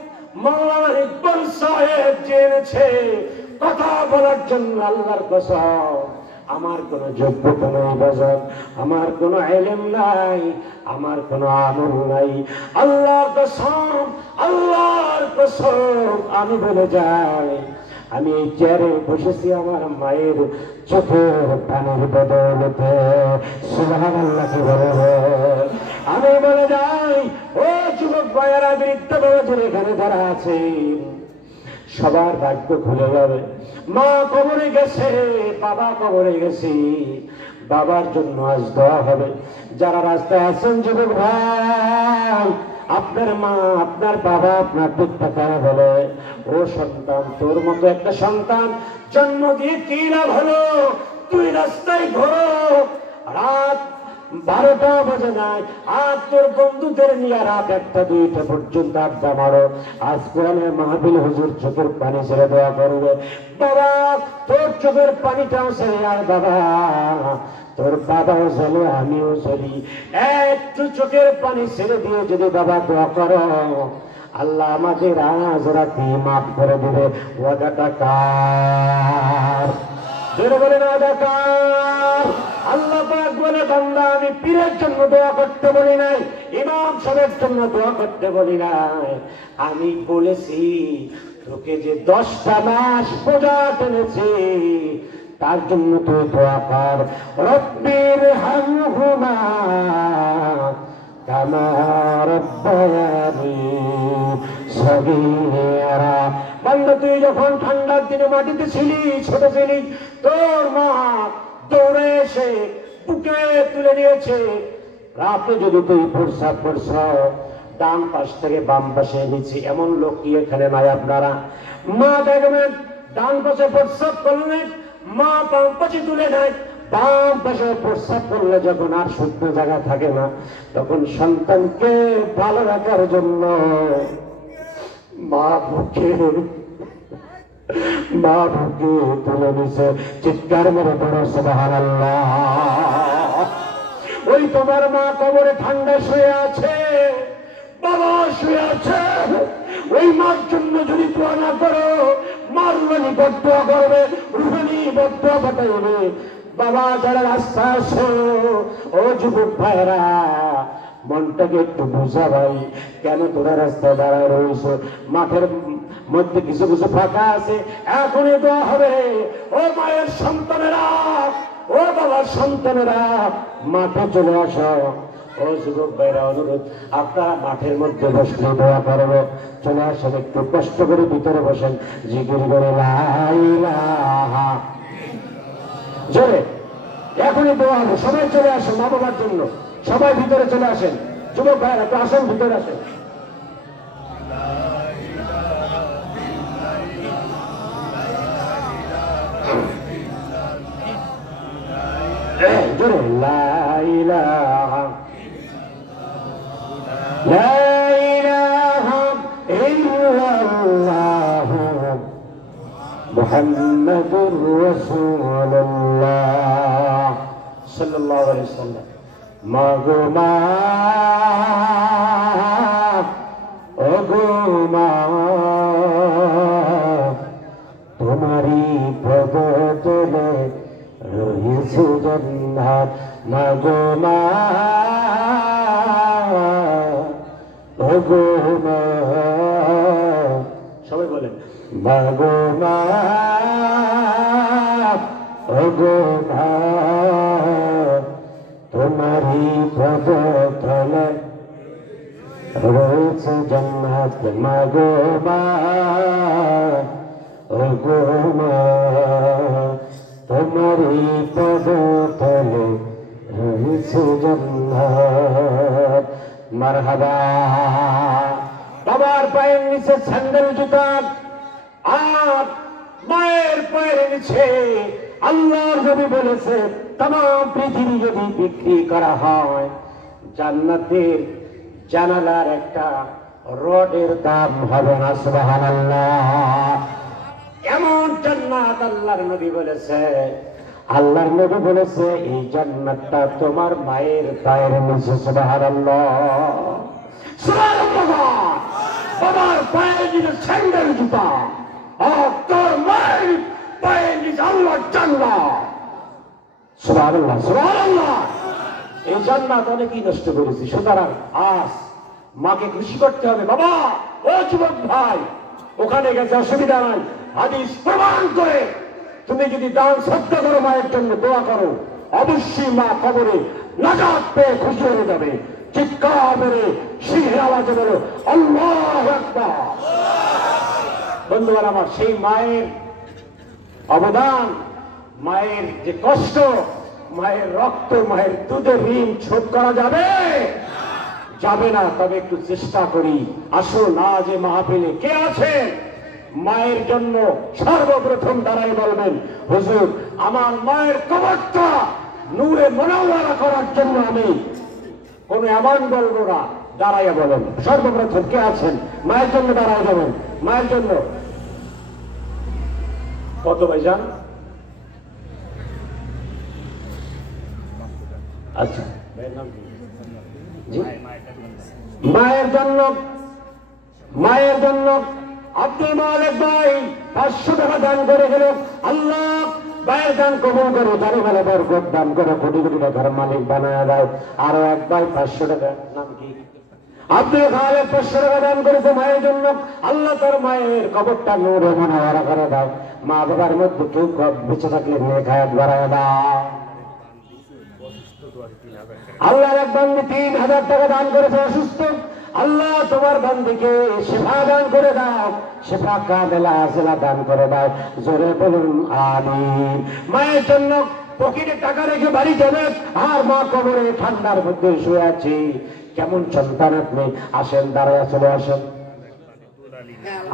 মাওলানা ইকবাল সাহেব জেনেছে কথা বলার জন্য। আল্লাহর কসম, আমার কোনো যোগ্যতা নাই বাজার, আমার কোনো ইলম নাই, আমার কোনো আমল নাই। আল্লাহর কসম, আল্লাহর কসম, আমি বলে যাই, আমি এই চেয়ারে বসেছি আমার মায়ের চোখের পানির বদৌলতে। সুবহানাল্লাহ কি বলে। আমি বলে যাই, ও যুবক ভাইয়েরা, বৃদ্ধ বাবাদের এখানে যারা আছে, সবার ভাগ্য খুলে যাবে। মা কবরে গেছে, বাবা কবরে গেছে, বাবার জন্য আজ দোয়া হবে। যারা রাস্তায় আছেন যুবক ভাই, আপনার মা, আপনার বাবা, আপনার পিতা কারা বলে, ও সন্তান, তোর মতো একটা সন্তান জন্ম দিয়ে কি লাভ হলো? তুই রাস্তায় ঘোরো, রাত 12টা বাজে নাই, আর তোর বন্ধুদের নিয়ে রাত 1টা 2টা পর্যন্ত আড্ডা মারো। আজ কোরআনের মাহফিল, হুজুর চোখের পানি ছেড়ে দোয়া করবে। বাবা, তোর চোখের পানিটাও ছেড়ে আর বাবা, তোর বাবাও চলে, আমিও চলি। একটু চোখের পানি ছেড়ে দিয়ে যদি বাবা দোয়া করো, আল্লাহ আমাদের আজ রাতে মাফ করে দেবে। ওয়াদাটা কার? জোরে বলেন, ওয়াদা কার? আল্লাহ পাক বলে, বান্দা, আমি পীরের জন্য দোয়া করতে বলি নাই, ইমাম সাহেবের জন্য দোয়া করতে বলি নাই। আমি বলেছি তোকে যে 10টা মাস পূজা টেনেছি, তার জন্য তুই দোয়া কর, রব্বির হামহুমা কামা রাব্বায়ানি সগীরা। বান্দা, তুই যখন ঠান্ডার দিনে মাটিতে ছিলি, ছোট ছিলি, তোর মা দৌড়ে এসে বুকে তুলে নিয়েছে। রাতে যদি তুই প্রস্রাব করছ, ডান পাশ থেকে বাম পাশে নিচে, এমন লোক কি এখানে নাই আপনারা? মা দেখবেন ডান পাশে প্রস্রাব করলে মা বাম পাশে তুলে নেয়, বাম পাশে প্রস্রাব করলে যখন আর শুকনো জায়গা থাকে না, তখন সন্তানকে ভালো রাখার জন্য মা বুকে তুলে নিছে। চিৎকার মেরে পড়ো সুবহানাল্লাহ। ওই তোমার মা কবরে ঠান্ডা শুয়ে আছে, বাবা শুয়ে আছে। ওই মার জন্য যদি দোয়া না করো, মা রুহানি বদদোয়া করবে, রুহানি বদদোয়া পাঠাইবে। বাবা, যারা রাস্তা আসো, ও যুবক ভাইরা, মনটাকে একটু বুঝা ভাই, কেন তোরা রাস্তায় দাঁড়ায় রয়েছ? মাঠের মধ্যে কিছু কিছু ফাঁকা আছে, এখনই দোয়া হবে। ও মায়ের সন্তানেরা, ও বাবার সন্তানেরা, মাঠে চলে আসো। ও যুবক ভাইরা, অনুরোধ, আপনারা মাঠের মধ্যে বসলে দোয়া করবে, চলে আসেন, একটু কষ্ট করে ভিতরে বসেন, জিকির করে লা ইলাহা। জোরে এখনই দোয়া হবে। সবাই চলে আসেন মা বাবার জন্য, সবাই ভিতরে চলে আসেন। যুবক ভাইরা, একটু আসেন, ভিতরে আসেন। জোরে লা ইলাহা, লা ইলাহা ইল্লাল্লাহ মুহাম্মাদুর রাসূলুল্লাহ সাল্লাল্লাহু আলাইহি ওয়াসাল্লাম। মাগো মা, ওগো মা, তোমারই পদতলে রয়েছে জান্নাত। মাগো মা, ওগো মা, সবাই বলেন, মাগো মা, ওগো মা, তোমারই পদতলে রয়েছে জান্নাত। মাগো মা, ওগো মা, তোমারই পদতলে রয়েছে জান্নাত। মারহাবা। বাবার পায়ের নিচে স্যান্ডেল জুতা, আর মায়ের পায়ের নিচে আল্লাহর নবী বলেছে तमाम পৃথিবী যদি বিক্রি করা হয় জান্নাতের জানালার একটা রডের দাম হবে না। সুবহানাল্লাহ। এমন জান্নাত আল্লাহর নবী বলেছে, আল্লাহর নবী বলেছে এই জান্নাতটা তোমার মায়ের পায়ের নিচে। সুবহানাল্লাহ, সুবহানাল্লাহ। বাবার পায়ের নিচে স্যান্ডেল জুতা, আর তোর মায়ের পায়ের নিচে আল্লাহর জান্নাত। সুবহানাল্লাহ, সুবহানাল্লাহ। এই জান্নাত অনেকেই নষ্ট করেছি, সুতরাং আজ মাকে খুশি করতে হবে। বাবা, ও যুবক ভাই, ওখানে গেছে অসুবিধা নাই, হাদিস প্রমাণ করে তুমি যদি দান শ্রদ্ধা করো, মায়ের জন্য দোয়া করো, অবশ্যই মা কবরে নাজাত পেয়ে খুশি হয়ে যাবে। চিৎকার মেরে সিংহের আওয়াজে বলো আল্লাহু আকবার। বন্ধুরা আমার, সেই মায়ের অবদান, মায়ের যে কষ্ট, মায়ের রক্ত, মায়ের দুধের ঋণ শোধ করা যাবে যাবে না। তবে একটু চেষ্টা করি। আসুন আজ এই মাহফিলে কে আছেন মায়ের জন্য সর্বপ্রথম দাঁড়াই বলবেন হুজুর আমার মায়ের কবরটা নূরে মুনাওয়ারা করার জন্য আমি কোন এমন বলবো না, দাঁড়াইয়া বলেন সর্বপ্রথম কে আছেন মায়ের জন্য দাঁড়াই যাবেন। মায়ের জন্য কত ভাইজান? আচ্ছা, মায়ের জন্য, মায়ের জন্য আব্দুল মালিক ভাই 500 টাকা দান করে গেল। আল্লাহ মায়ের দান কবুল করো, জানি মেলে বরকত দান করো, কোটি কোটি টাকার মালিক বানায় দাও। আরো এক ভাই 500 টাকা, নাম কি? আব্দুল খালেক 500 টাকা দান করেছে মায়ের জন্য। আল্লাহ তার মায়ের কবরটা নূরে মুনাওয়ারা করে দাও। মা বাবার মধ্যে কেউ বেঁচে থাকলে নেক হায়াত বাড়ায় দাও। আল্লাহর এক বান্দি 3000 টাকা দান করেছে অসুস্থ। আল্লাহ তোমার বান্দিকে শিফা দান করে দাও, শিফা কামেলা আজিলা দান করে দাও। জোরে বলুন আমিন। মায়ের জন্য পকেটে টাকা রেখে বাড়ি যাবে, আর মা কবরে ঠান্ডার মধ্যে শুয়ে আছে। কেমন সন্তান আপনি, আসেন দাঁড়ায় চলে আসেন।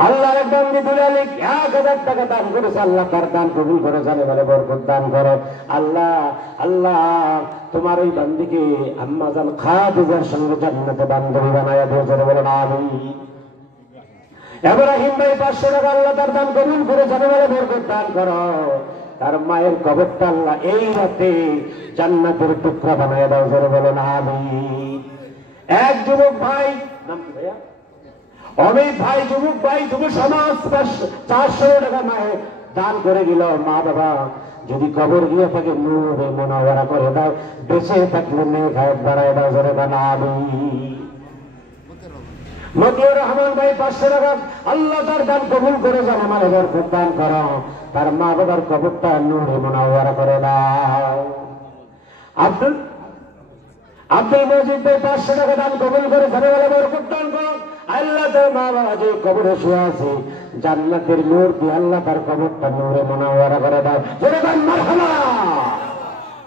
আল্লাহর এক বান্দি দুলালি 1000 টাকা দান করেছে। আল্লাহ তার দান কবুল করে, জানে বলে বরকত দান করো। আল্লাহ আল্লাহ তোমার এই বান্দিকে আম্মা জান খাদিজার সঙ্গে জান্নাতে বান্ধবী বানায়া দিও, জোরে বলেন আমিন। ইব্রাহিম ভাই 500 টাকা আল্লাহ তার দান কবুল করে, জানে বলে বরকত দান করো। তার মায়ের কবরটা আল্লাহ এই রাতে জান্নাতের টুকরা বানায়া দাও, জোরে বলেন আমিন। এক যুবক ভাই, নাম কি ভাইয়া? অমিত ভাই, যুবক ভাই, যুব সমাজ 400 টাকা মায়ের দান করে দিল। মা বাবা যদি কবর গিয়ে থাকে নূরে মুনাওয়ারা করে দাও, বেঁচে থাকলে নেক হায়াত বাড়ায় দাও, জোরে বলেন আমিন। মতিউর রহমান ভাই 500 টাকা আল্লাহ তার দান কবুল করে, জানে মানে বরকত দান করো। তার মা বাবার কবরটা নূরে মুনাওয়ারা করে দাও। আব্দুল মজিদ ভাই 500 টাকা দান কবুল করে, জানে বলে বরকত দান করো। আল্লাহ তার মা বাবা যে কবরে শুয়ে আছে, জান্নাতের নূর দিয়ে আল্লাহ তার কবরটা নূরে মুনাওয়ারা করে দাও, জোরে বলেন মারহাবা।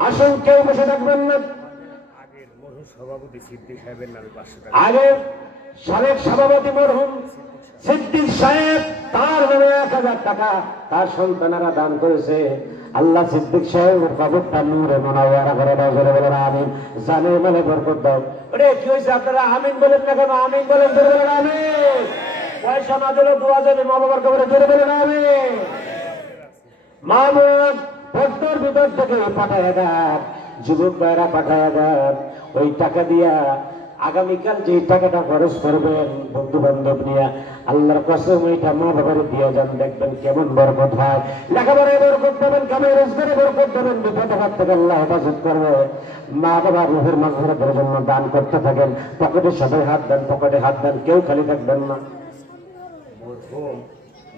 আসুন কেউ বসে থাকবেন না। আগের মরহুম সভাপতি সিদ্দিক সাহেবের নামে 500 টাকা, আগে সাবেক সভাপতি মরহুম সিদ্দিক সাহেব তার নামে 1000 টাকা তার সন্তানেরা দান করেছে। আল্লাহ সিদ্দিক সাহেবের কবরটা নূরে মুনাওয়ারা করে দাও, জোরে বলেন আমিন। জানে মানে বরকত দাও। ওরে কি হয়েছে আপনারা আমিন বলেন না কেন? আমিন বলেন, জোরে বলেন আমিন। পয়সা না দিলেও দোয়া যাবে মা বাবার কবরে, জোরে বলেন আমিন। মা বাবা ভক্তর ভিতর থেকে পাঠায় দেন, যুবক ভাইরা পাঠায় দেন। ওই টাকা দিয়া আগামীকাল যে টাকাটা খরচ করবেন বন্ধু বান্ধব নিয়ে, আল্লাহর কসম ওইটা মা বাবার দিয়ে যান, দেখবেন কেমন বরকত হয়। লেখাপড়ায় বরকত পাবেন, কামে রোজগারে বরকত পাবেন, বিপদ হাত থেকে আল্লাহ হেফাজত করবে। মা বাবার রুহের মাগফিরাতের জন্য দান করতে থাকেন। পকেটে সবাই হাত দেন, পকেটে হাত দেন, কেউ খালি থাকবেন না। মরহুম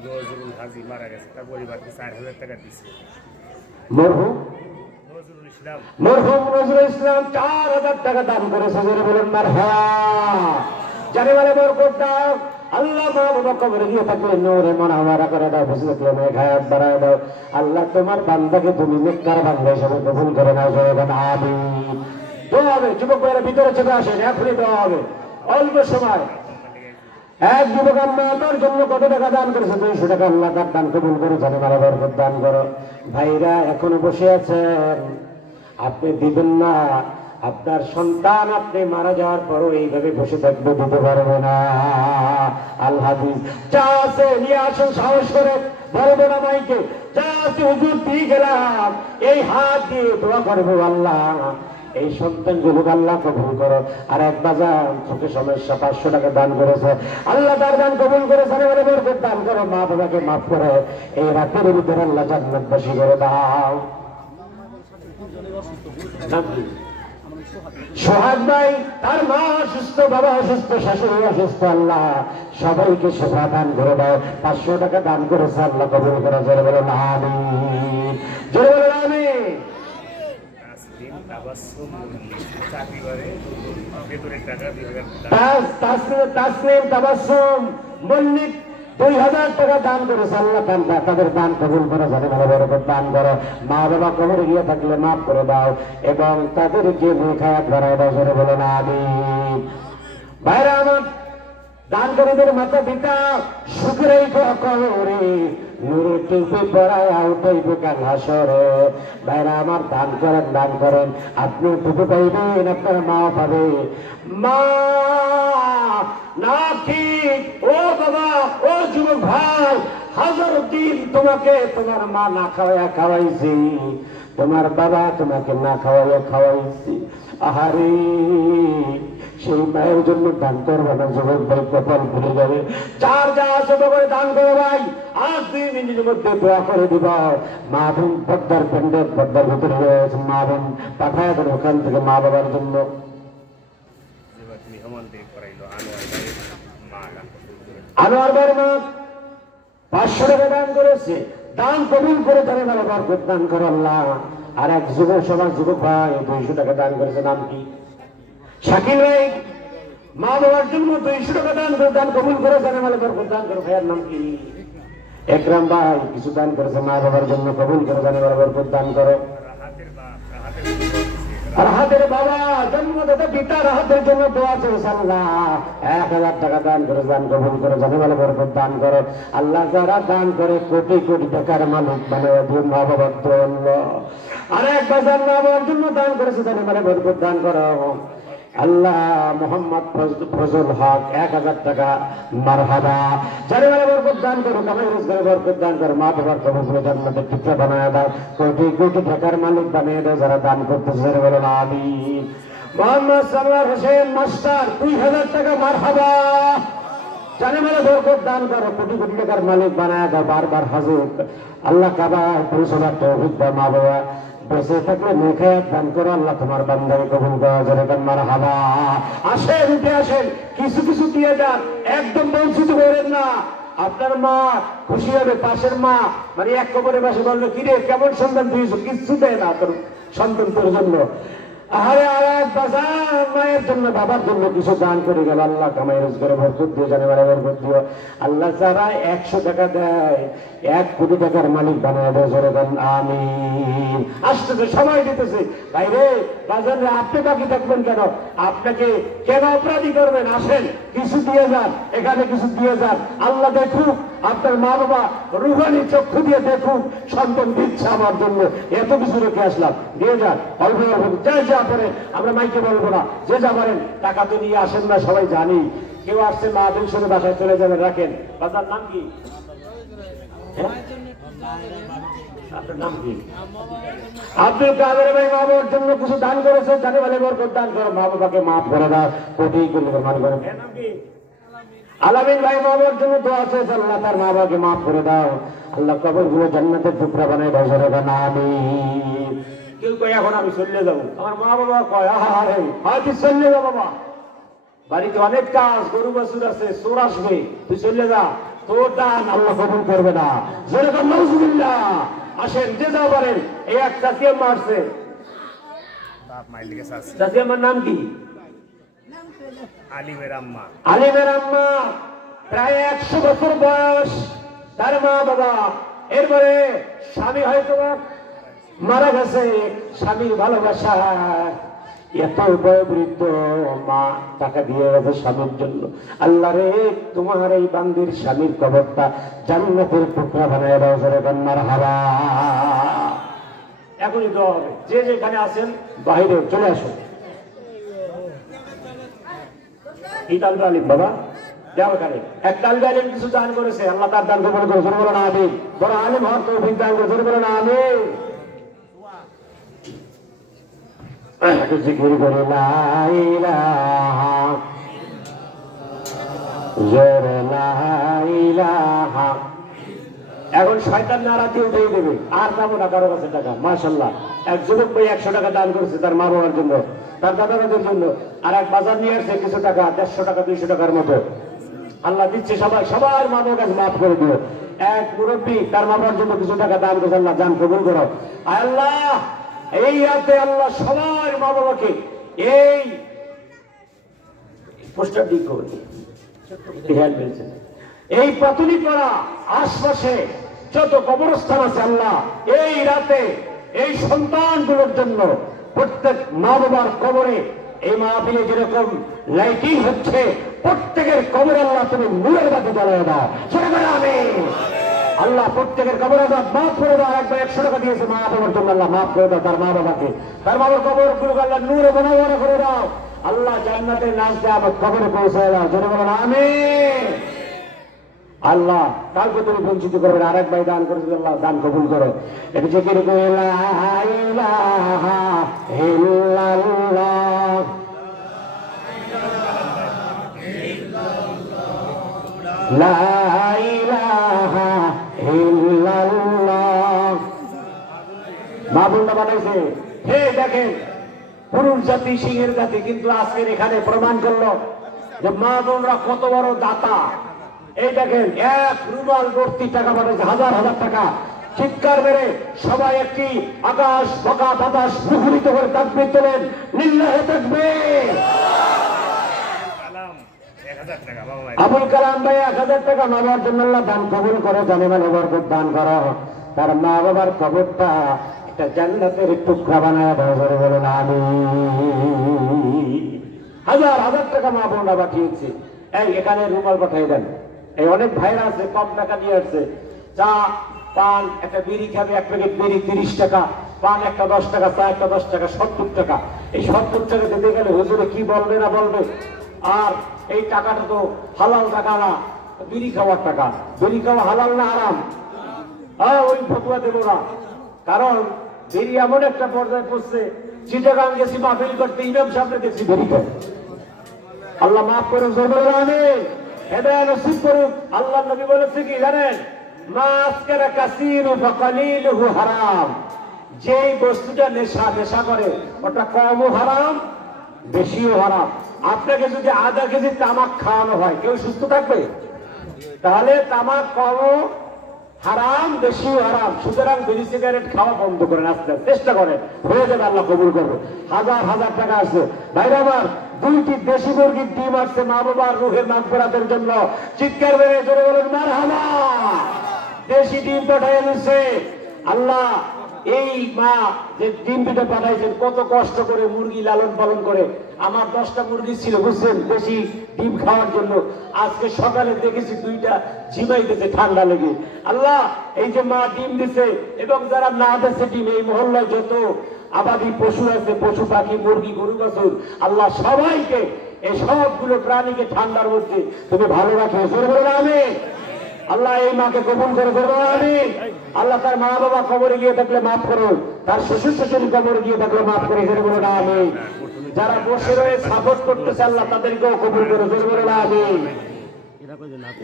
নজরুল হাজি মারা গেছে, তার পরিবারকে 4000 টাকা দিচ্ছে। মরহুম নজরুল ইসলাম, মরহুম নজরুল ইসলাম 4000 টাকা দান করেছে, জোরে বলেন মারহাবা। জানে বলে বরকত দাও। আল্লাহ মা বাবা কবরে গিয়ে থাকলে নূরে মুনাওয়ারা করে দাও, বেঁচে থাকলে নেক হায়াত বাড়ায় দাও। আল্লাহ তোমার বান্দাকে তুমি নেককার বান্দা হিসেবে কবুল করে নাও, জোরে বলেন আমিন। দোয়া হবে, যুবক ভাইয়েরা ভিতরে চলে আসেন, এখনই দোয়া হবে, অল্প সময়। এক যুবক আম্মা তার জন্য কত টাকা দান করেছে? 200 টাকা। আল্লাহ তার দান কবুল করে, জানে মারা বরকত দান করো। ভাইরা এখনো বসে আছেন, আপনি দিবেন না। আপনার সন্তান আপনি মারা যাওয়ার পরও এইভাবে বসে থাকবে, দিতে পারবে না। আল হাদিস যা আছে নিয়ে আসুন, সাহস করে বলবো না মাইকে, যা আছে হুজুর দিয়ে গেলাম, এই হাত দিয়ে দোয়া করবো, আল্লাহ এই সন্তান যুবক আল্লাহ কবুল করো। আর এক বাজার চোখে সমস্যা, 500 টাকা দান করেছে, আল্লাহ তার দান কবুল করে, বরকত দান করো, মা বাবাকে মাফ করে এই রাতের ভিতরে আল্লাহ জান্নাতবাসী করে দাও। সোহাগ ভাই, তার মা অসুস্থ, বাবা অসুস্থ, শাশুড়ি অসুস্থ, আল্লাহ সবাইকে সেবা দান করে দাও। 500 টাকা দান করেছে, আল্লাহ কবুল করে। জোরে বলেন আমিন, জোরে বলেন আমিন। তাসলিম তাবাসসুম মল্লিক 2000 টাকা দান করেছে, আল্লাহ তাদের দান কবুল করে, জানে ভালো বরকত দান করো। মা বাবা কবরে গিয়ে থাকলে মাফ করে দাও এবং তাদেরকে নেখায়াত বাড়ায় দাও। জোরে বলেন আমিন। ভাইরা আমার, দানকারীদের মাথা পিতা সুখের করে নুরে টুপি পড়ায় উঠাইবে কাল হাসরে। ভাইরা আমার, দান করেন, দান করেন, আপনি টুপি পাইবেন, আপনার মা পাবে। মা নাকি ও বাবা, ও যুবক ভাই, 1000 দিন তোমাকে তোমার মা না খাওয়াইয়া খাওয়াইছি, তোমার বাবা তোমাকে না খাওয়াইয়া খাওয়াইছি। আহারে, সেই মায়ের জন্য দান করবে না যুবক ভাই, কপাল ভুলে যাবে। চার যা আছে করে দান করো ভাই। আজ 2 মিনিটের মধ্যে দোয়া করে দিব। মা বোন পর্দার প্যান্ডেল পর্দার ভিতরে রয়েছে, মা বোন পাঠায় দেন ওখান থেকে মা বাবার জন্য। আনোয়ার ভাইয়ের মা 500 টাকা দান করেছে, দান কবুল করে, জানে ভালো বরকত দান করো আল্লাহ। আর এক যুবক সমাজ যুবক ভাই 200 টাকা দান করেছে, নাম কি? শাকিল ভাই, মা বাবার জন্য 200 টাকা দান করে, দান কবুল করে, জানে ভালো বরকত দান করো। ভাইয়ের নাম কি? একরাম ভাই কিছু দান করেছে, মা বাবার জন্য কবুল করে, জানে ভালো বরকত দান করো। আর হাতের বাবা জন্মদাতা পিতা রাহাতের জন্য দোয়া চলছে, আল্লাহ 1000 টাকা দান করে, দান কবুল করে, জানে ভালো বরকত দান করো। আল্লাহ যারা দান করে কোটি কোটি টাকার মালিক বানায় দিন মা বাবার জন্য। আর এক বাজার মা বাবার জন্য দান করেছে, জানে ভালো বরকত দান করো। আল্লাহ মোহাম্মদ ফজল হক 1000 টাকা, মারহাবা, জানে ভালো বরকত দান করো, কামাই রোজগার বরকত দান করো, মা বাবার কবুল করে জান্নাতের টুকরা বানায় দাও, কোটি কোটি টাকার মালিক বানিয়ে দাও যারা দান করতেছে। জানে বলো না আমিন। মোহাম্মদ সারওয়ার হোসেন মাস্টার 2000 টাকা, মারহাবা, জানে ভালো বরকত দান করো, কোটি কোটি টাকার মালিক বানায় দাও, বারবার হাজির। আল্লাহ কাবায় পৌঁছানোর তৌফিক দাও। মা বাবা বেঁচে থাকলে নেখায়াত দান করো, আল্লাহ তোমার বান্দাকে কবুল করো। যেরকম মারহাবা। আসেন, উঠে আসেন, কিছু কিছু দিয়ে যান, একদম বঞ্চিত করেন না। আপনার মা খুশি হবে, পাশের মা মানে এক কবরের পাশে বললো, কিরে কেমন সন্তান দিয়েছ, কিচ্ছু দেয় না তোর সন্তান, তোর জন্য। আরে আর এক বাজার মায়ের জন্য বাবার জন্য কিছু দান করে গেল, আল্লাহ কামাই রোজগারে বরকত দিয়ে, জানে ভালো বরকত দিও। আল্লাহ যারা 100 টাকা দেয় 1 কোটি টাকার মালিক বানায় দেয়। জোরে বলেন আমিন। আসতেছে, সময় দিতেছে। ভাই রে বাজারে আপনি বাকি থাকবেন কেন? আপনাকে কেন অপরাধী করবেন? আসেন, কিছু দিয়ে যান, এখানে কিছু দিয়ে যান। আল্লাহ দেখুক, আপনার মা বাবা রুহানি চক্ষু দিয়ে দেখুক, সন্তান দিচ্ছে আমার জন্য, এত কিছু রেখে আসলাম, দিয়ে যান, অল্প অল্প যা পারেন। আমরা মাইকে বলবো না, যে যা পারেন। টাকা তো নিয়ে আসেন না, সবাই জানি। কেউ আসছে মা বোন শুনে বাসায় চলে যাবেন, রাখেন। বাজার নাম কি? আপনার নাম কি? আব্দুল কাদের ভাই মা বাবার জন্য কিছু দান করেছে, জানে ভালো বরকত দান করো, মা বাবাকে মাফ করে দাও, কোটি কোটি মাফ করে। আলামিন ভাই মা বাবার জন্য দোয়া চেয়েছে, আল্লাহ তার মা বাবাকে মাফ করে দাও, আল্লাহ কবরগুলো জান্নাতের টুকরা বানায় দাও। আমিন। কেউ কয় এখন আমি চলে যাবো, আমার মা বাবা কয় আহারে হয়তো চলে যা বাবা, বাড়িতে অনেক কাজ, গরু বাছুর আছে, চোর আসবে, তুই চলে যা, তোর দান আল্লাহ কবুল করবে না। যেরকম নাউজুবিল্লাহ। আসেন, যে যা পারেন। এই এক চাচি আম্মা আসছে, চাচি আম্মার নাম কি? আলিমের আম্মা। আলিমের আম্মা প্রায় 100 বছর বয়স, তার মা বাবা। এরপরে স্বামী হয়তো মারা গেছে, স্বামীর ভালোবাসা এত বয়োবৃদ্ধ মা টাকা দিয়ে গেছে স্বামীর জন্য। আল্লাহ রে, তোমার এই বান্দির স্বামীর কবরটা জান্নাতের টুকরা বানায় দাও, জোরে বল মারহাবা। এখনই দোয়া হবে। যে যেখানে আছেন বাইরে চলে আসুন। এই তালবে আলিম বাবা দেওয়া এখানে এক তালবে আলিম কিছু দান করেছে, আল্লাহ তার দান কবুল করে, জোরে বলো না আমিন। বড় আলিম হওয়ার তৌফিক দান করে, জোরে বলো না আমিন। জিকির করে লা ইলাহা জোরে লা ইলাহা। এখন শয়তান নারা দিয়ে উঠিয়ে দেবে, আর পাবো না কারো কাছে টাকা। মাশাআল্লাহ, এক যুবক ভাই 100 টাকা দান করেছে তার মা বাবার জন্য, তার দাদা দাদির জন্য। আর এক বাজার নিয়ে আসছে কিছু টাকা, 150 টাকা 200 টাকার মতো। আল্লাহ দিচ্ছে সবাই, সবার মা বাবার কাছে মাফ করে দিও। এক মুরব্বী তার মা বাবার জন্য কিছু টাকা দান করেছে, আল্লাহ দান কবুল করো। আল্লাহ এই রাতে আল্লাহ সবার মা বাবাকে এই পোস্টার দিক করে এই পাতুলি করা আশপাশে যত কবরস্থান আছে, আল্লাহ এই রাতে এই সন্তানগুলোর জন্য প্রত্যেক মা বাবার কবরে এই মাহফিলে যেরকম লাইটিং হচ্ছে, প্রত্যেকের কবরে আল্লাহ তুমি নূরের বাতি জ্বালিয়ে দাও, সেটা করে আমিন। আল্লাহ প্রত্যেকের কবর আজাব মাফ করে দাও। একবার 100 টাকা দিয়েছে মা বাবার জন্য, আল্লাহ মাফ করে দাও তার মা বাবাকে, তার বাবার কবর গুলোকে আল্লাহ নূরে বনাবনা করে দাও। আল্লাহ জান্নাতের নাচ দিয়ে আমার কবরে পৌঁছায় দাও, জোরে বলেন আমিন। আল্লাহ কাউকে তুমি বঞ্চিত করবে না। আরেক ভাই দান করেছে, আল্লাহ দান কবুল করো। এটা যে কিরকম লা ইলাহা ইল্লাল্লাহ লা ইলাহা ইল্লাল্লাহ। মা বোনরা বানাইছে, হে দেখেন পুরুষ জাতি সিংহের জাতি, কিন্তু আজকের এখানে প্রমাণ করলো যে মা বোনরা কত বড় দাতা। এই দেখেন এক রুমাল ভর্তি টাকা পাঠাইছে, হাজার হাজার টাকা। চিৎকার মেরে সবাই একটি আকাশ বকা বাতাস মুখরিত করে তাকবীর তোলেন, লিল্লাহি তাকবীর। আবুল কালাম ভাই 1000 টাকা মা বাবার জন্য আল্লাহ দান কবুল করো, জানে মানে বরকত দান করো। তার মা বাবার কবরটা একটা জান্নাতের টুকরা বানায় দাও, জোরে বলেন আমিন। হাজার হাজার টাকা মা বোনরা পাঠিয়েছে। এই এখানে রুমাল পাঠিয়ে দেন। এই অনেক ভাইরা আছে কম টাকা দিয়ে আসছে, চা পান একটা বিড়ি খাবে, এক প্যাকেট বিড়ি 30 টাকা, পান একটা 10 টাকা, চা একটা 10 টাকা, 70 টাকা। এই 70 টাকা দিতে গেলে হুজুরে কি বলবে না বলবে। আর এই টাকাটা তো হালাল টাকা না, বিড়ি খাওয়ার টাকা। বিড়ি খাওয়া হালাল না হারাম? ওই ফতুয়া দেবো না, কারণ বিড়ি এমন একটা পর্যায়ে পড়ছে, চিটাগাং গেছি মাহফিল করতে, ইমাম সামনে দেখছি বিড়ি খায়। আল্লাহ মাফ করুন, জোরে বলেন আমিন। হেদায়েত নসিব করুন। আল্লাহ নবী বলেছে কি জানেন? মা আসকারা কাসীরু ফাকালিলুহু হারাম। যেই বস্তুটা নেশা করে ওটা কমও হারাম, বেশিও হারাম। আপনাকে যদি আধা কেজি তামাক খাওয়ানো হয়, কেউ সুস্থ থাকবে? তাহলে তামাক কমও হারাম, বেশিও হারাম। সুতরাং বিড়ি সিগারেট খাওয়া বন্ধ করেন, আস্তে চেষ্টা করেন, হয়ে যাবে, আল্লাহ কবুল করবে। হাজার হাজার টাকা আছে ভাইরা আমার। 2টি দেশি মুরগির ডিম আসছে মা বাবার রুহের মাগফিরাতের জন্য। চিৎকার বেড়ে জোরে বলেন মারহাবা। দেশি ডিম পাঠিয়ে দিচ্ছে আল্লাহ। এই মা যে ডিম দুটো পাঠাইছেন, কত কষ্ট করে মুরগি লালন পালন করে। আমার 10টা মুরগি ছিল বুঝছেন, দেশি ডিম খাওয়ার জন্য। আজকে সকালে দেখেছি 2টা ঝিমাইতেছে ঠান্ডা লেগে। আল্লাহ এই যে মা ডিম দিছে, এবং যারা না দিচ্ছে ডিম, এই মহল্লায় যত আবাদি পশু আছে, পশু পাখি, মুরগি, গরু বাছুর, আল্লাহ সবাইকে এই সবগুলো প্রাণীকে ঠান্ডার মধ্যে তুমি ভালো রাখো, জোরে বলেন আমিন। আল্লাহ এই মাকে কবুল করে, জোরে বলেন আমিন। আল্লাহ তার মা বাবা কবরে গিয়ে থাকলে মাফ করো, তার শ্বশুর শাশুড়ি কবরে গিয়ে থাকলে মাফ করে, জোরে বলেন আমিন। যারা বসে রয়ে সাপোর্ট করতেছে আল্লাহ তাদেরকেও কবুল করে, জোরে বলেন আমিন।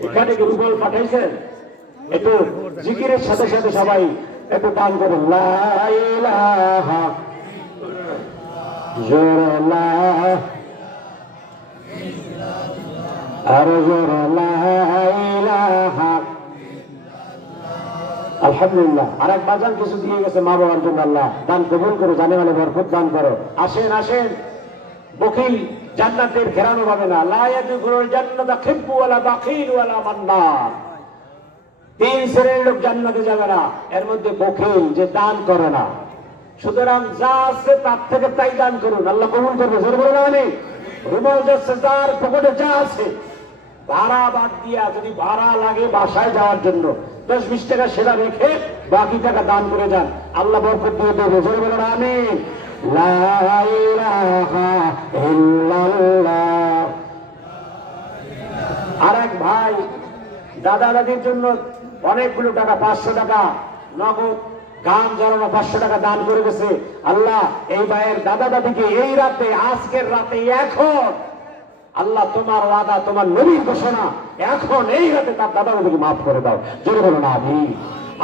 এখানে রুবল পাঠাইছেন, একটু জিকিরের সাথে সাথে সবাই একটু দান করুন। লা ইলাহা জোরে লা আর জোরে লা ইলাহা। আলহামদুলিল্লাহ। আর এক বাজান কিছু দিয়ে গেছে মা বাবার জন্য, আল্লাহ দান কবুল করো, জানে মানে বরকত দান করো। আসেন আসেন, বখিল জান্নাতের ঘেরানো পাবে না। লা ইয়াদখুলুল জান্নাতা খিব্বু ওয়ালা বাখিল ওয়ালা মান্নান। 3 শ্রেণীর লোক জান্নাতে যাবে না, এর মধ্যে বখিল, যে দান করে না। সুতরাং যা আছে তার থেকে তাই দান করুন, আল্লাহ কবুল করবে। জোরে বলুন আমিন। রুমাল যাচ্ছে যার পকেটে যা আছে, ভাড়া বাদ দিয়া যদি ভাড়া লাগে বাসায় যাওয়ার জন্য 10-20 টাকা সেটা রেখে বাকি টাকা দান করে যান, আল্লাহ বরকত দিয়ে দেবে। জোরে বলুন আমিন। লা ইলাহা ইল্লাল্লাহ। আর এক ভাই দাদা দাদির জন্য অনেকগুলো টাকা, 500 টাকা নগদ গান জ্বালানো 500 টাকা দান করে গেছে। আল্লাহ এই ভাইয়ের দাদা দাদিকে এই রাতে, আজকের রাতে, এখন আল্লাহ তোমার ওয়াদা, তোমার নবীর ঘোষণা, এখন এই রাতে তার দাদা দাদিকে মাফ করে দাও। জোরে বলো না আমিন।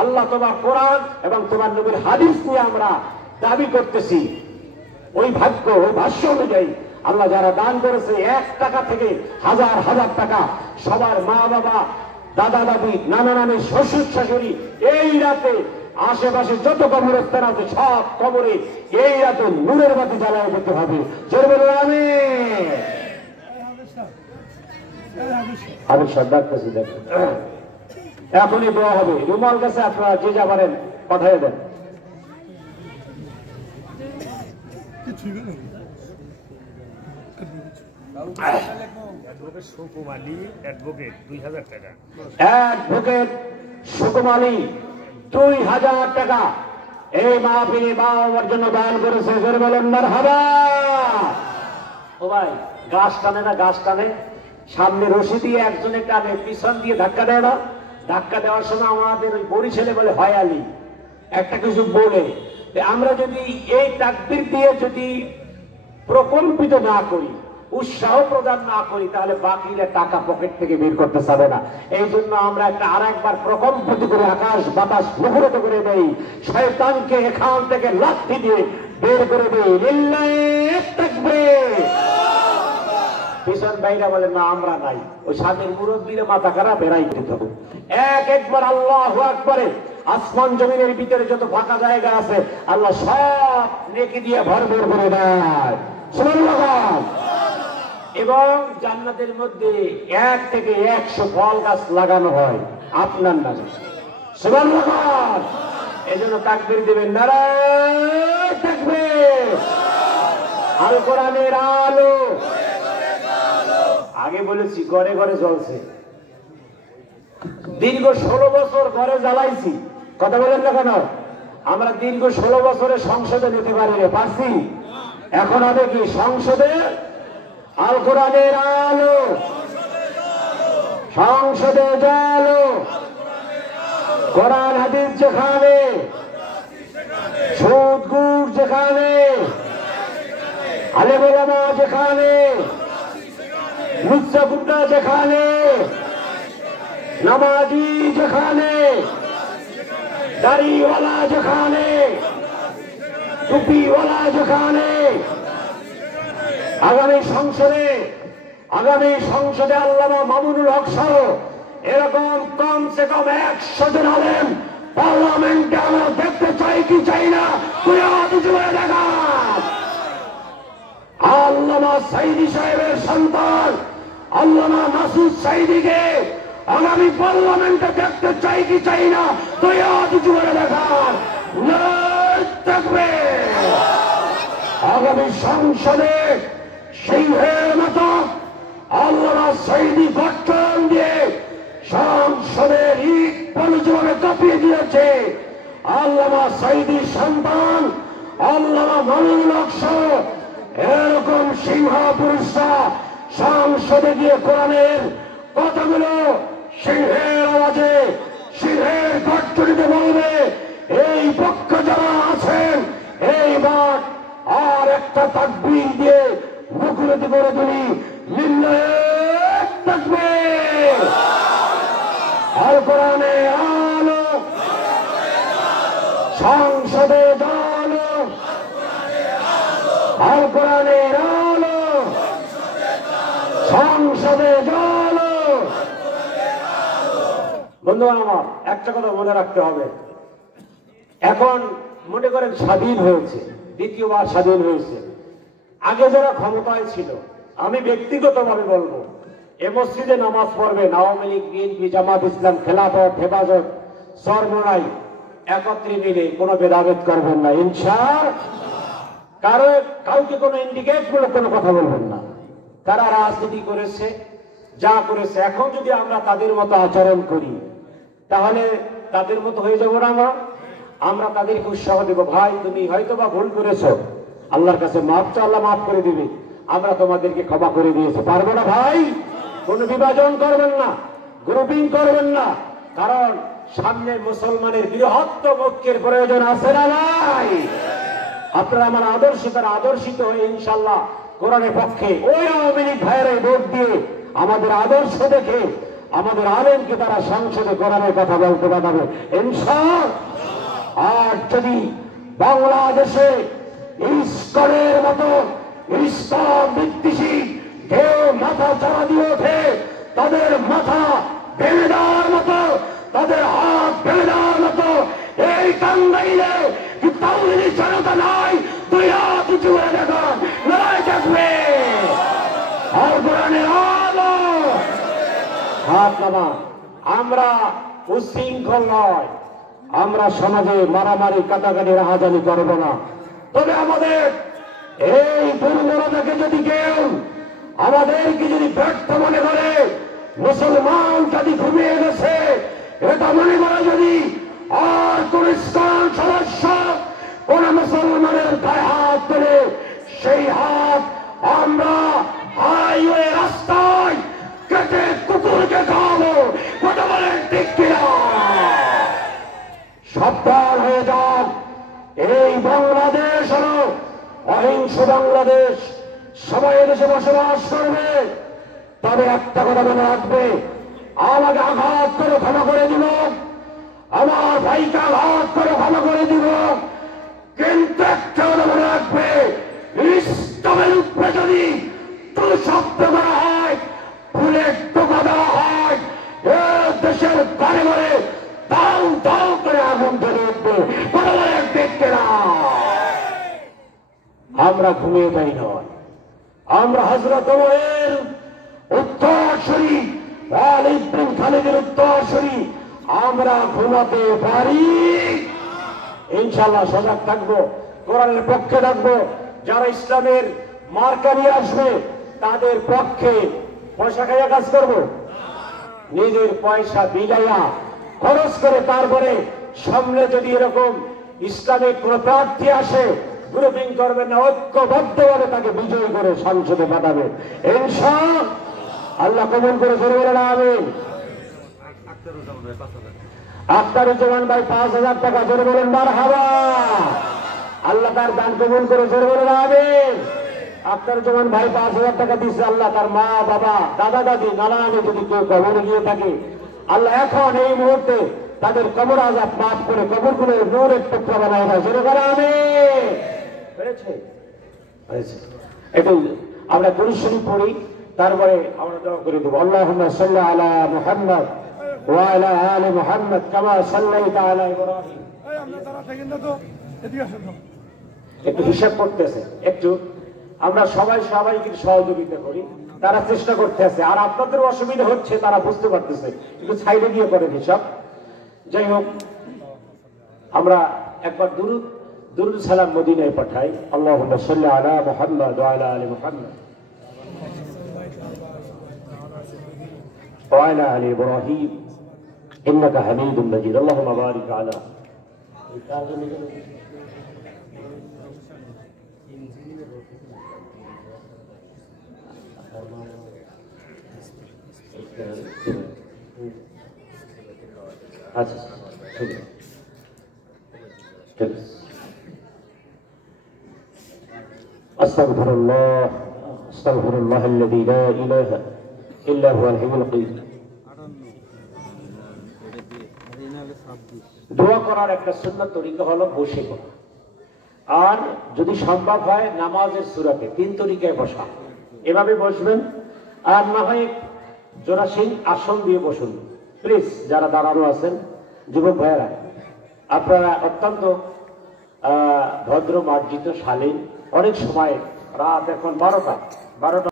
আল্লাহ তোমার কোরআন এবং তোমার নবীর হাদিস নিয়ে আমরা দাবি করতেছি, ওই ভাগ্য, ওই ভাষ্য অনুযায়ী আল্লাহ যারা দান করেছে 1 টাকা থেকে হাজার হাজার টাকা, সবার মা বাবা, দাদা দাদি, নানা নানি, শ্বশুর শাশুড়ি, এই রাতে আশেপাশে যত কবরস্থান আছে সব কবরে এই রাতে নূরের বাতি জ্বালায় দিতে হবে। জোরে বলুন আমিন। আমি সর্দারতেছি, দেখেন এখনই দোয়া হবে। রুমাল কাছে আপনারা যে যা পারেন পাঠিয়ে দেন। সুকুম আলী অ্যাডভোকেট 2000 টাকা। অ্যাডভোকেট সুকুম আলী 2000 টাকা এই মাহফিলে মা বাবার জন্য দান করেছে। জোরে বলেন মারহাবা। ও ভাই গাছ টানে না, গাছ টানে, সামনে রশি দিয়ে একজনে টানে, পিছন দিয়ে ধাক্কা দেয় না। ধাক্কা দেওয়ার সময় আমাদের ওই বরিশালে বলে হয় আলী একটা কিছু বলে, আমরা যদি এই তাকবীর দিয়ে যদি প্রকম্পিত না করি, উৎসাহ প্রদান না করি, তাহলে বাকিরা টাকা পকেট থেকে বের করতে চাবে না। এই জন্য আমরা একটা আরেকবার প্রকম্পিত করে আকাশ বাতাস মুখরিত করে দেই, শয়তানকে এখান থেকে লাথি দিয়ে বের করে দেই। লিল্লাহি তাকবীর। পিছন ভাইরা বলে না আমরা নাই, ওই সাথের মুরব্বীরা মাথা খারাপ, এরাই দিতে হবে। একবার আল্লাহু আকবারে আসমান জমিনের ভিতরে যত ফাঁকা জায়গা আছে আল্লাহ সব নেকি দিয়ে ভরপুর করে দেয়। সুবহানাল্লাহ। এবং জান্নাতের মধ্যে 1 থেকে 100 ফল গাছ লাগানো হয় আপনার নামে। সুবহানাল্লাহ। এজন্য তাকবীর দিবেন, নারায়ে তাকবীর। আল কোরআনের আলো আগে বলেছি ঘরে ঘরে জ্বলছে। দীর্ঘ 16 বছর ঘরে জ্বালাইছি, কথা বলেন না কেন? আমরা দীর্ঘ 16 বছরে সংসদে নিতে পারি রে, পারছি। এখন হবে কি সংসদে আল কোরআনের আলো, সংসদে জালো, কোরআন হাদিস যেখানে, সুদ ঘুষ যেখানে, আলেম ওলামা যেখানে, লুচ্চা গুন্ডা যেখানে, নামাজি যেখানে, দাড়িওয়ালা যেখানে, টুপিওয়ালা যেখানে, আগামী সংসদে আল্লামা মামুনুল হক সহ এরকম কমসে কম 100 জন আলেম পার্লামেন্টে আমরা দেখতে চাই কি চাই না, তুই হাত উঁচু করে দেখা। আল্লামা সাইদি সাহেবের সন্তান আল্লামা মাসুদ সাইদিকে আগামী পার্লামেন্টে দেখতে চাই কি চাই না, তুই হাত উঁচু করে দেখা। আগামী সংসদে সিংহের মতো আল্লামা সাইদি গঠন দিয়ে সংসদের ইট পরিচয় কাঁপিয়ে দিয়েছে। আল্লামা সাইদির সন্তান আল্লামা মামুনুল হক সহ এরকম সিংহ পুরুষরা সংসদে গিয়ে কোরআনের কথাগুলো সিংহের আওয়াজে, সিংহের গর্জনিতে বলবে। এই পক্ষ যারা আছেন এইবার আর একটা তাকবীর দিয়ে মুখরিত করে তুলি, লিল্লাহি তাকবীর। আল কোরআনের আলো, সংসদে জালো, আল কোরআনের আলো, সংসদে জালো। বন্ধুগণ আমার একটা কথা মনে রাখতে হবে, এখন মনে করেন স্বাধীন হয়েছে, দ্বিতীয়বার স্বাধীন হয়েছে। আগে যারা ক্ষমতায় ছিল, আমি ব্যক্তিগতভাবে বলবো, এ মসজিদে নামাজ পড়বেন আওয়ামী লীগ, বিএনপি, জামাত ইসলাম, খেলাফত, হেফাজত, চরমোনাই, একত্রে মিলে কোনো ভেদাভেদ করবেন না ইনশাআল্লাহ। কাউকে কোনো ইন্ডিকেট করে কোনো কথা বলবেন না। তারা রাজনীতি করেছে, যা করেছে, এখন যদি আমরা তাদের মতো আচরণ করি তাহলে তাদের মতো হয়ে যাবো না। আমরা তাদেরকে উৎসাহ দেবো, ভাই তুমি হয়তো বা ভুল করেছো, আল্লাহর কাছে মাফ চাও, আল্লাহ মাফ করে দিবে, আমরা তোমাদেরকে ক্ষমা করে দিয়েছি, পারবো না ভাই? কোনো বিভাজন করবেন না, গ্রুপিং করবেন না, কারণ সামনে মুসলমানের বৃহত্তম ঐক্যের প্রয়োজন আছে না ভাই? আপনারা আমার আদর্শ তারা আদর্শিত হয়ে ইনশাল্লাহ কোরআনের পক্ষে ওই আওয়ামী লীগ ভাইয়ের ভোট দিয়ে আমাদের আদর্শ দেখে আমাদের আলেমকে তারা সংসদে কোরআনের কথা বলতে পাঠাবে ইনশাআল্লাহ। আর যদি বাংলাদেশে ইসকনের মতো ইসলাম বিদ্বেষী কেউ মাথা চারা দিয়ে ওঠে, তাদের মাথা ভেঙে দেওয়ার মতো, তাদের হাত ভেঙে দেওয়ার মতো এই টাঙ্গাইলে কি তাওহীদি জনতা নাই? দুই হাত উঁচু করে দেখুন, লড়াই থাকবে আর কোরআনের আলো হাত নামা। আমরা উশৃঙ্খল নয়, আমরা সমাজে মারামারি কাটাকাটি রাহাজানি করবো না। তবে আমাদের এই দুর্বলতাকে যদি কেউ আমাদেরকে যদি ব্যর্থ মনে করে, মুসলমান যদি ঘুমিয়ে গেছে এটা মনে করে যদি আর কোন ইসলাম সদস্য কোন মুসলমানের গায়ে হাত তোলে, সেই হাত আমরা হাইওয়ে রাস্তায় কেটে কুকুরকে খাওয়াবো। কথা বলেন ঠিক কিনা? সাবধান হয়ে যান, এই বাংলাদেশ হলো অহিংস বাংলাদেশ, সবাই দেশে বসবাস করবে। তবে একটা কথা মনে রাখবে, আমাকে আঘাত করে ক্ষমা করে দিব, আমার ভাইকে আঘাত করে ক্ষমা করে দিব, কিন্তু একটা কথা মনে রাখবে, ইসলামের উপরে যদি শব্দ করা হয়, ফুলের টোকা দেওয়া হয়, দেশের ঘরে ঘরে দাও দাও করে আগুন ধরে উঠবে। দেখতে না, আমরা ঘুমিয়ে যাই নয়, আমরা হযরত ওমরের উত্তরসূরি, ওয়ালিদ বিন খালিদের উত্তরসূরি, আমরা ঘুমাতে পারি ইনশাআল্লাহ। সজাগ থাকবো, কোরআনের পক্ষে থাকবো। যারা ইসলামের মার্কা নিয়ে আসবে তাদের পক্ষে পয়সা খাইয়া কাজ করবো, নিজের পয়সা বিলাইয়া খরচ করে তারপরে সামনে যদি এরকম ইসলামিক কোন প্রার্থী আসে, গ্রুপিং করবে না, ঐক্যবদ্ধভাবে তাকে বিজয়ী করে সংসদে পাঠাবে ইনশাআল্লাহ। আল্লাহ কবুল করে জোরে বলেন আমিন। আখতারুজ্জামান ভাই 5,000 টাকা, জোরে বলেন মারহাবা। আল্লাহ তার দান কবুল করে জোরে বলেন আমিন। আখতারুজ্জামান ভাই 5,000 টাকা দিচ্ছে, আল্লাহ তার মা বাবা দাদা দাদি নানা নানি যদি কেউ কবরে গিয়ে থাকে, আল্লাহ এখন এই মুহূর্তে তাদের কবর আযাব মাফ করে কবরগুলো নূরের টুকরা বানায় দেয়, জোরে বলেন আমিন। হয়েছে একটু আমরা দুরূদ শরীফ পড়ি, তারপরে আমরা দোয়া করে দেব। আল্লাহুম্মা সাল্লি আলা মুহাম্মদ ওয়া আলা আলি মুহাম্মদ কামা সাল্লাইতা আলা ইব্রাহিম। একটু হিসাব করতেছে, একটু আমরা সবাইকে সহযোগিতা করি, তারা চেষ্টা করতে আছে, আর আপনাদের অসুবিধা হচ্ছে তারা বুঝতে পারতেছে, একটু সাইডে গিয়ে করেন হিসাব। যাই হোক, আমরা একবার দুরূদ সালাম মদিনায় পাঠাই। আল্লাহুম্মা সাল্লি আলা মুহাম্মদ ওয়া আলা আলি মুহাম্মদ ওয়া আলা আলি ইব্রাহিম ইন্নাকা হামিদুম মাজিদ। আল্লাহুম্মা বারিক আলা। আচ্ছা ঠিক আছে, ঠিক আছে। আস্তাগফিরুল্লাহ আস্তাগফিরুল্লাহ আল্লাযী লা ইলাহা ইল্লা হুয়াল হাইয়ুল কাইয়্যুম। দোয়া করার একটা সুন্নাত তরিকা হলো বসে করা, আর যদি সম্ভব হয় নামাজের সূরাতে 3 তরিকায় বসা, এভাবে বসবেন। আর না হয় জোড়াসীন আসন দিয়ে বসুন প্লিজ। যারা দাঁড়ানো আছেন যুবক ভাইয়েরা, আপনারা অত্যন্ত ভদ্র মার্জিত শালীন। অনেক সময় রাত এখন 12টা